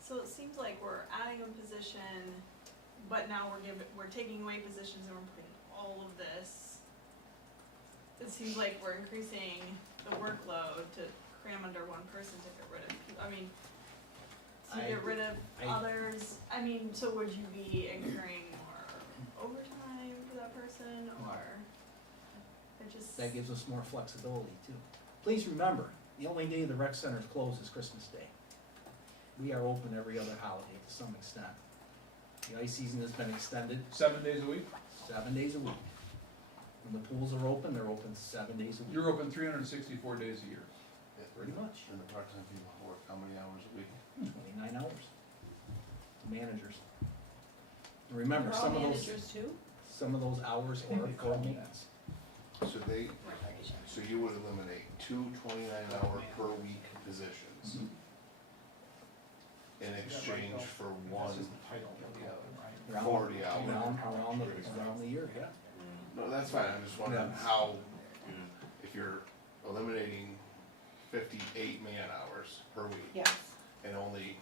So it seems like we're adding a position, but now we're taking away positions and we're putting all of this. It seems like we're increasing the workload to cram under one person to get rid of people. I mean, to I- get rid of I- others, I mean, so would you be incurring more overtime for that person or it just? That gives us more flexibility too. Please remember, the only day the rec center is closed is Christmas Day. We are open every other holiday to some extent. The ice season has been extended 7 days a week? 7 days a week. When the pools are open, they're open 7 days a week. You're open 364 days a year. Pretty much, and the part-time people work how many hours a week? 29 hours. Managers. And remember, They're all some of those, managers too? some of those hours are for maintenance. So so you would eliminate 2 29-hour per week positions in exchange for one Around- 40 hour. Around the year, yeah. No, that's fine, I'm just wondering how, if you're eliminating 58 man-hours per week Yes. and only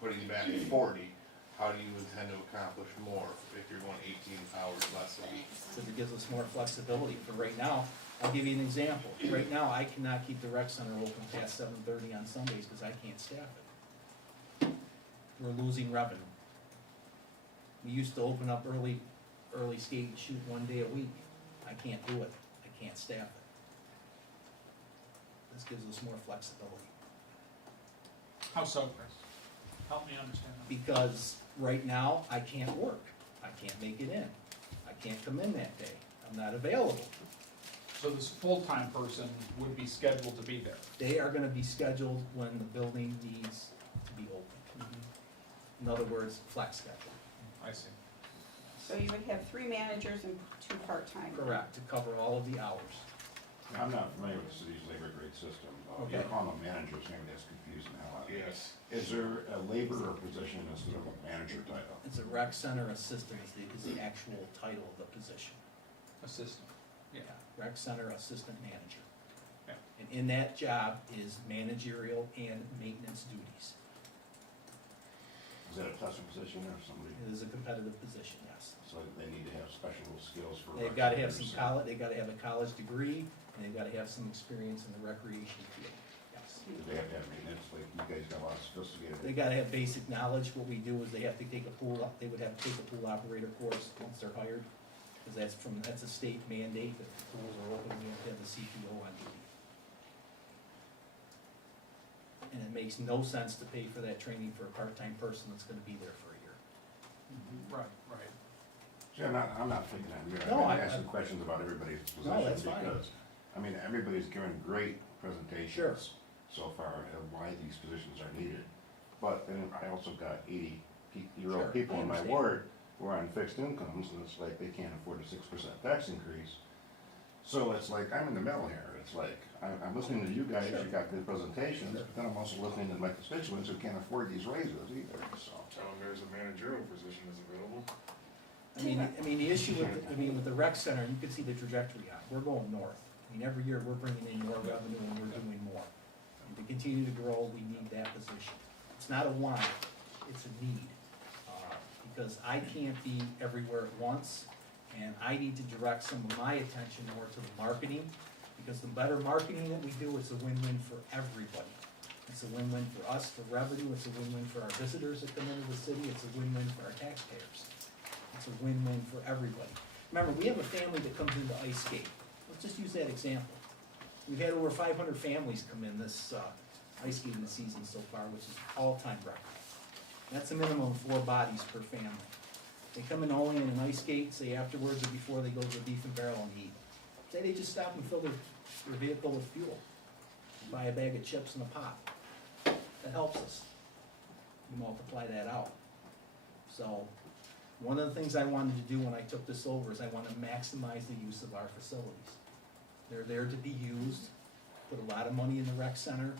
putting you back at 40, how do you intend to accomplish more if you're going 18 hours less a week? Because it gives us more flexibility. For right now, I'll give you an example. Right now, I cannot keep the rec center open past 7:30 on Sundays because I can't staff it. We're losing revenue. We used to open up early skate and shoot 1 day a week. I can't do it. I can't staff it. This gives us more flexibility. How so, Chris? Help me understand that. Because right now, I can't work. I can't make it in. I can't come in that day. I'm not available. So this full-time person would be scheduled to be there? They are gonna be scheduled when the building needs to be open. In other words, flex schedule. I see. So you would have 3 managers and 2 part-time? Correct, to cover all of the hours. I'm not familiar with the city's labor grade system. You Okay. call them managers, maybe that's confusing the hell out of me. Yes. Is there a laborer position instead of a manager title? It's a rec center assistant is the actual title of the position. Assistant, yeah. Rec center assistant manager. Yeah. And in that job is managerial and maintenance duties. Is that a testing position or somebody, It is a competitive position, yes. so they need to have special skills for? They've gotta have some college, they've gotta have a college degree, and they've gotta have some experience in the recreation field, yes. Do they have to have maintenance, like you guys got a lot of sophisticated? They gotta have basic knowledge. What we do is they have to take a pool, they would have to take a pool operator course once they're hired. Cause that's a state mandate that the pools are open, we have to have the CPO on duty. And it makes no sense to pay for that training for a part-time person that's gonna be there for a year. Right, right. See, I'm not thinking on you, No, I've been I- asking questions about everybody's No, that's position fine. because, I mean, everybody's given great presentations Sure. so far of why these positions are needed. But then I also got 80-year-old Sure, people I in my understand. ward who are on fixed incomes, and it's like they can't afford a 6% tax increase. So it's like, I'm in the middle here, it's like, I'm listening to you guys, Sure. you got good presentations, but then I'm also listening to my constituents who can't afford these raises either, so. Tell them there's a managerial position is available. I mean, the issue with the rec center, you can see the trajectory on, it. We're going north. I mean, every year we're bringing in more revenue and we're doing more. And to continue to grow, we need that position. It's not a want, it's a need. Because I can't be everywhere at once, and I need to direct some of my attention more to the marketing, because the better marketing that we do, it's a win-win for everybody. It's a win-win for us for revenue, it's a win-win for our visitors that come into the city, it's a win-win for our taxpayers. It's a win-win for everybody. Remember, we have a family that comes into ice skate. Let's just use that example. We've had over 500 families come in this ice skating season so far, which is all-time record. That's a minimum of 4 bodies per family. They come in Olean and ice skate, say afterwards or before they go to the beef and barrel and eat. Say they just stop and fill their vehicle with fuel. Buy a bag of chips and a pop. That helps us. You multiply that out. So, one of the things I wanted to do when I took this over is I want to maximize the use of our facilities. They're there to be used, put a lot of money in the rec center.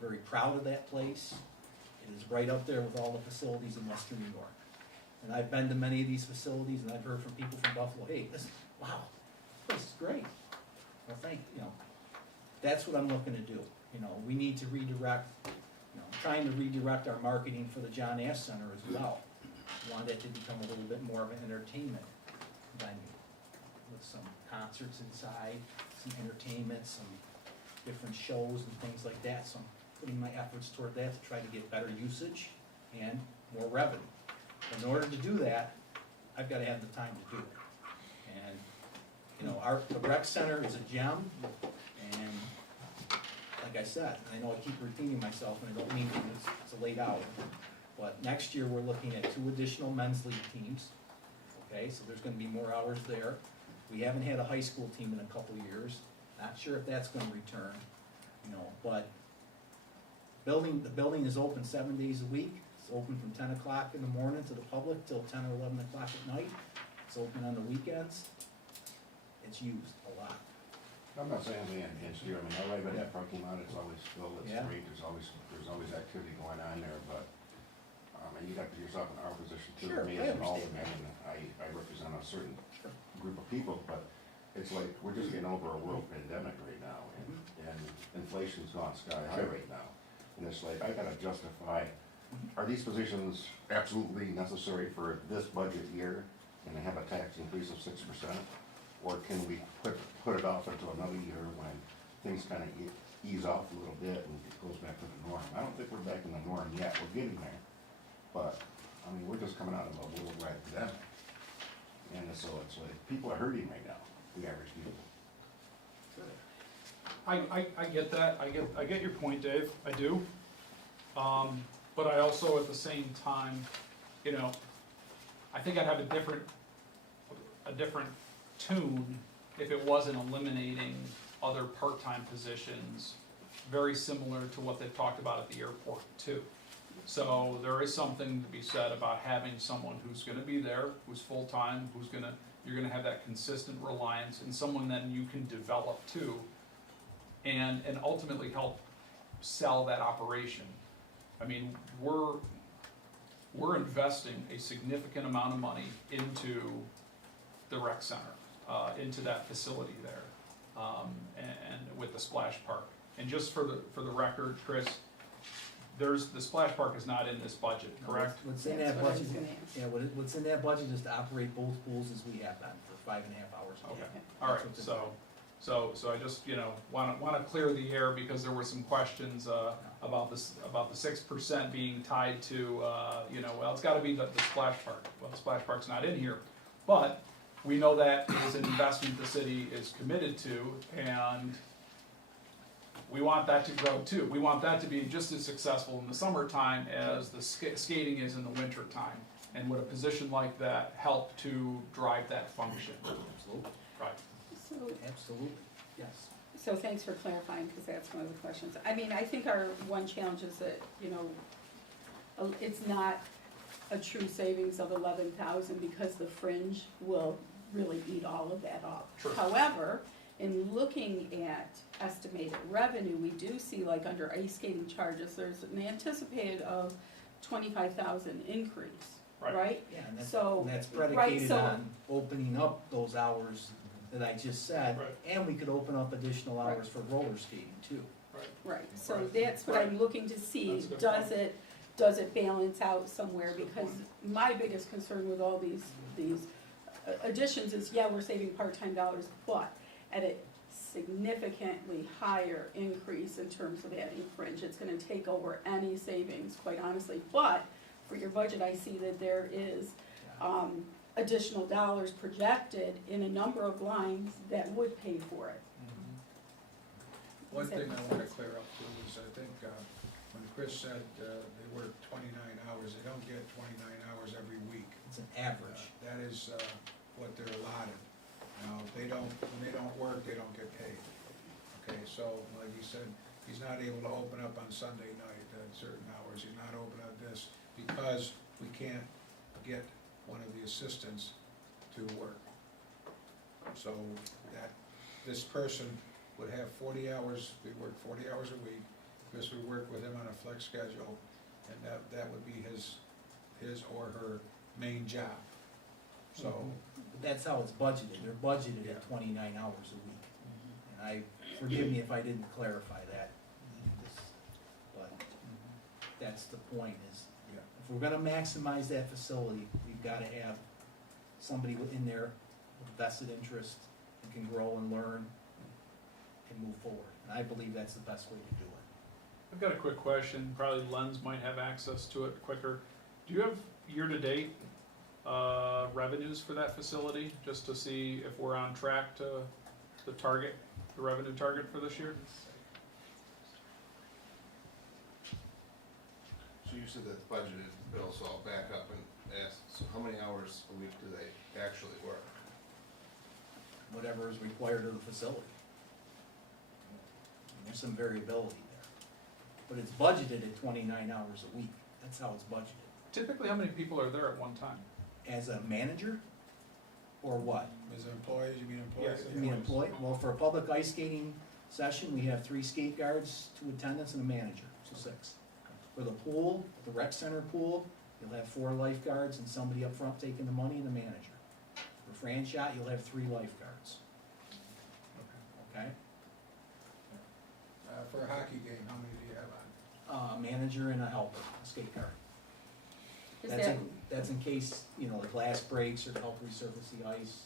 We're very proud of that place. It is right up there with all the facilities in Western New York. And I've been to many of these facilities and I've heard from people from Buffalo, hey, wow, this is great. Well, that's what I'm looking to do. We need to redirect, trying to redirect our marketing for the John Ash Center as well. I want that to become a little bit more of an entertainment venue with some concerts inside, some entertainment, some different shows and things like that. So I'm putting my efforts toward that to try to get better usage and more revenue. In order to do that, I've got to have the time to do it. And, the rec center is a gem, and like I said, I know I keep repeating myself, and I don't mean to, it's a late hour, but next year we're looking at 2 additional men's league teams, okay, so there's gonna be more hours there. We haven't had a high school team in a couple of years, not sure if that's gonna return, but the building is open 7 days a week. It's open from 10 o'clock in the morning to the public till 10 or 11 o'clock at night. It's open on the weekends. It's used a lot. I'm not saying anything against you, I mean, I live in that parking lot, it's always filled, it's Yeah. great, there's always activity going on there, but, and you got to put yourself in our position too, Sure, me I as an understand. alderman, and I represent a certain Sure. group of people, but it's like, we're just getting over a world pandemic right now, and inflation's gone sky high Sure. right now. And it's like, I gotta justify, are these positions absolutely necessary for this budget year, and they have a tax increase of 6%? Or can we put it off until another year when things kind of ease off a little bit and it goes back to the norm? I don't think we're back in the norm yet, we're getting there, but, I mean, we're just coming out of a worldwide pandemic. And so it's like, people are hurting right now, the average people. I get that, I get your point, Dave, I do. But I also, at the same time, I think I'd have a different tune if it wasn't eliminating other part-time positions, very similar to what they've talked about at the airport too. So there is something to be said about having someone who's gonna be there, who's full-time, you're you're gonna have that consistent reliance, and someone then you can develop too, and ultimately help sell that operation. I mean, we're investing a significant amount of money into the rec center, into that facility there, and with the splash park. And just for the record, Chris, the splash park is not in this budget, correct? What's in That's that what I budget, was gonna ask. yeah, what's in that budget is to operate both pools as we have been for 5.5 hours a day. Okay, all right, That's what's in so I just, wanna clear the air, because there were some questions, about this, about the 6% being tied to, well, it's gotta be the splash park. Well, the splash park's not in here, but we know that is an investment the city is committed to, and we want that to grow too. We want that to be just as successful in the summertime as the skating is in the winter time. And would a position like that help to drive that function? Absolutely, Right. So, absolutely, yes. so thanks for clarifying, because that's one of the questions. I mean, I think our one challenge is that, it's not a true savings of 11,000, because the fringe will really eat all of that up. True. However, in looking at estimated revenue, we do see, like under ice skating charges, there's an anticipated of 25,000 increase, Right. right? Yeah, and So, that's right, predicated so- on opening up those hours that I just said, Right. and we could open up additional hours for roller skating too. Right, so Right. that's what I'm looking to see, That's a good does it balance out somewhere? Because my biggest concern with all these additions is, yeah, we're saving part-time dollars, but at a significantly higher increase in terms of adding fringe, it's gonna take over any savings, quite honestly. But for your budget, I see that there is, additional dollars projected in a number of lines that would pay for it. One thing I wanna clear up too is, I think, when Chris said, they work 29 hours, they don't get 29 hours every week. It's an average. That is, what they're allotted. Now, if when they don't work, they don't get paid. Okay, so, like he said, he's not able to open up on Sunday night at certain hours, he's not open at this, because we can't get one of the assistants to work. So, this person would have 40 hours, we work 40 hours a week, Chris would work with him on a flex schedule, and that would be his or her main job. So, But that's how it's budgeted, they're budgeted at 29 hours a week. And forgive me if I didn't clarify that, but that's the point is, yeah. if we're gonna maximize that facility, we've gotta have somebody in there with vested interest and can grow and learn and move forward. And I believe that's the best way to do it. I've got a quick question, probably Len's might have access to it quicker. Do you have year-to-date revenues for that facility, just to see if we're on track to the revenue target for this year? So you said that's budgeted, Bill, so I'll back up and ask, so how many hours a week do they actually work? Whatever is required of the facility. There's some variability there. But it's budgeted at 29 hours a week, that's how it's budgeted. Typically, how many people are there at one time? As a manager, or what? As employees, you mean employees? Yes. You mean employee? Well, for a public ice skating session, we have 3 skate guards, 2 attendants, and a manager, so 6. For the pool, the rec center pool, you'll have 4 lifeguards and somebody up front taking the money and the manager. For Fran Shot, you'll have 3 lifeguards, okay? For a hockey game, how many do you have on? A manager and a helper, a skate guard. Is That's that, that's in case, the glass breaks or to help resurface the ice.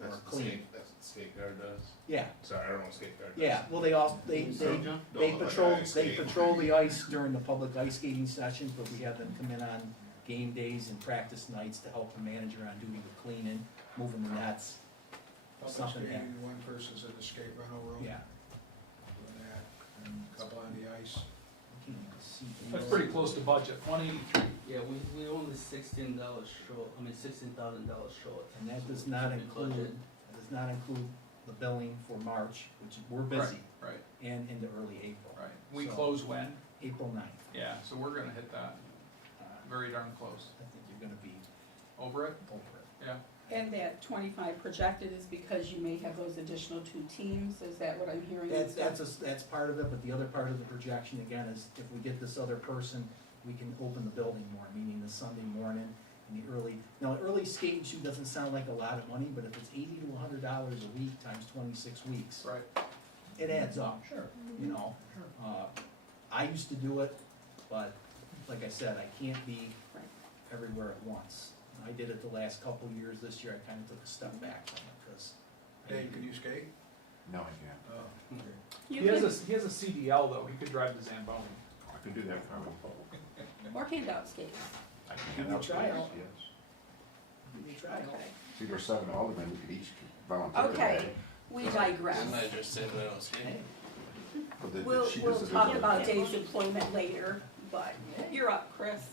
That's Or what the clean. that's what the skate guard does? Yeah, Sorry, I don't know what skate guard does. yeah, well, they all, they No, like patrol, ice they skating. patrol the ice during the public ice skating sessions, but we have them come in on game days and practice nights to help the manager on duty with cleaning, moving the nets. Public Something, yeah. skating, one person's in the skate rental room. Yeah. Doing that, and a couple on the ice. That's pretty close to budget, 183. Yeah, we only $16 short, $16,000 short. And that does not Budget. include, the billing for March, which we're busy, Right, and into early April. right. We So- close when? April 9th. Yeah, so we're gonna hit that Uh, very darn close. I think you're gonna be Over it? over it. Yeah. And that 25 projected is because you may have those additional 2 teams, is that what I'm hearing? That's part of it, but the other part of the projection, again, is if we get this other person, we can open the building more, meaning the Sunday morning and the early, now, early skate and shoot doesn't sound like a lot of money, but if it's $80 to $100 a week times 26 weeks, Right. it adds up. Sure. You know, I used to do it, but like I said, I can't be everywhere at once. I did it the last couple of years. This year, I kind of took a step back from it, because. Dave, can you skate? No, I can't. Oh, okay. You He has could- he has a CDL though, he could drive the Zamboni. I can do that probably. Or handout skates. I can Give hand me a out tryout. those, yes. Give me a try. Okay. See, there's 7 aldermen, we could each volunteer. Okay, we digress. Didn't I just say that I don't skate? But the- We'll she we'll just- talk about Dave's employment later, but you're up, Chris.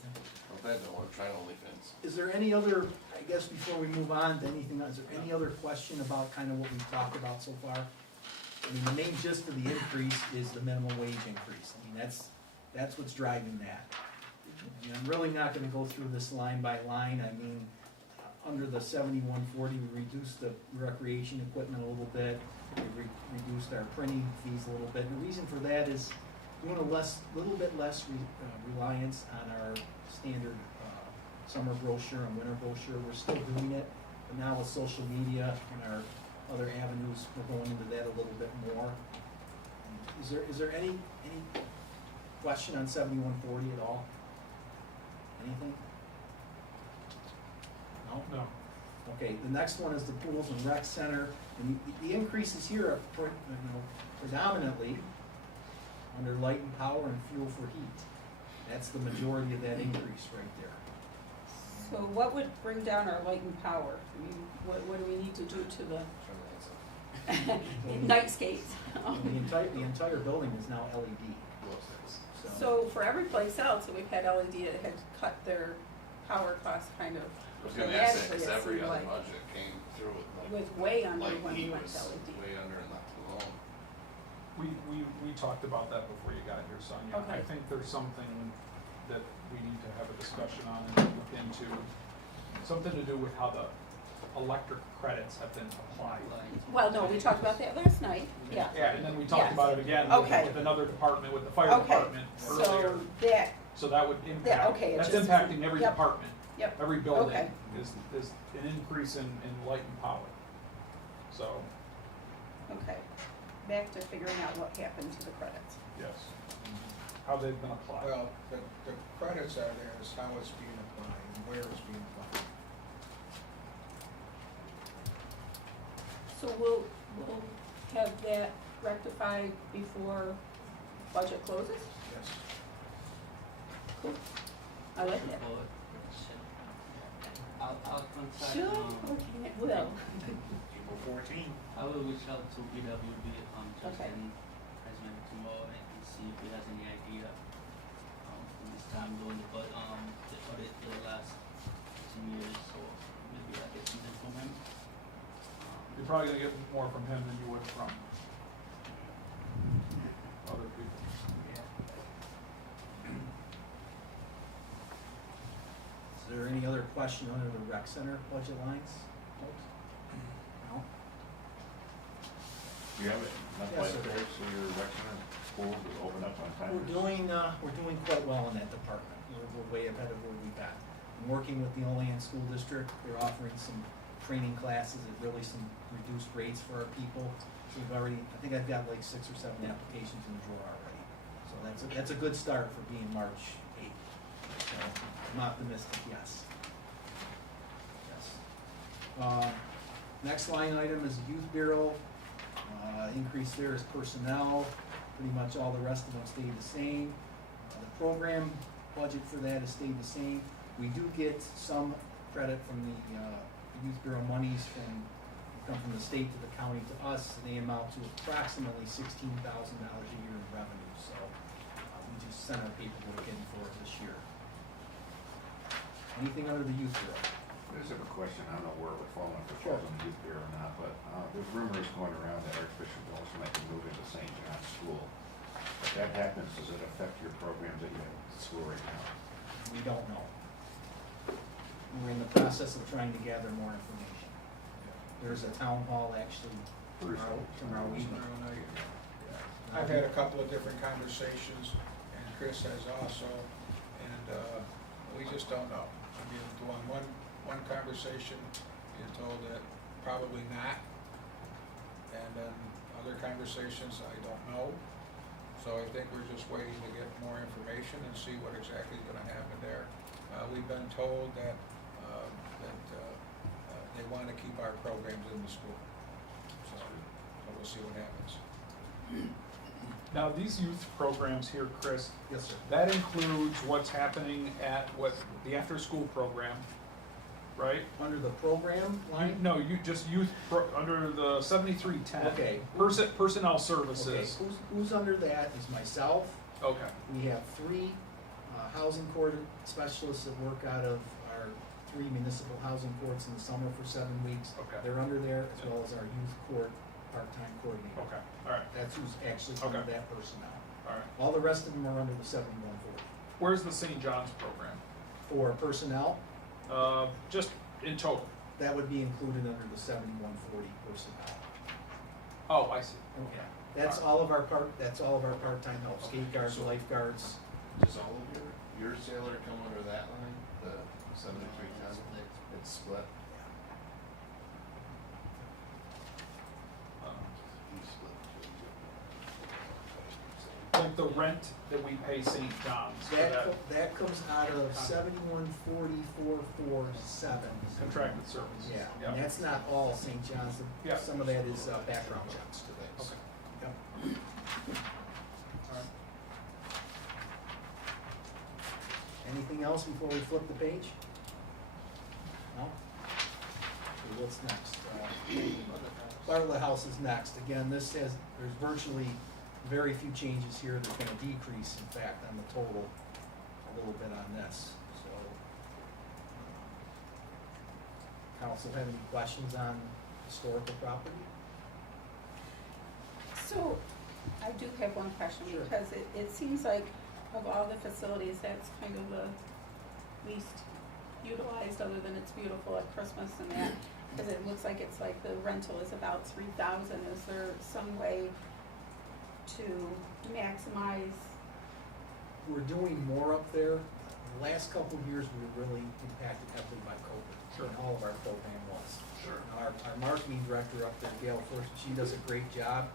Well, that don't work, try OnlyFans. Is there any other, I guess before we move on to anything else, is there any other question about kind of what we've talked about so far? I mean, the main gist of the increase is the minimum wage increase. I mean, that's what's driving that. And I'm really not gonna go through this line by line. I mean, under the 7140, we reduced the recreation equipment a little bit. We reduced our printing fees a little bit. And the reason for that is doing little bit less reliance on our standard summer brochure and winter brochure. We're still doing it, but now with social media and our other avenues, we're going into that a little bit more. Is there any question on 7140 at all? Anything? No? No. Okay, the next one is the pools and rec center, and the increases here are, predominantly under light and power and fuel for heat. That's the majority of that increase right there. So what would bring down our light and power? I mean, what do we need to do to the night skates? The entire building is now LED. So for every place else that we've had LED, it had cut their power costs kind of I was gonna ask that, dramatically, cause it every seemed other like. budget came through with like. Was way under Like when we heat went was to LED. way under and left alone. We talked about that before you got here, Sonia. I Okay. think there's something that we need to have a discussion on and look into, something to do with how the electric credits have been applied. Well, no, we talked about that last night, yeah. Yeah, and then we talked Yes. about it again Okay. with another department, with the fire Okay, department earlier. so that, So that would impact, okay, it that's just- impacting every yep. department, yep, every building Okay. is an increase in light and power. So, okay. Back to figuring out what happened to the credits. yes, how they've been applied. Well, the credits are there is how it's being applied and where it's being applied. So we'll have that rectified before budget closes? Yes. Cool. I like that. I'll contact, Sure, okay, will. April 14. I will reach out to PWB, Okay. Justin President tomorrow and see if he has any idea, from this time doing it, but, the audit for the last 2 years, so maybe I'll get something from him. You're probably gonna get more from him than you would from other people. Is there any other question under the rec center budget lines, folks? No? Do you have enough Yes, light sir. there so your rec center schools will open up on time? We're doing quite well in that department. We're way ahead of where we've got. I'm working with the Olean School District. They're offering some training classes at really some reduced rates for our people. So we've already, I think I've got like 6 or 7 applications in the drawer already. So that's a good start for being March 8th. So I'm optimistic, yes. Yes. Next line item is Youth Bureau. Increase there is personnel. Pretty much all the rest of them stayed the same. The program budget for that has stayed the same. We do get some credit from the Youth Bureau monies come from the state to the county to us. They amount to approximately $16,000 a year in revenue. So we just sent our paperwork in for it this year. Anything under the Youth Bureau? I just have a question, I don't know where it would fall under, if it Sure. falls on the youth bureau or not, but, there's rumors going around that Archbishop Wilson might be moving to St. John's School. If that happens, does it affect your programs that you have at the school right now? We don't know. We're in the process of trying to gather more information. There's a town hall actually tomorrow evening. Tomorrow night, yeah. I've had a couple of different conversations, and Chris has also, and, we just don't know. I mean, on one conversation, you're told that probably not, and then other conversations, I don't know. So I think we're just waiting to get more information and see what exactly is gonna happen there. We've been told that, they wanna keep our programs in the school. So we'll see what happens. Now, these youth programs here, Chris, Yes, sir. that includes what's happening at the after-school program, right? Under the program line? No, you just under the 7310. Okay. Personnel Okay, services. who's under that is myself. Okay. We have 3 housing court specialists that work out of our 3 municipal housing courts in the summer for 7 weeks. Okay. They're under there, as well as our youth court part-time coordinator. Okay, all right, That's who's actually under Okay. that personnel. all right. All the rest of them are under the 7140. Where's the St. John's program? For personnel, Just in total. that would be included under the 7140 personnel. Oh, I see. Okay. That's all of our part-time help, skate guards, lifeguards. Does all of your sailor come under that line, the 7310? It's split. Like the rent that we pay St. John's for that That comes out of 7140,447. contracted services. Yeah, Yeah. and that's not all St. John's, Yeah. some of that is background checks. Okay. Yep. All right. Anything else before we flip the page? No? Okay, what's next? Bartlett House is next. Again, there's virtually very few changes here. They're gonna decrease, in fact, on the total, a little bit on this, so. Council have any questions on historical property? So, I do have one question, Sure. because it seems like of all the facilities, that's kind of the least utilized, other than it's beautiful at Christmas and that, because it looks like it's like the rental is about 3,000. Is there some way to maximize? We're doing more up there. The last couple of years, we were really impacted heavily by COVID. Sure. And all of our program was. Sure. Our marketing director up there, Gail First, she does a great job,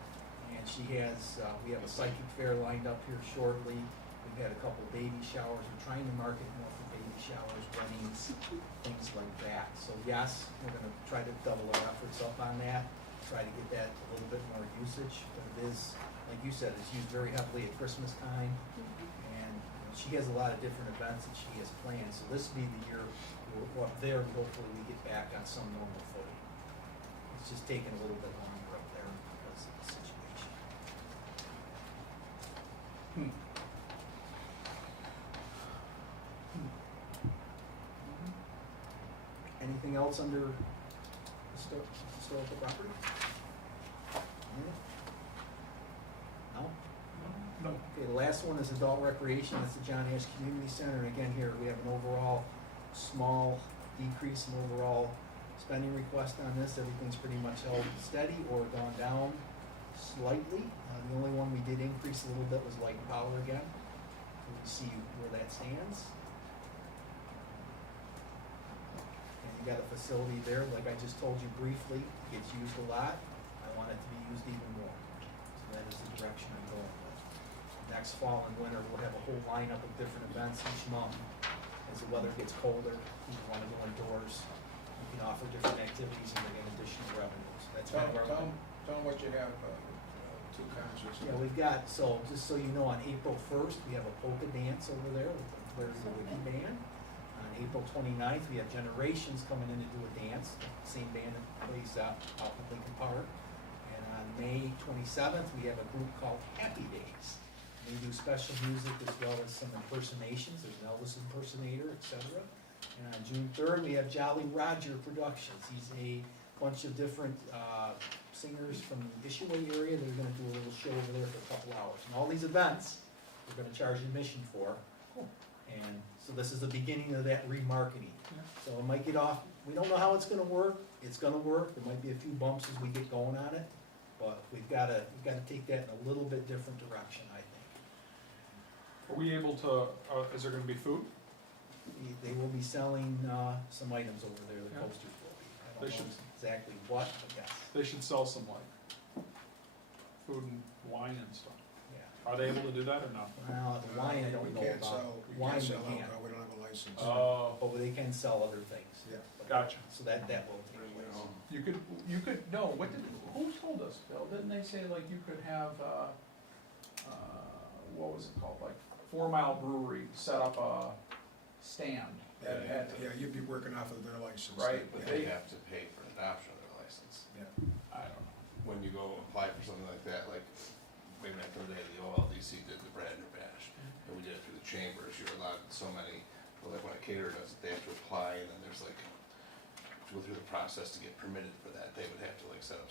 and she has, we have a psychic fair lined up here shortly. We've had a couple baby showers. We're trying to market more for baby showers, weddings, things like that. So yes, we're gonna try to double our efforts up on that, try to get that a little bit more usage, but it is, like you said, it's used very heavily at Christmas time. And she has a lot of different events that she has planned, so this will be the year we'll go up there, and hopefully we get back on some normal footing. It's just taking a little bit longer up there because of the situation. Anything else under historical property? No? No. Okay, the last one is adult recreation, that's the John Ash Community Center, and again here, we have an overall small decrease in overall spending request on this, everything's pretty much held steady or gone down slightly. The only one we did increase a little bit was light and power again, so we see where that stands. And you got a facility there, like I just told you briefly, gets used a lot, I want it to be used even more, so that is the direction I'm going with. Next fall and winter, we'll have a whole lineup of different events each month. As the weather gets colder, people wanna go indoors, we can offer different activities and bring in additional revenues. That's kind of our. Tell them what you have, 2 concerts. Yeah, we've got, so, just so you know, on April 1st, we have a polka dance over there with the Claire Wiki Band. On April 29th, we have Generations coming in to do a dance, same band that plays out in Lincoln Park. And on May 27th, we have a group called Happy Days. They do special music as well as some impersonations, there's an Elvis impersonator, etc. And on June 3rd, we have Jolly Roger Productions. He's a bunch of different singers from the Ishiway area. They're gonna do a little show over there for a couple hours. And all these events, we're gonna charge admission for. And so this is the beginning of that remarketing. Yeah. So it might get off, we don't know how it's gonna work, it's gonna work, there might be a few bumps as we get going on it, but we've gotta take that in a little bit different direction, I think. Are we able to, is there gonna be food? They will be selling, some items over there, the Yeah. posters will be. I They don't should- know exactly what, but yes, They should sell some like food and wine and stuff. yeah. Are they able to do that or not? Well, the wine I don't know about. We Wine can't we sell can't. alcohol, we don't have a license. Oh, But they can sell other things. Yeah. gotcha. So that will take place. You could, no, who told us, Bill? Didn't they say like you could have, what was it called, like 4 Mile Brewery set up a stand that had, Yeah, you'd be working off of their license. Right, But but they they, have to pay for an adoption of their license. I don't know. When you go apply for something like that, like, maybe back in the day, the OLDC did the brand new bash, and we did it through the chambers, you're allowed so many, but like when a caterer does it, they have to apply, and then there's like, to go through the process to get permitted for that, they would have to like set up,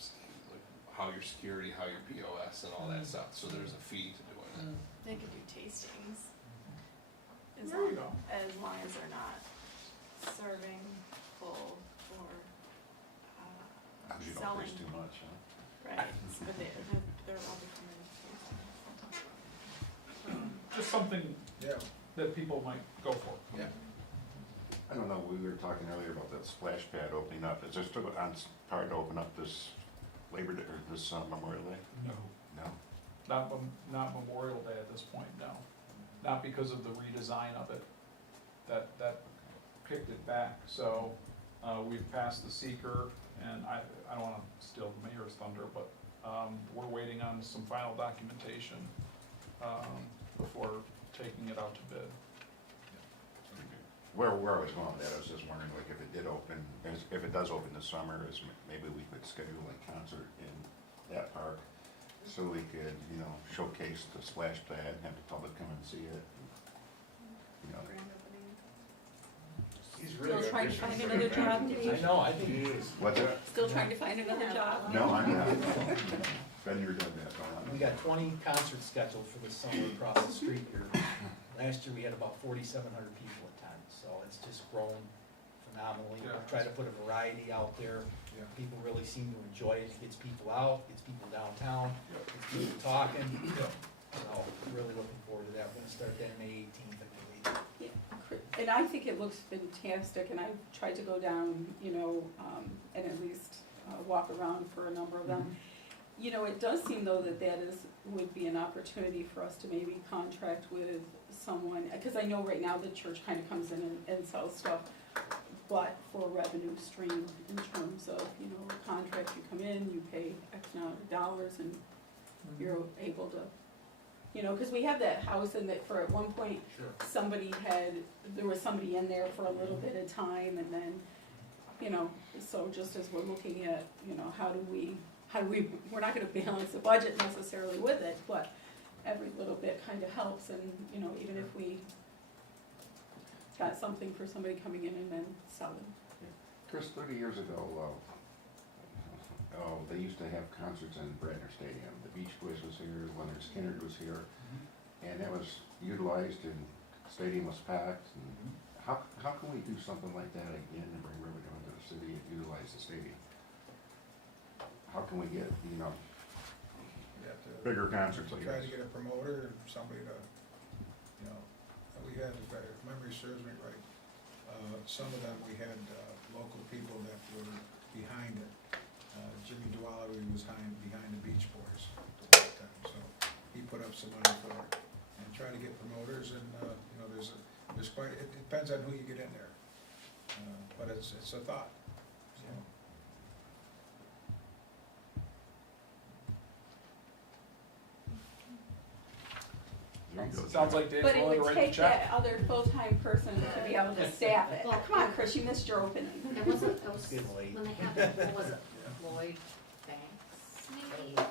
like, how your security, how your POS and all that stuff, so there's a fee to doing it. They could do tastings. As There you long, go. as long as they're not serving full or, You don't selling. taste too much, huh? Right, but they're allowed to come in. Just something Yeah, that people might go for. yeah. I don't know, we were talking earlier about that splash pad opening up. Is there still on part to open up this Labor Day, or this Memorial Day? No. No? Not Memorial Day at this point, no. Not because of the redesign of it. That kicked it back. So, we've passed the seeker, and I don't wanna steal the mayor's thunder, but, we're waiting on some final documentation, before taking it out to bid. Where I was going with that, I was just wondering, like, if it did open, if it does open this summer, is maybe we could schedule a concert in that park, so we could, showcase the splash pad, and have the public come and see it. You know, Grand opening. He's Still trying to find another job, Dave? know, I think what's it? Still trying to find another job? No, I'm not. Ben, you're doing that, don't I? we got 20 concerts scheduled for this summer across the street here. Last year, we had about 4,700 people attend, so it's just grown phenomenally. Yeah. We'll try to put a variety out there. Yeah. People really seem to enjoy it. It gets people out, gets people downtown, gets people talking. So, really looking forward to that. We're gonna start that May 18th, I believe. Yeah, and I think it looks fantastic, and I've tried to go down, and at least walk around for a number of them. It does seem though that would be an opportunity for us to maybe contract with someone, because I know right now the church kind of comes in and sells stuff, but for a revenue stream in terms of, a contract, you come in, you pay X amount of dollars, and you're able to, because we have that house in that for at one point, there was somebody in there for a little bit of time, and then, so just as we're looking at, how do we, we're not gonna balance the budget necessarily with it, but every little bit kind of helps, and, even if we got something for somebody coming in and then selling. Chris, 30 years ago, they used to have concerts in Bradner Stadium. The Beach Boys was here, Leonard Skinner was here, and that was utilized, and the stadium was packed. And how can we do something like that again and bring revenue into the city and utilize the stadium? How can we get, We have to bigger concerts like try to this? get a promoter, somebody to, we had, if memory serves me right, some of them, we had local people that were behind it. Jimmy Duallery was behind the Beach Boys at that time, so he put up some money for it. And try to get promoters, and, there's quite, it depends on who you get in there. But it's a thought, so. There you go, Sounds Jeff. like Dave's But it willing to would write the take check. that other full-time person to be able to staff it. Well, Come on, Chris, you missed your opening. It was Getting late. when they had, what was it, Lloyd Banks, maybe,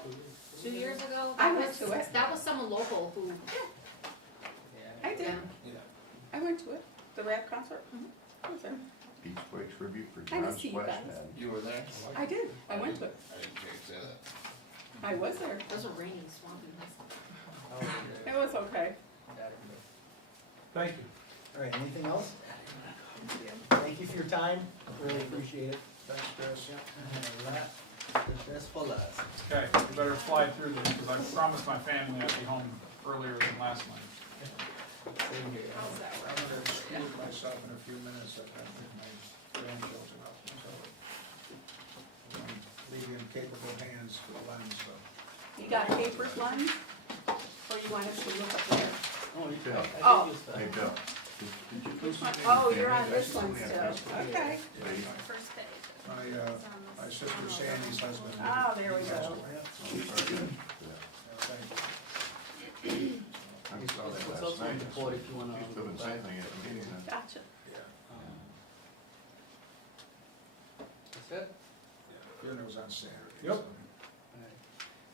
2 years ago? I That went was- to it. That was someone local who, I did, yeah, Yeah. I went to it, the rap concert. I was there. Beach Boy tribute for I John didn't see you Splash guys. Pad. You were there? I did, I went to it, I didn't hear you say that. I was there, it was a rainy swampy mess. it was okay. Thank you. All right, anything else? Thank you for your time, really appreciate it. Thanks, Chris. That's for last. Okay, we better fly through this, because I promised my family I'd be home earlier than last night. Same here. How's that I'm work? gonna excuse myself in a few minutes, I've got to pick my grandchildren up, so. I'm leaving in capable hands for the lens, so. You got papers, Lon? Or you want us to look up there? Oh, you can. Oh. Hey, Bill. Which one? Oh, you're on this one still, okay. First page. My, It's on my this- sister Sandy's husband. Oh, there we go. I saw that It's last also on night. the board if you wanna. She's doing something at the meeting then. Gotcha. That's it? Funeral was on Saturday. Yep.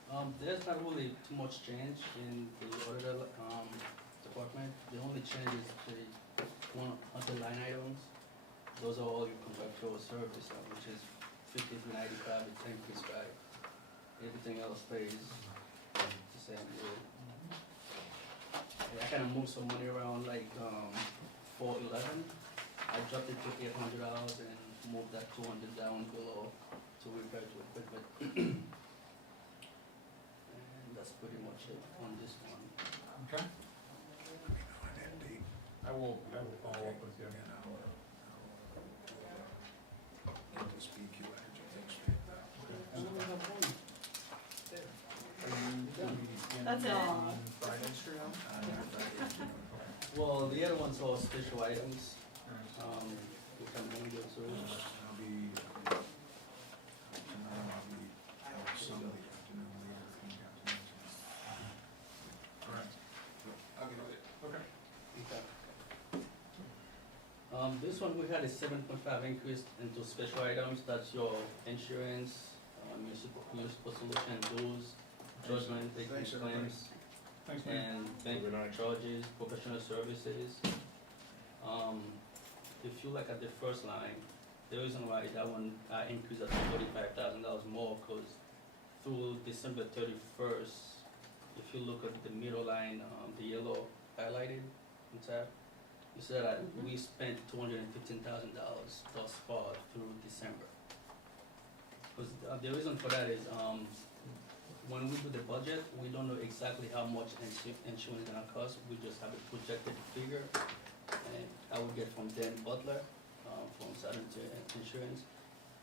Alright. There's not really too much change in the auditor, department. The only change is the one of the line items. Those are all your contractual service, which is 5395, it's increased by. Everything else stays the same. I kinda moved some money around, like, 411. I dropped it to $800 and moved that 200 down below to repair to equipment. And that's pretty much it on this one. Okay. On that date. I will follow up with you. And I'll get this BQ energy thing straightened out. And then we have one. That's it. On Friday? Well, the other ones are special items, which I'm gonna go through. I'll be, tomorrow I'll be out Sunday afternoon later. if you guys mention it. All right. I'll get it. Okay. This one, we had a 7.5 increase into special items, that's your insurance, municipal solution dues, judgment, Thanks, everybody. claims, Thanks, man. and bank Good night. charges, professional services. If you look at the first line, the reason why that one increased at $45,000 more, cause through December 31st, if you look at the middle line, the yellow highlighted on top, you see that we spent $215,000 thus far through December. Cause the reason for that is, when we do the budget, we don't know exactly how much insurance is gonna cost, we just have a projected figure. And I will get from Dan Butler, from Southern Insurance,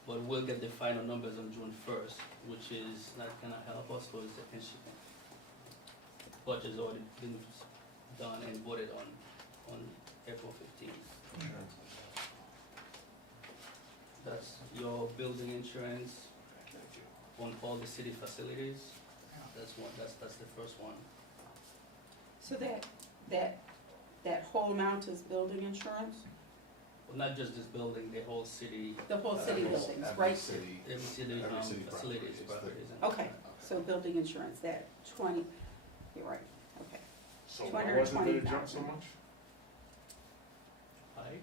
but we'll get the final numbers on June 1st, which is not gonna help us, because the insurance budget's already been done and voted on April 15th. That's your building insurance on all the city facilities. That's one, that's the first one. So that whole amount is building insurance? Well, not just this building, the whole city, The whole city buildings, Every right? city, every city, every city facilities, property is properties. and- Okay, so building insurance, that 20, you're right, okay. So why was it that it jumped so 220,000. much? Aye.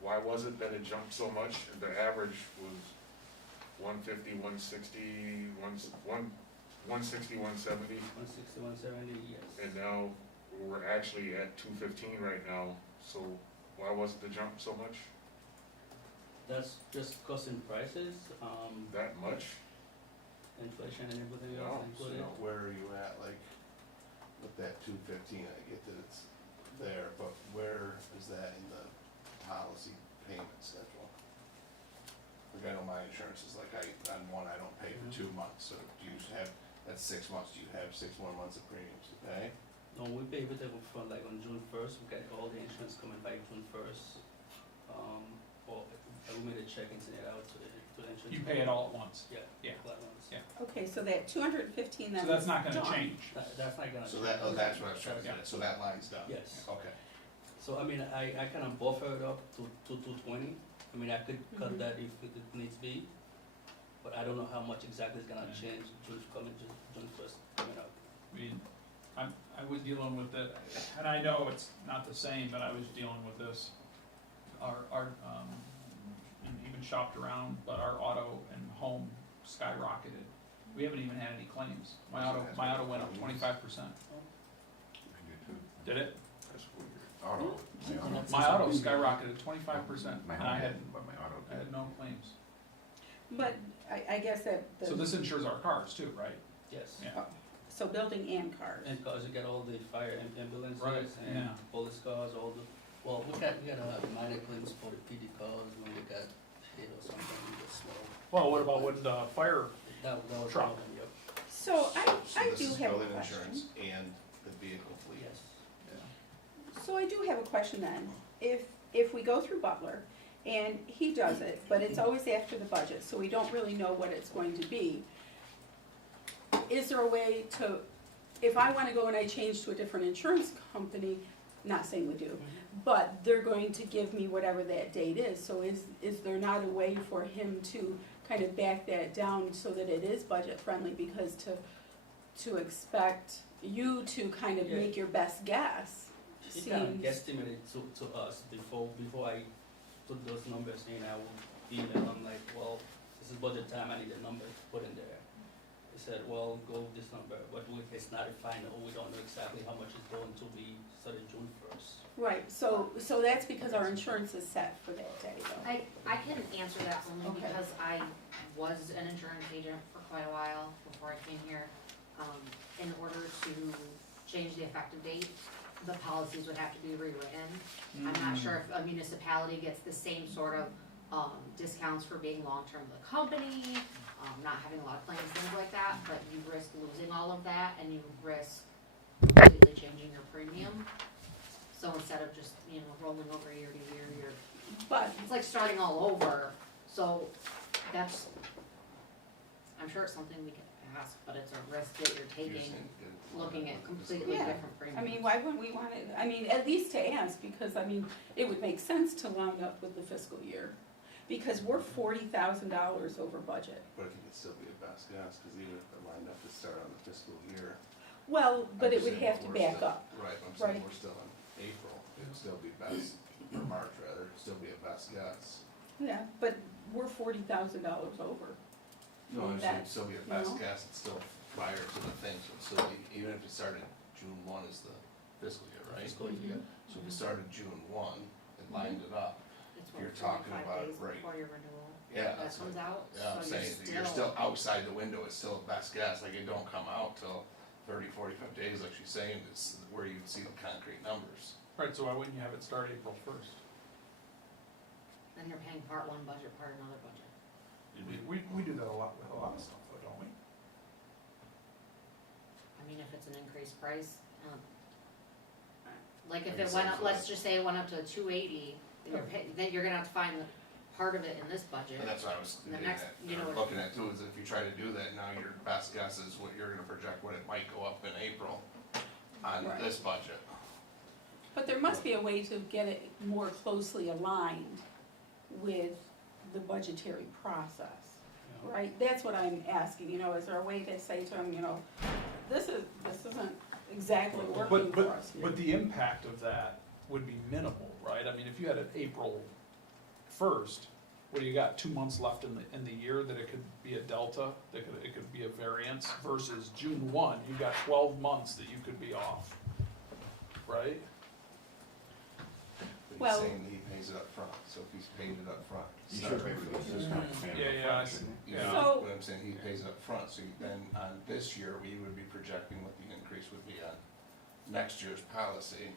Why was it that it jumped so much? The average was 150, 160, 160, 170, 160, 170, yes. and now we're actually at 215 right now. So why was it the jump so much? That's just cost and prices, That much? inflation and everything Wow, else so included. where are you at, like, with that 215, I get that it's there, but where is that in the policy payment schedule? Like, I know my insurance is like, on one, I don't pay for 2 months, so do you have, that's 6 months, do you have 6 more months of premiums to pay? No, we pay everything upfront, like on June 1st, we get all the insurance coming by June 1st. Or we made a check and send it out to the insurance. You pay it all at once. Yeah. Yeah. All at once. Yeah. Okay, so that 215 So then that's is not gonna done. change. That's not gonna. So that, oh, that's what I was trying to Yeah. get at, so that line's done? Yes. Okay. So I mean, I kind of buffer it up to 220. I mean, I could cut Mhm. that if it needs be, but I don't know how much exactly is gonna change June 1st coming up. I mean, I was dealing with it, and I know it's not the same, but I was dealing with this. And even shopped around, but our auto and home skyrocketed. We haven't even had any claims. My auto went up 25%. Did it? That's weird. Auto. My auto skyrocketed 25%, My and home I had, didn't, but my auto I did. had no claims. But I guess that, So this insures our cars too, right? Yes. Yeah. so building and cars. And cars, you get all the fire ambulances Right, and yeah. police cars, all the, well, we got minor claims for the PD cars when we got hit or something, we get slow. Well, what about when the fire, That was Truck. one of them, yep. So I This do is have a building question. insurance and the vehicle fleet. Yes. So I do have a question then. If we go through Butler and he does it, but it's always after the budget, so we don't really know what it's going to be. Is there a way to, if I wanna go and I change to a different insurance company, not saying we do, but they're going to give me whatever that date is, so is there not a way for him to kind of back that down so that it is budget friendly, because to expect you to kind of Yeah. make your best guess He kind of seems. guesstimated to us before I put those numbers in, I would email him like, well, this is budget time, I need a number to put in there. He said, well, go with this number, but it's not final, we don't know exactly how much it's going to be starting June first. Right, so that's because our insurance is set for that day though. I can answer that only Okay. because I was an insurance agent for quite a while before I came here. In order to change the effective date, the policies would have to be rewritten. I'm not sure if a municipality gets the same sort of, discounts for being long-term with the company, not having a lot of claims, things like that, but you risk losing all of that and you risk completely changing your premium. So instead of just, rolling over year to year, But, it's like starting all over, so that's, I'm sure it's something we can ask, but it's a risk that you're taking, looking at completely Yeah. different premiums. I mean, why wouldn't we want it, I mean, at least to ask, because I mean, it would make sense to line up with the fiscal year. Because we're $40,000 over budget. But I think it'd still be a best guess, cause even if it lined up to start on the fiscal year. Well, but I'm it just would saying have to we're back still- up. Right, but I'm saying Right. we're still in April, it'd still be best, or March rather, it'd still be a best guess. Yeah, but we're $40,000 over. No, I'm saying it'd That's, still be a you best know? guess, it's still prior to the thing, so it'd still be, even if it started June one is the fiscal year, right? Fiscal year. So if you started June one and lined it up, It's you're what, talking 45 about, days right. before your renewal. Yeah, That that's comes out, yeah, I'm so saying, you're still outside the window, it's still a best guess, like it don't come out till 30, 45 days, like she's saying, it's where you can see the concrete numbers. right, so why wouldn't you have it start April 1st? Then you're paying part one budget, part another budget. We do that a lot with a lot of stuff though, don't we? I mean, if it's an increased price, like if Like it I went said, up, let's just say it went up to 280, then you're gonna have to find part of it in this budget. And that's what I was The getting next- at, you know or what- looking at too, is if you try to do that, now your best guess is what you're gonna project what it might go up in April on Right. this budget. But there must be a way to get it more closely aligned with the budgetary process, You know? right? That's what I'm asking, is there a way to say to him, this isn't exactly working for us here? But the impact of that would be minimal, right? I mean, if you had an April 1st, what do you got, 2 months left in the year that it could be a delta, it could be a variance, versus June 1, you got 12 months that you could be off, right? But Well- he's saying he pays it up front, so if he's paid it up front. You should pay for the discount. Yeah, I see. You Yeah. know, So- but I'm saying he pays it up front, so then on this year, we would be projecting what the increase would be on next year's policy.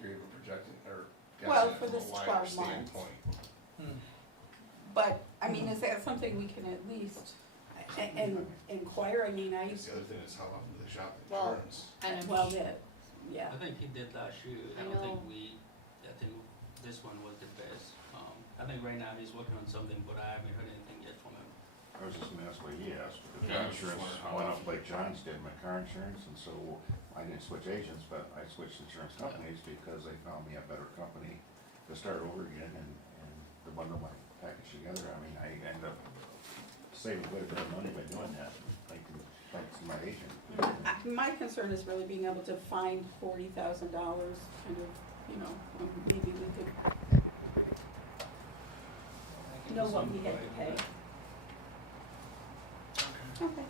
You're even projecting, or Well, guessing for it from this a wider 12 months. standpoint. But, I mean, is that something we can at least inquire? I mean, I guess the other thing is how often do they shop Well, insurance? And I'm well, yeah. I think he did last year, I I don't think know. I think this one was the best. I think right now he's working on something, but I haven't heard anything yet from him. I was just gonna ask what he asked, because Yeah, I my was just insurance wondering how went up often. like John's did, my car insurance, and so I didn't switch agents, but I switched insurance companies because they found me a better company to start over again and to bundle my package together. I mean, I ended up saving quite a bit of money by doing that, thanks to my agent. My concern is really being able to find $40,000, kind of, maybe we could know what we had to pay. Okay.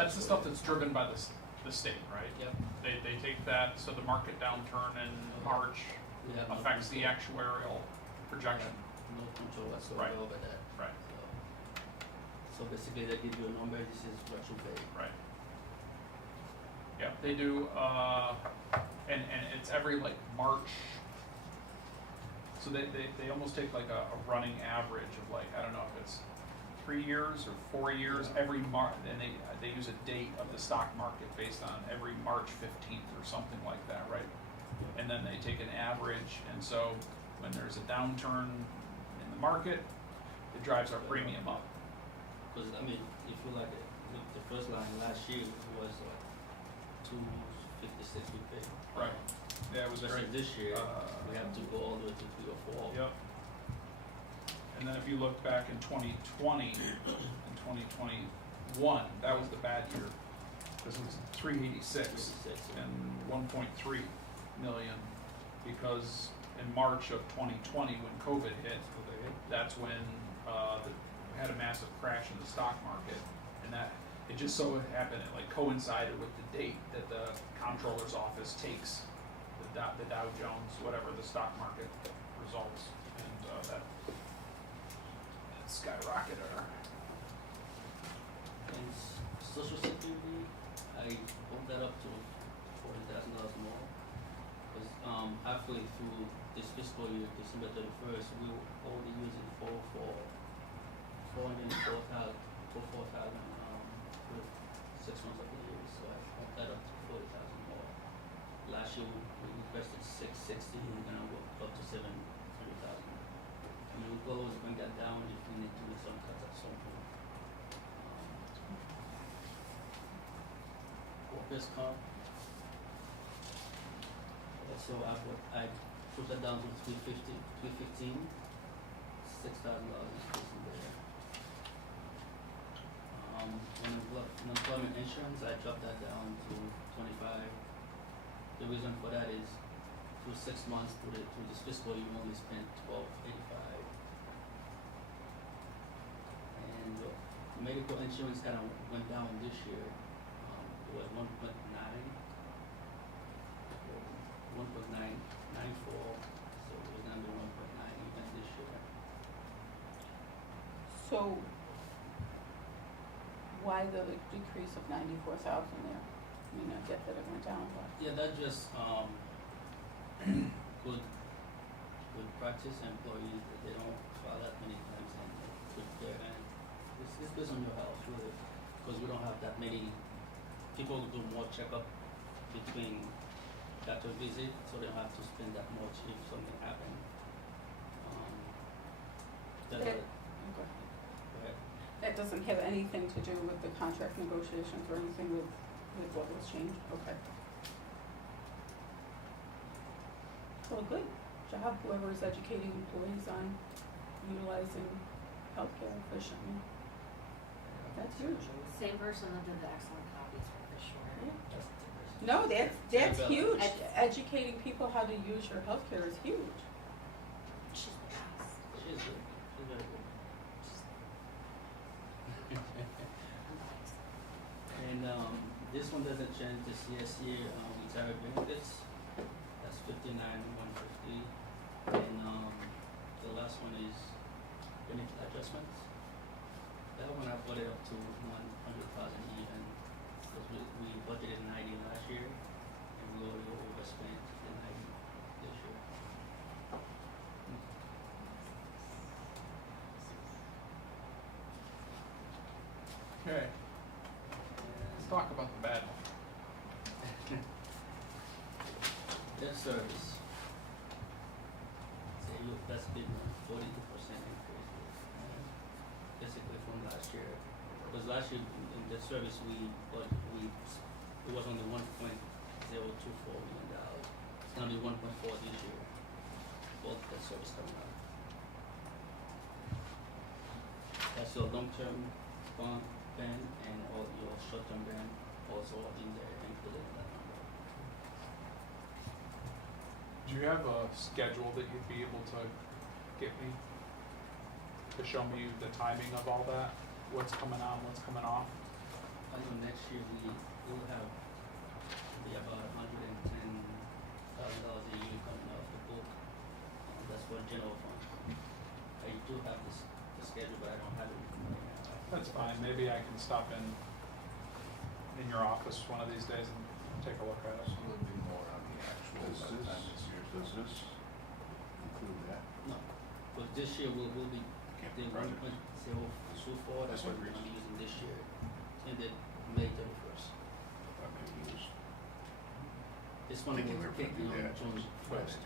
That's the stuff that's driven by the state, right? Yep. They take that, so the market downturn in March We have no affects the control. actuarial projection. No control Right. whatsoever over that. Right. So basically they give you a number, this is what you pay. Right. Yeah, they do, and it's every like March. So they almost take like a running average of like, I don't know if it's 3 years or 4 years, every and they use a date of the stock market based on every March 15th or something like that, right? And then they take an average, and so when there's a downturn in the market, it drives our premium up. Because I mean, if you like look the first line last year was 256 we paid. Right. Yeah, it was Versus great. this year, we have to go all the way to 3 or 4. Yep. And then if you look back in 2020 and 2021, that was the bad year. This was 386 and 1.3 million, because in March of 2020, when COVID hit, that's when we had a massive crash in the stock market, and that it just so happened it like coincided with the date that the comptroller's office takes the Dow Jones, whatever the stock market results, and that skyrocketed. And Social Security, I bumped that up to $40,000 more. Because halfway through this fiscal year, December 31st, we were only using for 404,000 with 6 months of the year. So I bumped that up to 40,000 more. Last year we requested 660, and now we're up to 700,000. And we'll always bring that down if we need to make some cuts at some point. Workers' comp. So I put that down to 315, $6,000 increase in there. Unemployment insurance, I dropped that down to 25. The reason for that is through 6 months through this fiscal year, we only spent $12.85. And medical insurance kind of went down this year. It was 1.9, 1.994, so it was gonna be 1.9 even this year. So why the decrease of 94,000 there? I mean, I get that it went down, but. Yeah, that just good practice employees that they don't file that many times and put their hand. It's based on your health really, because we don't have that many people who do more checkup between doctor visit, so they don't have to spend that much if something happened. That's Okay. it. Go ahead. That doesn't have anything to do with the contract negotiations or anything with what was changed? Okay. Well, good job, whoever is educating employees on utilizing healthcare efficiently. That's huge. Same person that did the excellent copies for this short. That's the person. No, that's Very huge. valid. Educating people how to use your healthcare is huge. She's the best. She's good. She's very good. And this one doesn't change the CSE retirement benefits. That's 59,150. And the last one is benefit adjustments. That one I put it up to 100,000 even, because we budgeted 90 last year, and we already overspent the 90 this year. Okay. Let's talk about the bad one. Debt service. Say, look, that's a big one, 42% increase. Basically from last year. Because last year in debt service it was only $1.024 million. It's gonna be 1.4 this year. All the debt service coming out. That's your long-term bond ban and all your short-term ban also in there included in that number. Do you have a schedule that you'd be able to get me? To show me the timing of all that? What's coming on, what's coming off? I know next year we will have be about $110,000 a year coming off the book. That's for general fund. I do have the schedule, but I don't have it right now. That's fine, maybe I can stop in your office one of these days and take a look at it. So it'll be more on the actual Does by the time this year's does done. this include that? No, but this year will be the Capital one projects. point zero two four, that's what we're gonna be using this year, ended May 31st. That may be used. This one Thinking will we were kick gonna do in on that. June first.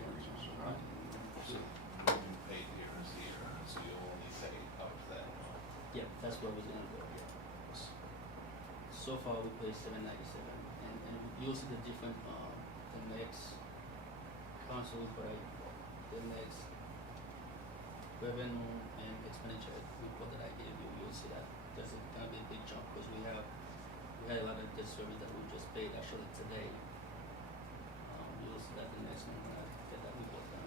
So you pay year as year, so you'll only pay up to that amount. Yeah, that's where we're gonna go, yeah. So far, we pay $797, and you'll see the different, the next council, but the next revenue and expenditure report that I gave you, you'll see that there's gonna be a big jump, because we had a lot of debt service that we just paid actually today. You'll see that the next one, when I get that report done.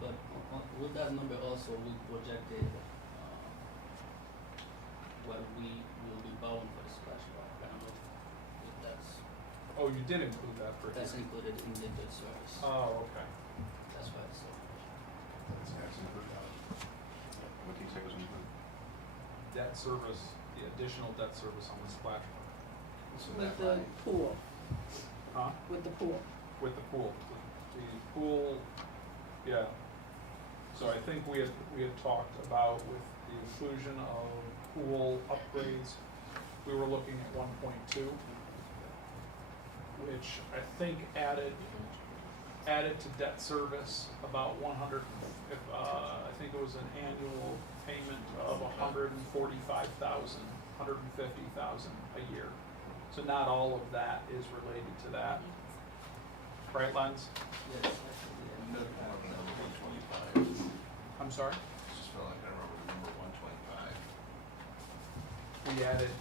But with that number also, we projected what we will be bowing for the splash park. I don't know if that's, Oh, you did include that for that's here. included in the debt service. Oh, okay. That's why it's so much. That's included. What do you say was included? Debt service, the additional debt service on the splash park. So With that the line, pool, Huh? with the pool. With the pool. The pool, yeah. So I think we had talked about with the inclusion of pool upgrades, we were looking at 1.2, which I think added to debt service about 100, I think it was an annual payment of 145,000, 150,000 a year. So not all of that is related to that. Right, Lens? Yes, actually, I yeah. don't remember 125. I'm sorry? Just felt like I remember the number 125. We added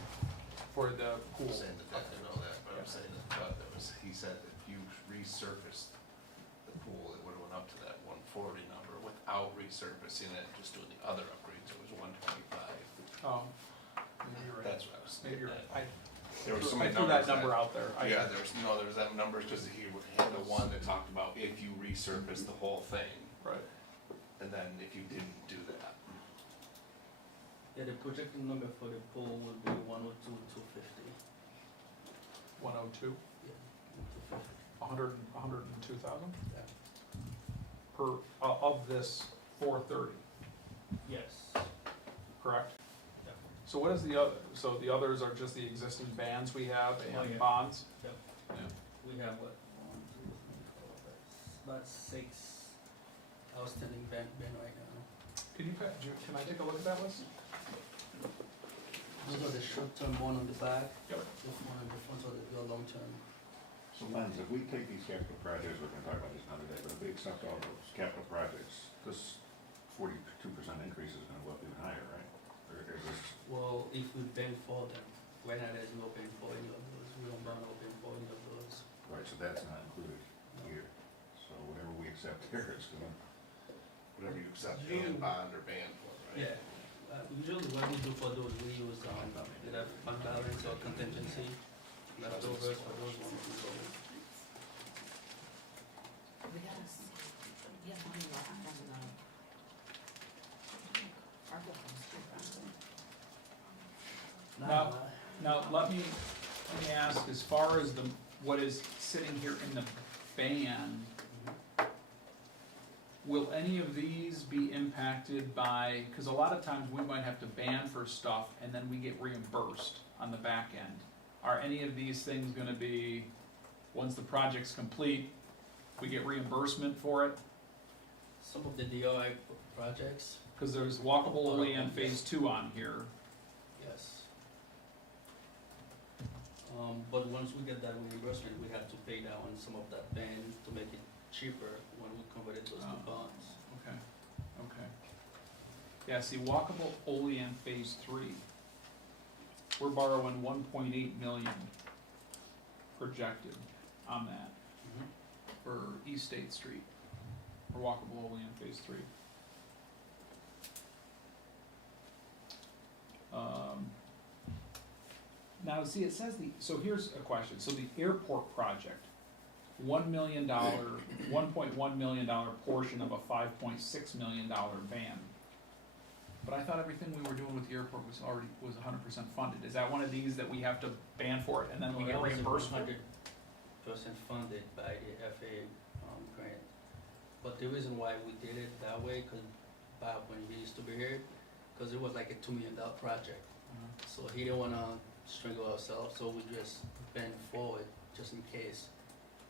for the pool. I'm saying that, I know that, but I'm Yeah. saying that, that was, he said if you resurfaced the pool, it would've went up to that 140 number without resurfacing it, just doing the other upgrades, it was 125. Oh, maybe you're right. That's what I was Maybe getting you're at. right. There were so I many threw that numbers number out there. Yeah, there was that numbers, cause he had the one that talked about if you resurfaced the whole thing, Right. and then if you didn't do that. Yeah, the projected number for the pool would be 102, 250. 102, Yeah, 250. 102,000 Yeah. per, of this 430, Yes. correct? Yep. So what is the other, so the others are just the existing bands we have Oh, and yeah. bonds? Yep. Yeah. We have what, 1, 2, 3, 4, 5, about 6 outstanding ban right now. Can you, can I take a look at that list? Those are the short-term one on the back, Yep. the one on the front are the long-term. So Lens, if we take these capital projects, we're gonna talk about this another day, but if we accept all those capital projects, this 42% increase is gonna go up even higher, right? Or is this, Well, if we pay for them, right now there's no paying for any of those, we don't buy no paying for any of those. right, so that's not included here. So whatever we accept here is gonna, Whatever you accept, and bond or ban for, right? Yeah, usually what we do for those, we use, either fund balance or contingency, leftovers for those ones, we go. We gotta see, we have money left from the ARPA funds too, right? Now- Now, let me ask, as far as what is sitting here in the ban, will any of these be impacted by, because a lot of times we might have to ban for stuff and then we get reimbursed on the back end. Are any of these things gonna be, once the project's complete, we get reimbursement for it? Some of the DRI projects, Because there's walkable Olean phase 2 on here. yes. But once we get that reimbursement, we have to pay down some of that ban to make it cheaper when we convert those to Oh. bonds. Okay, okay. Yeah, see, walkable Olean phase 3, we're borrowing 1.8 million projected on that for East State Street, for walkable Olean phase 3. Now, see, it says so here's a question, so the airport project, $1.1 million portion of a $5.6 million ban. But I thought everything we were doing with the airport was 100% funded. Is that one of these that we have to ban for it and then we get reimbursed for it? 100% funded by the FAA grant. But the reason why we did it that way, cause Bob, when he used to be here, cause it was like a $2 million project. So he didn't wanna strangle ourselves, so we just bend forward, just in case,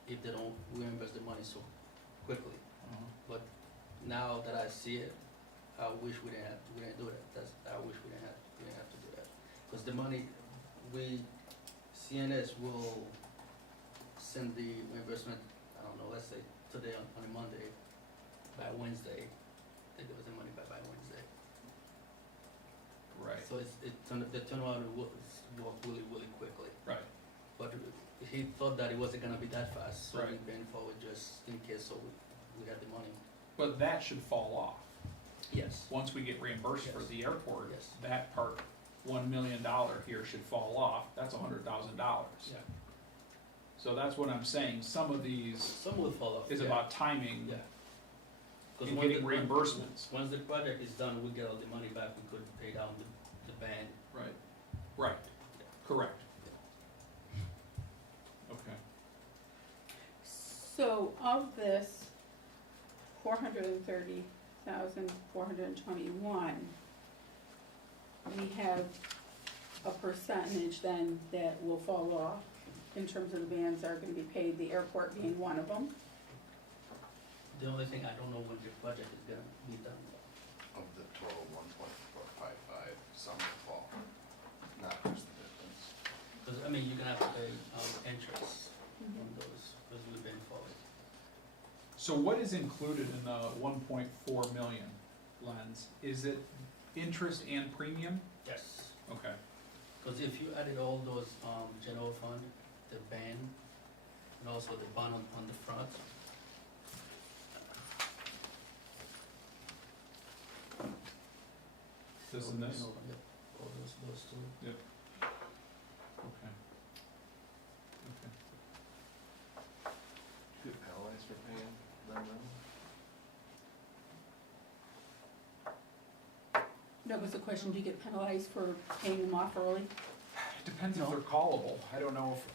if they don't reimburse the money so quickly. But now that I see it, I wish we didn't do that. I wish we didn't have to do that. Cause the money, CNS will send the reimbursement, I don't know, let's say today on a Monday, by Wednesday, they give us the money by Wednesday. Right. So the turnaround will work really, really quickly. Right. But he thought that it wasn't gonna be that fast, so we Right. bent forward just in case, so we had the money. But that should fall off. Yes. Once we get reimbursed for Yes. the airport, Yes. that part, $1 million here should fall off, that's $100,000. Yeah. So that's what I'm saying, some of these Some will fall off. is yeah. about timing Yeah. 'Cause and when getting the- reimbursements. Once the project is done, we get all the money back, we could pay down the band. Right, right, correct. Okay, So of this 430,421, we have a percentage then that will fall off in terms of the bands that are gonna be paid, the airport being one of them. The only thing, I don't know when the project is gonna be done. Of the total 1.455, some will fall, not just the difference. Cause I mean, you're gonna have to pay interest on those, cause we've been forward. so what is included in the 1.4 million lens? Is it interest and premium? Yes. Okay, Cause if you added all those, general fund, the band, and also the bond on the front. this and this, Yep, all those two. okay. Okay. You get penalized for paying them then? That was the question, do you get penalized for paying them off early? It depends if No. they're callable, I don't know if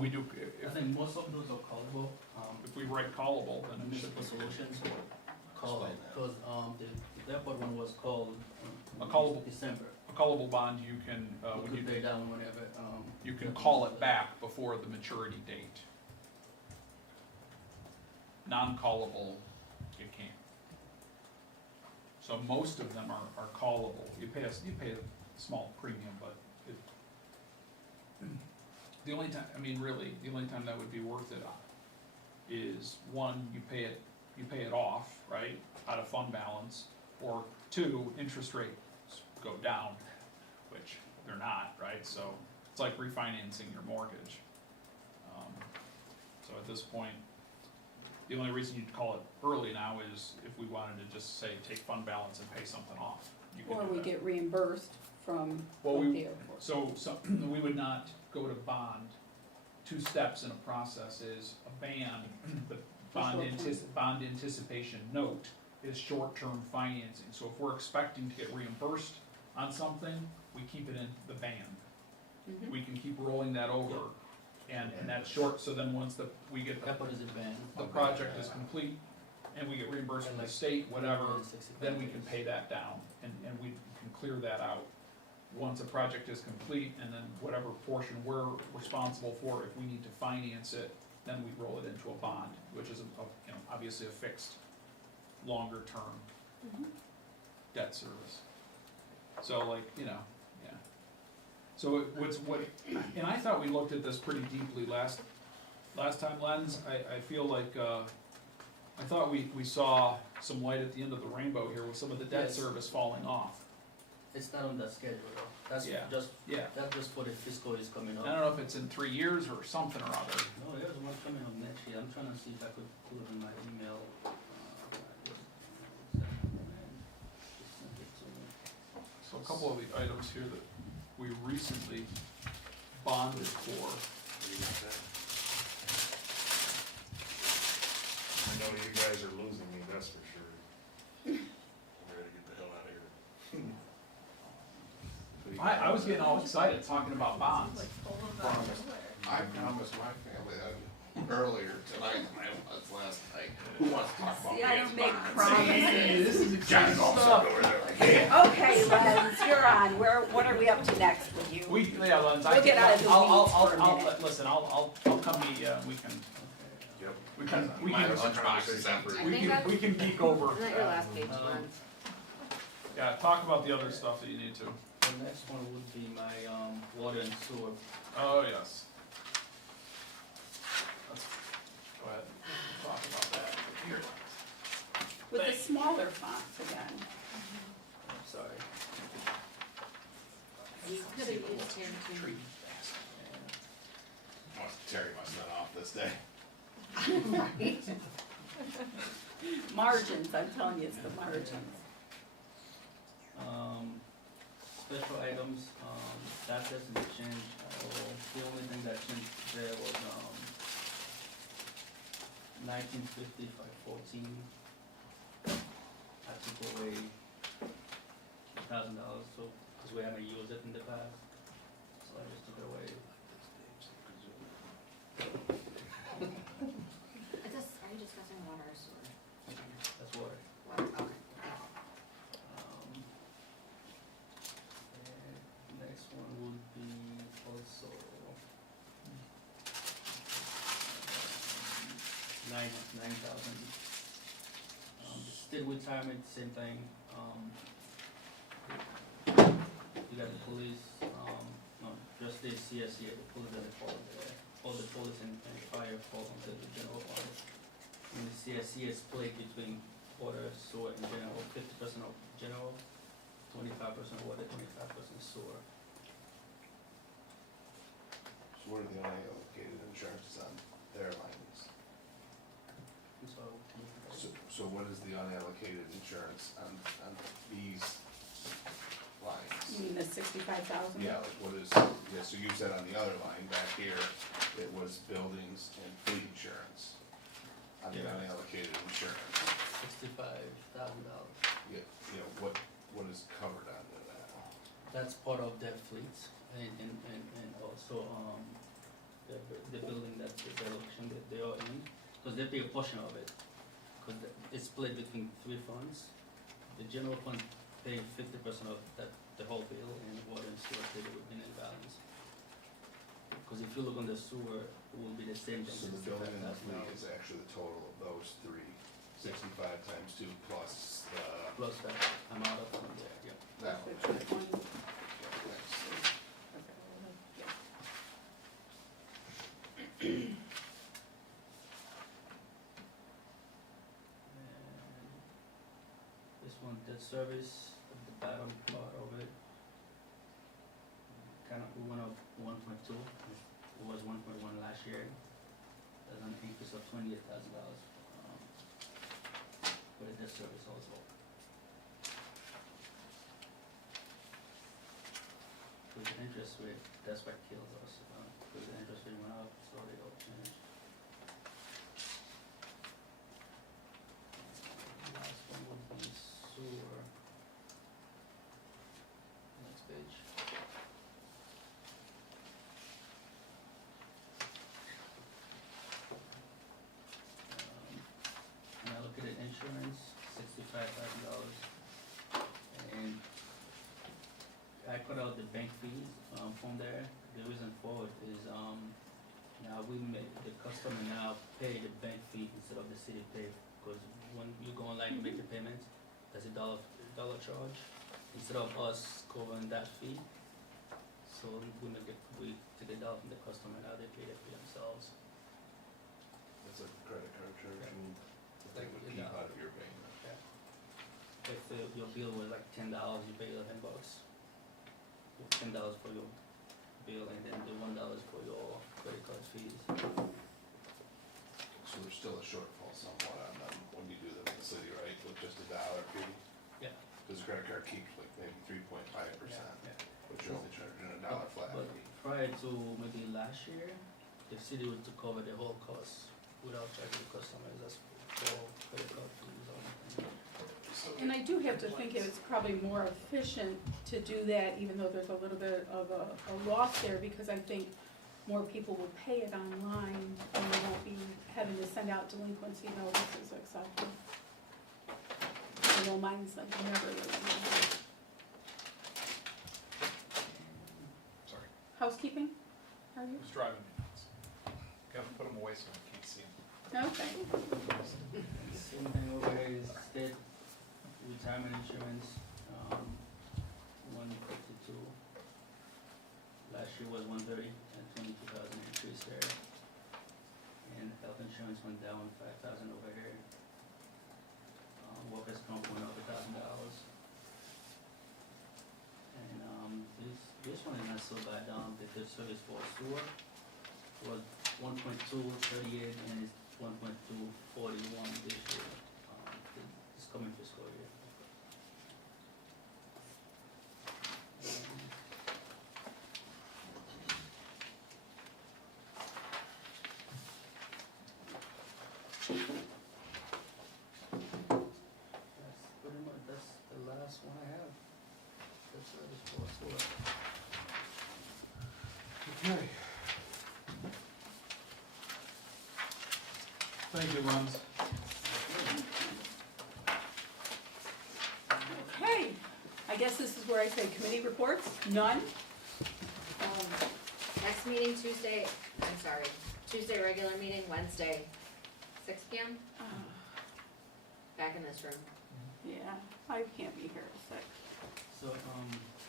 we do, I think most of those are callable, if we write callable, then it should municipal be. solutions, call it, cause, the airport one was called, A callable- December. A callable bond, you can, We when could you, pay down whenever, you can call it back before the maturity date. Non-callable, you can't. So most of them are callable, you pay a small premium, but the only time, I mean, really, the only time that would be worth it is, one, you pay it off, right, out of fund balance, or two, interest rates go down, which they're not, right, so it's like refinancing your mortgage. So at this point, the only reason you'd call it early now is if we wanted to just say, take fund balance and pay something off. You could Or do we that. get reimbursed from Well, the airport? So we would not go to bond. 2 steps in a process is a ban, the bond anticipation note is short-term financing. So if we're expecting to get reimbursed on something, we keep it in the band. Mhm. We can keep rolling that over, and that's short, so then once we get Airport is a band. the project is complete, and we get reimbursed from the state, whatever, then we can pay that down, and we can clear that out. Once a project is complete, and then whatever portion we're responsible for, if we need to finance it, then we roll it into a bond, which is obviously a fixed, longer term Mhm. debt service. So like, yeah. So and I thought we looked at this pretty deeply last time, Lens, I feel like, I thought we saw some light at the end of the rainbow here with some of the debt Yes. service falling off. It's not on that schedule though, that's Yeah. just, Yeah, that's just for the fiscal is coming I up. don't know if it's in 3 years or something or other. No, there's one coming up next year, I'm trying to see if I could pull it in my email. So a couple of the items here that we recently bonded for. You got that? I know you guys are losing me, that's for sure. I'm ready to get the hell out of here. I was getting all excited talking about bonds. Like full of Promise. that. I promised my family that earlier tonight than I was last night. Who wants to talk about See, I man's don't make bonds? promises. This is John's exciting all stuff. over there like, yeah. Okay, Lens, you're on. What are we up to next with you? Yeah, Lens, We'll get out of the weeds for a minute. Listen, I'll come meet you, we can, Yep. we can, My lunchbox is empty. we can geek over. Isn't that your last page, Lens? Yeah, talk about the other stuff that you need to. The next one would be my, water and sewer. Oh, yes. Let's go ahead and talk about that here. With the smaller fonts again. Sorry. You could have used here too. Terry must have been off this day. Margins, I'm telling you, it's the margins. Special items, that doesn't change at all. The only thing that changed there was, 1950 by 14. I took away $1,000, so, because we haven't used it in the past, so I just took it away. Are you discussing water or sewer? That's water. Water, okay. And next one would be also 9,000. Still retirement, same thing. You got the police, no, just the CSE, the police doesn't fall under there. All the police and fire fall under the general fund. And the CSE is split between water, sewer, and general. 50% of general, 25% water, 25% sewer. So what are the unallocated insurances on their lines? So what is the unallocated insurance on these lines? You mean the 65,000? Yeah, like what is, yeah, so you said on the other line back here, it was buildings and fleet insurance. On the Yeah. unallocated insurance, $65,000. yeah, you know, what is covered under that? That's part of their fleets and also, the building that the location that they are in, because they pay a portion of it. Because it's split between 3 funds. The general fund pay 50% of that, the whole bill, and water and sewer pay the remaining balance. Because if you look on the sewer, it will be the same thing. So the building and the fleet $65,000 is actually the total of those three, 65 times 2 plus the, plus that amount of fund there, yeah. that one. Which one? Yeah, next. And this one, debt service, at the bottom part of it. Kind of, we went up 1.2, it was 1.1 last year. That's an increase of $28,000, for the debt service also. With the interest rate, that's what kills us, because the interest rate went up, so they all changed. Last one would be sewer. Next page. And I look at the insurance, $65,000. And I cut out the bank fees, from there. The reason for it is, now we make, the customer now pay the bank fee instead of the city pay. Because when you go online and make the payments, there's a dollar charge, instead of us covering that fee. So we take a dollar from the customer, now they pay the fee themselves. That's a credit card charge and that they would keep out of your payment. If your bill was like $10, you pay $11. $10 for your bill, and then the $1 for your credit card fees. So there's still a shortfall somewhat on them when you do them in the city, right, with just a dollar fee? Yeah. Cause the credit card keeps like maybe 3.5%, Yeah. but you're only charging a dollar flat But fee. prior prior to maybe last year, the city would to cover the whole cost without charging the customers as for credit card fees or anything. And I do have to think it's probably more efficient to do that, even though there's a little bit of a loss there, because I think more people will pay it online and they won't be having to send out delinquency notices, et cetera. Although mine's like never really. Sorry, Housekeeping, are you? who's driving me nuts? Gotta put them away so I can't see them. Okay. Same thing over here is state retirement insurance, 152. Last year was 130, and 22,000 increase there. And health insurance went down 5,000 over here. Workers' comp went up $1,000. And this one is not so bad. The debt service for sewer was 1.238 and it's 1.241 this year. This coming fiscal year. That's pretty much, that's the last one I have. That's for sewer. Okay. Thank you, Lens. Okay, I guess this is where I say committee reports, none. Next meeting Tuesday regular meeting, Wednesday, 6 p.m., back in this room. Yeah, I can't be here at 6. So,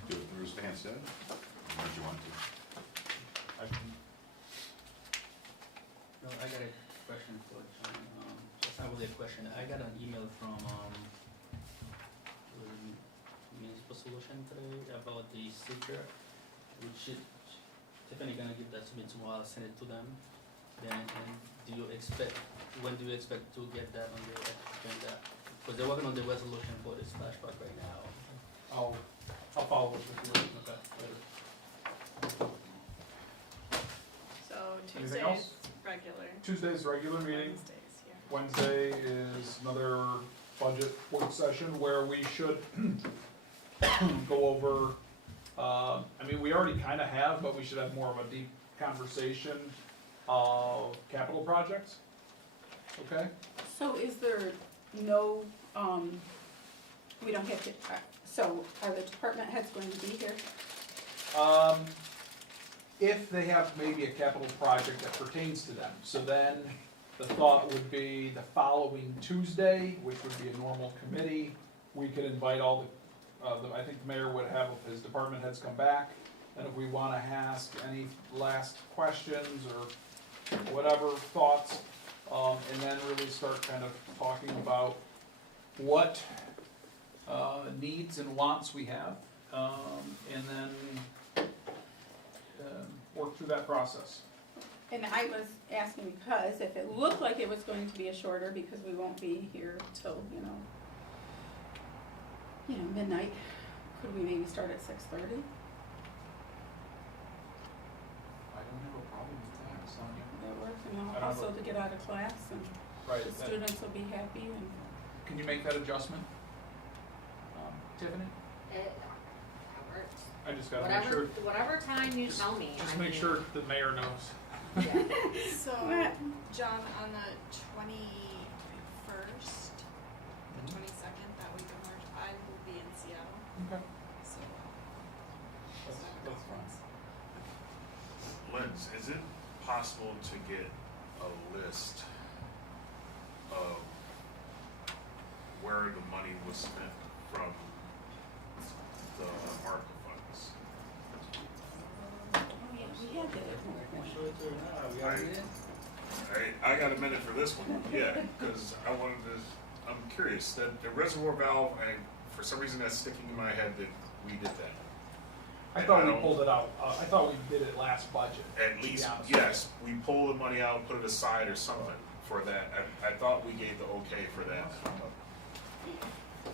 Do it Thursday instead, or would you want to? no, I got a question for John. It's not really a question. I got an email from Municipal Solution today about the seeker, which Tiffany gonna give that to me tomorrow. I'll send it to them. Then, and when do you expect to get that on the agenda? Because they're working on the resolution for the splash park right now. I'll follow up with you. Okay. So Anything else? Tuesday's regular, Tuesday's regular meeting. Wednesday's here. Wednesday is another budget work session where we should go over, I mean, we already kinda have, but we should have more of a deep conversation of capital projects. Okay? So is there no, we don't have to, so are the department heads going to be here? If they have maybe a capital project that pertains to them, so then the thought would be the following Tuesday, which would be a normal committee, we could invite all I think the mayor would have his department heads come back, and if we wanna ask any last questions or whatever thoughts, and then really start kind of talking about what, needs and wants we have, and then, work through that process. And I was asking because if it looked like it was going to be a shorter, because we won't be here till, midnight, could we maybe start at 6:30? I don't have a problem with that, it's not That works, I don't also know. to get out of class and right. the students will be happy and. Can you make that adjustment? Tiffany? That works. I just gotta make sure, Whatever time you tell me. just I make mean, sure the mayor knows. yeah. So, What? John, on the 21st, the 22nd, that week of March, I will be in Seattle, Okay. so. That's fine. Lens, is it possible to get a list of where the money was spent from the ARPA funds? Oh, yeah, we had that at one I can point. show it to her now. We already did? I got a minute for this one, yeah, cause I'm curious, that the reservoir valve, for some reason that's sticking in my head that we did that. I thought we pulled it out, I thought we did it last budget. At to be least, honest with you. yes, we pulled the money out, put it aside or something for that. I thought we gave the okay for that.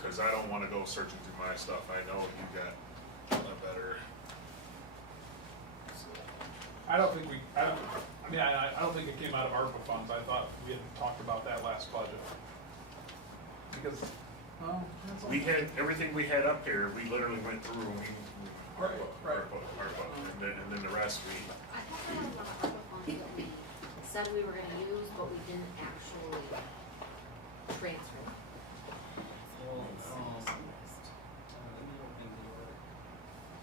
Cause I don't wanna go searching through my stuff. I know you got a better. I don't think I don't think it came out of ARPA funds, I thought we had talked about that last budget. Because, well, that's all. We had, everything we had up there, we literally went through and we, Right, right. and then the rest we, I thought there was one ARPA funds that we said we were gonna use, but we didn't actually transfer. So, let me open the order.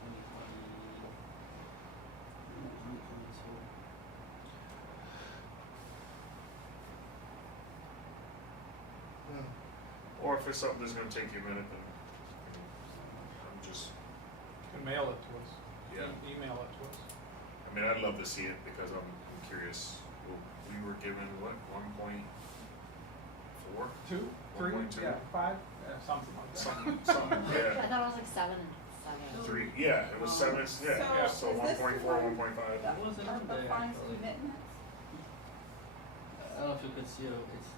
2022. or if it's something that's gonna take you a minute, then I'm just, You can mail it to us. yeah. Email it to us. I mean, I'd love to see it because I'm curious. Well, we were given what, 1.4? 2, 3, 1.2? yeah, 5, yeah, something like that. Something, I yeah. thought it was like 7 and 7. 3, yeah, it was 7, yeah, so So is this 1.4, the one 1.5. That wasn't in ARPA there. funds actually. commitments? I don't know if you could see it,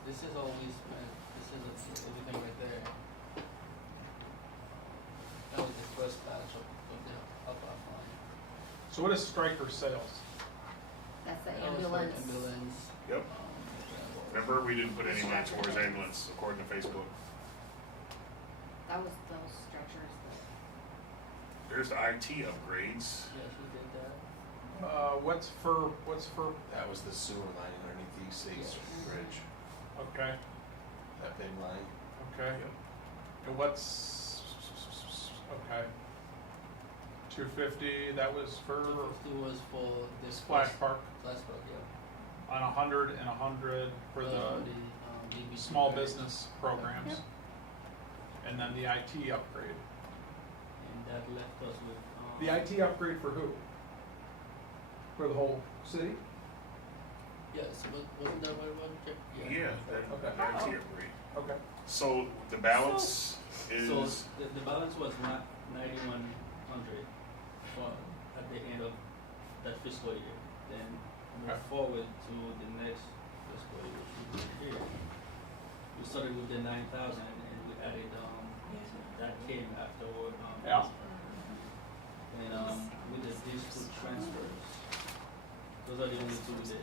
this is all we spent, this is everything right there. That was the first batch of the ARPA fund. So what is striker sales? That's the That was for ambulance. Ambulance. Yep. Yeah, Remember, we didn't put any money towards ambulance according to Facebook. That was those stretchers that. There's the IT upgrades. yes, we did that. What's for, That was the sewer line underneath the East Sixth Street Bridge, okay, that big line. okay. And what's, okay. 250, that was for 250 was for this Splash Park, Splash Park, yeah. on 100 and 100 for the BBC small grants. business programs. And then the IT upgrade. And that left us with, The IT upgrade for who? For the whole city? yes, wasn't that what it was? Yeah, that Okay. IT upgrade. Okay. So the balance So is, the balance was 9,100 for at the end of that fiscal year. Then move Okay. forward to the next fiscal year, which is here. We started with the 9,000 and we added, that came afterward, Yeah. And we did these two transfers. Those are the only two we did.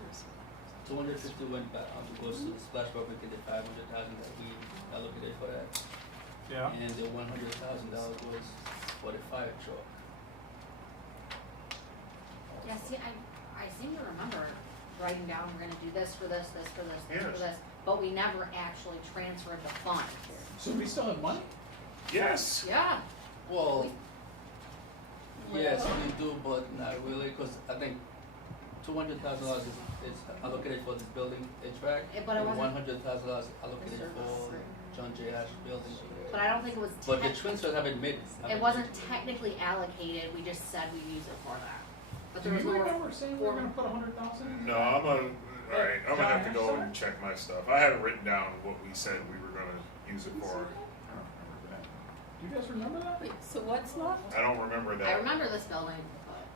250 went back, goes to the splash park, we did the 500,000 that we allocated for that. Yeah. And the $100,000 was for the fire truck. Yeah, see, I seem to remember writing down, we're gonna do this for this, this for this, this Yes. for this, but we never actually transferred the funds. So we still have money? yes, Yeah, Well, yes, we do, but not really, cause I think $200,000 is allocated for this building HVAC. But it wasn't- $100,000 allocated for John J. Ash building. but I don't think it was, But the transfers haven't made. it wasn't technically allocated, we just said we use it for that. But Do there was you no. remember saying we were gonna put 100,000 in? no, alright, I'm gonna have to go and check my stuff. I have it written down what we said we were gonna use it for. Do you guys remember that? Wait, so what's left? I don't remember that. I remember this building, but.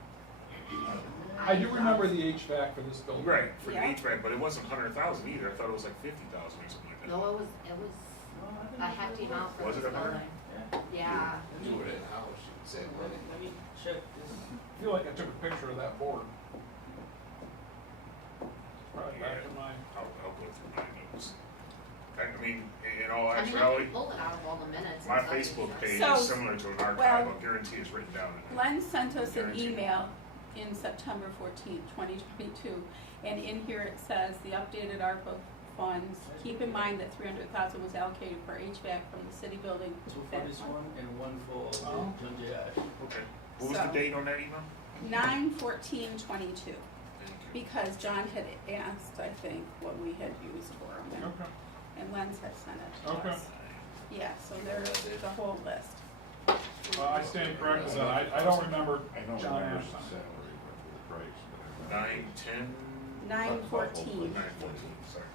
I do remember the HVAC for this building. Right, for the Yeah. HVAC, but it wasn't 100,000 either. I thought it was like 50,000 or something like that. No, it was a hefty amount for Was this it 100? building. Yeah. Do it in-house, you could save money. Let me check this. I feel like I took a picture of that board. Probably back in my, I'll go through my notes. I mean, in all I mean, I actuality, can pull it out of all the minutes. my and tell you Facebook guys. page So, is similar to an archive. well, I'll guarantee it's written down in it. Len sent us an Guaranteed. email in September 14th, 2022, and in here it says the updated ARPA funds. Keep in mind that 300,000 was allocated for HVAC from the city building. Two for this one and one for the Oh. John J. Ash. Okay. What was the So- date on that email? 9/14/22, Thank you. because John had asked, I think, what we had used for them, okay. and Len's had sent it to Okay. us. Yeah, so there's the whole list. I stand corrected then. I don't remember I don't John remember Ash the signing. salary, but the price, but I remember. 9/10? 9/14. 9/14, sorry.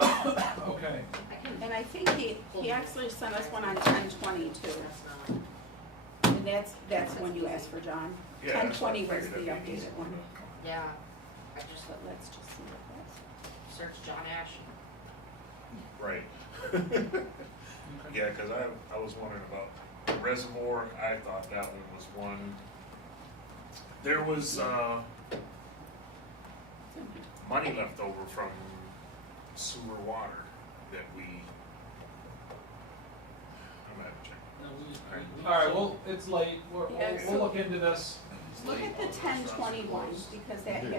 9/14. Okay. I can, And I think he actually sent us one on 10/22, that's not, and that's when you asked for John. Yeah, that's 10/20 what I was the figured that'd be easy. updated one, yeah, I just but let's just see what that's. searched John Ash. Right. Yeah, cause I was wondering about the reservoir. I thought that one was one. There was, money left over from sewer water that we, I'm gonna have to check. Alright, well, it's late, Yeah, we'll look into this. Look at the 1021, because that has the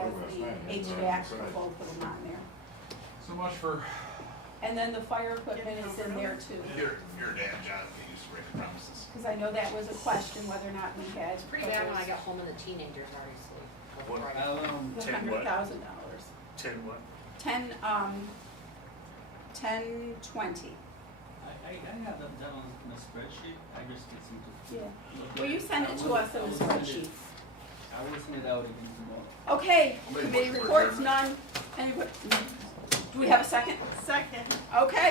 HVAC for both of them on there. So much for, And then the fire equipment is in there too. Your dad, John, he used to break the promises. Because I know that was a question whether or not we had. It's pretty bad when I got home and the teenagers already asleep. What? The Ten what? $100,000. 10 what? 1020. I have them done on a spreadsheet, I just need some to. Yeah. look Well, at you it. send it to us in a spreadsheet. I will send it out again tomorrow. Okay, I'll make a committee motion for reports, adjournment. none. Anybody? Do we have a second? Second. Okay,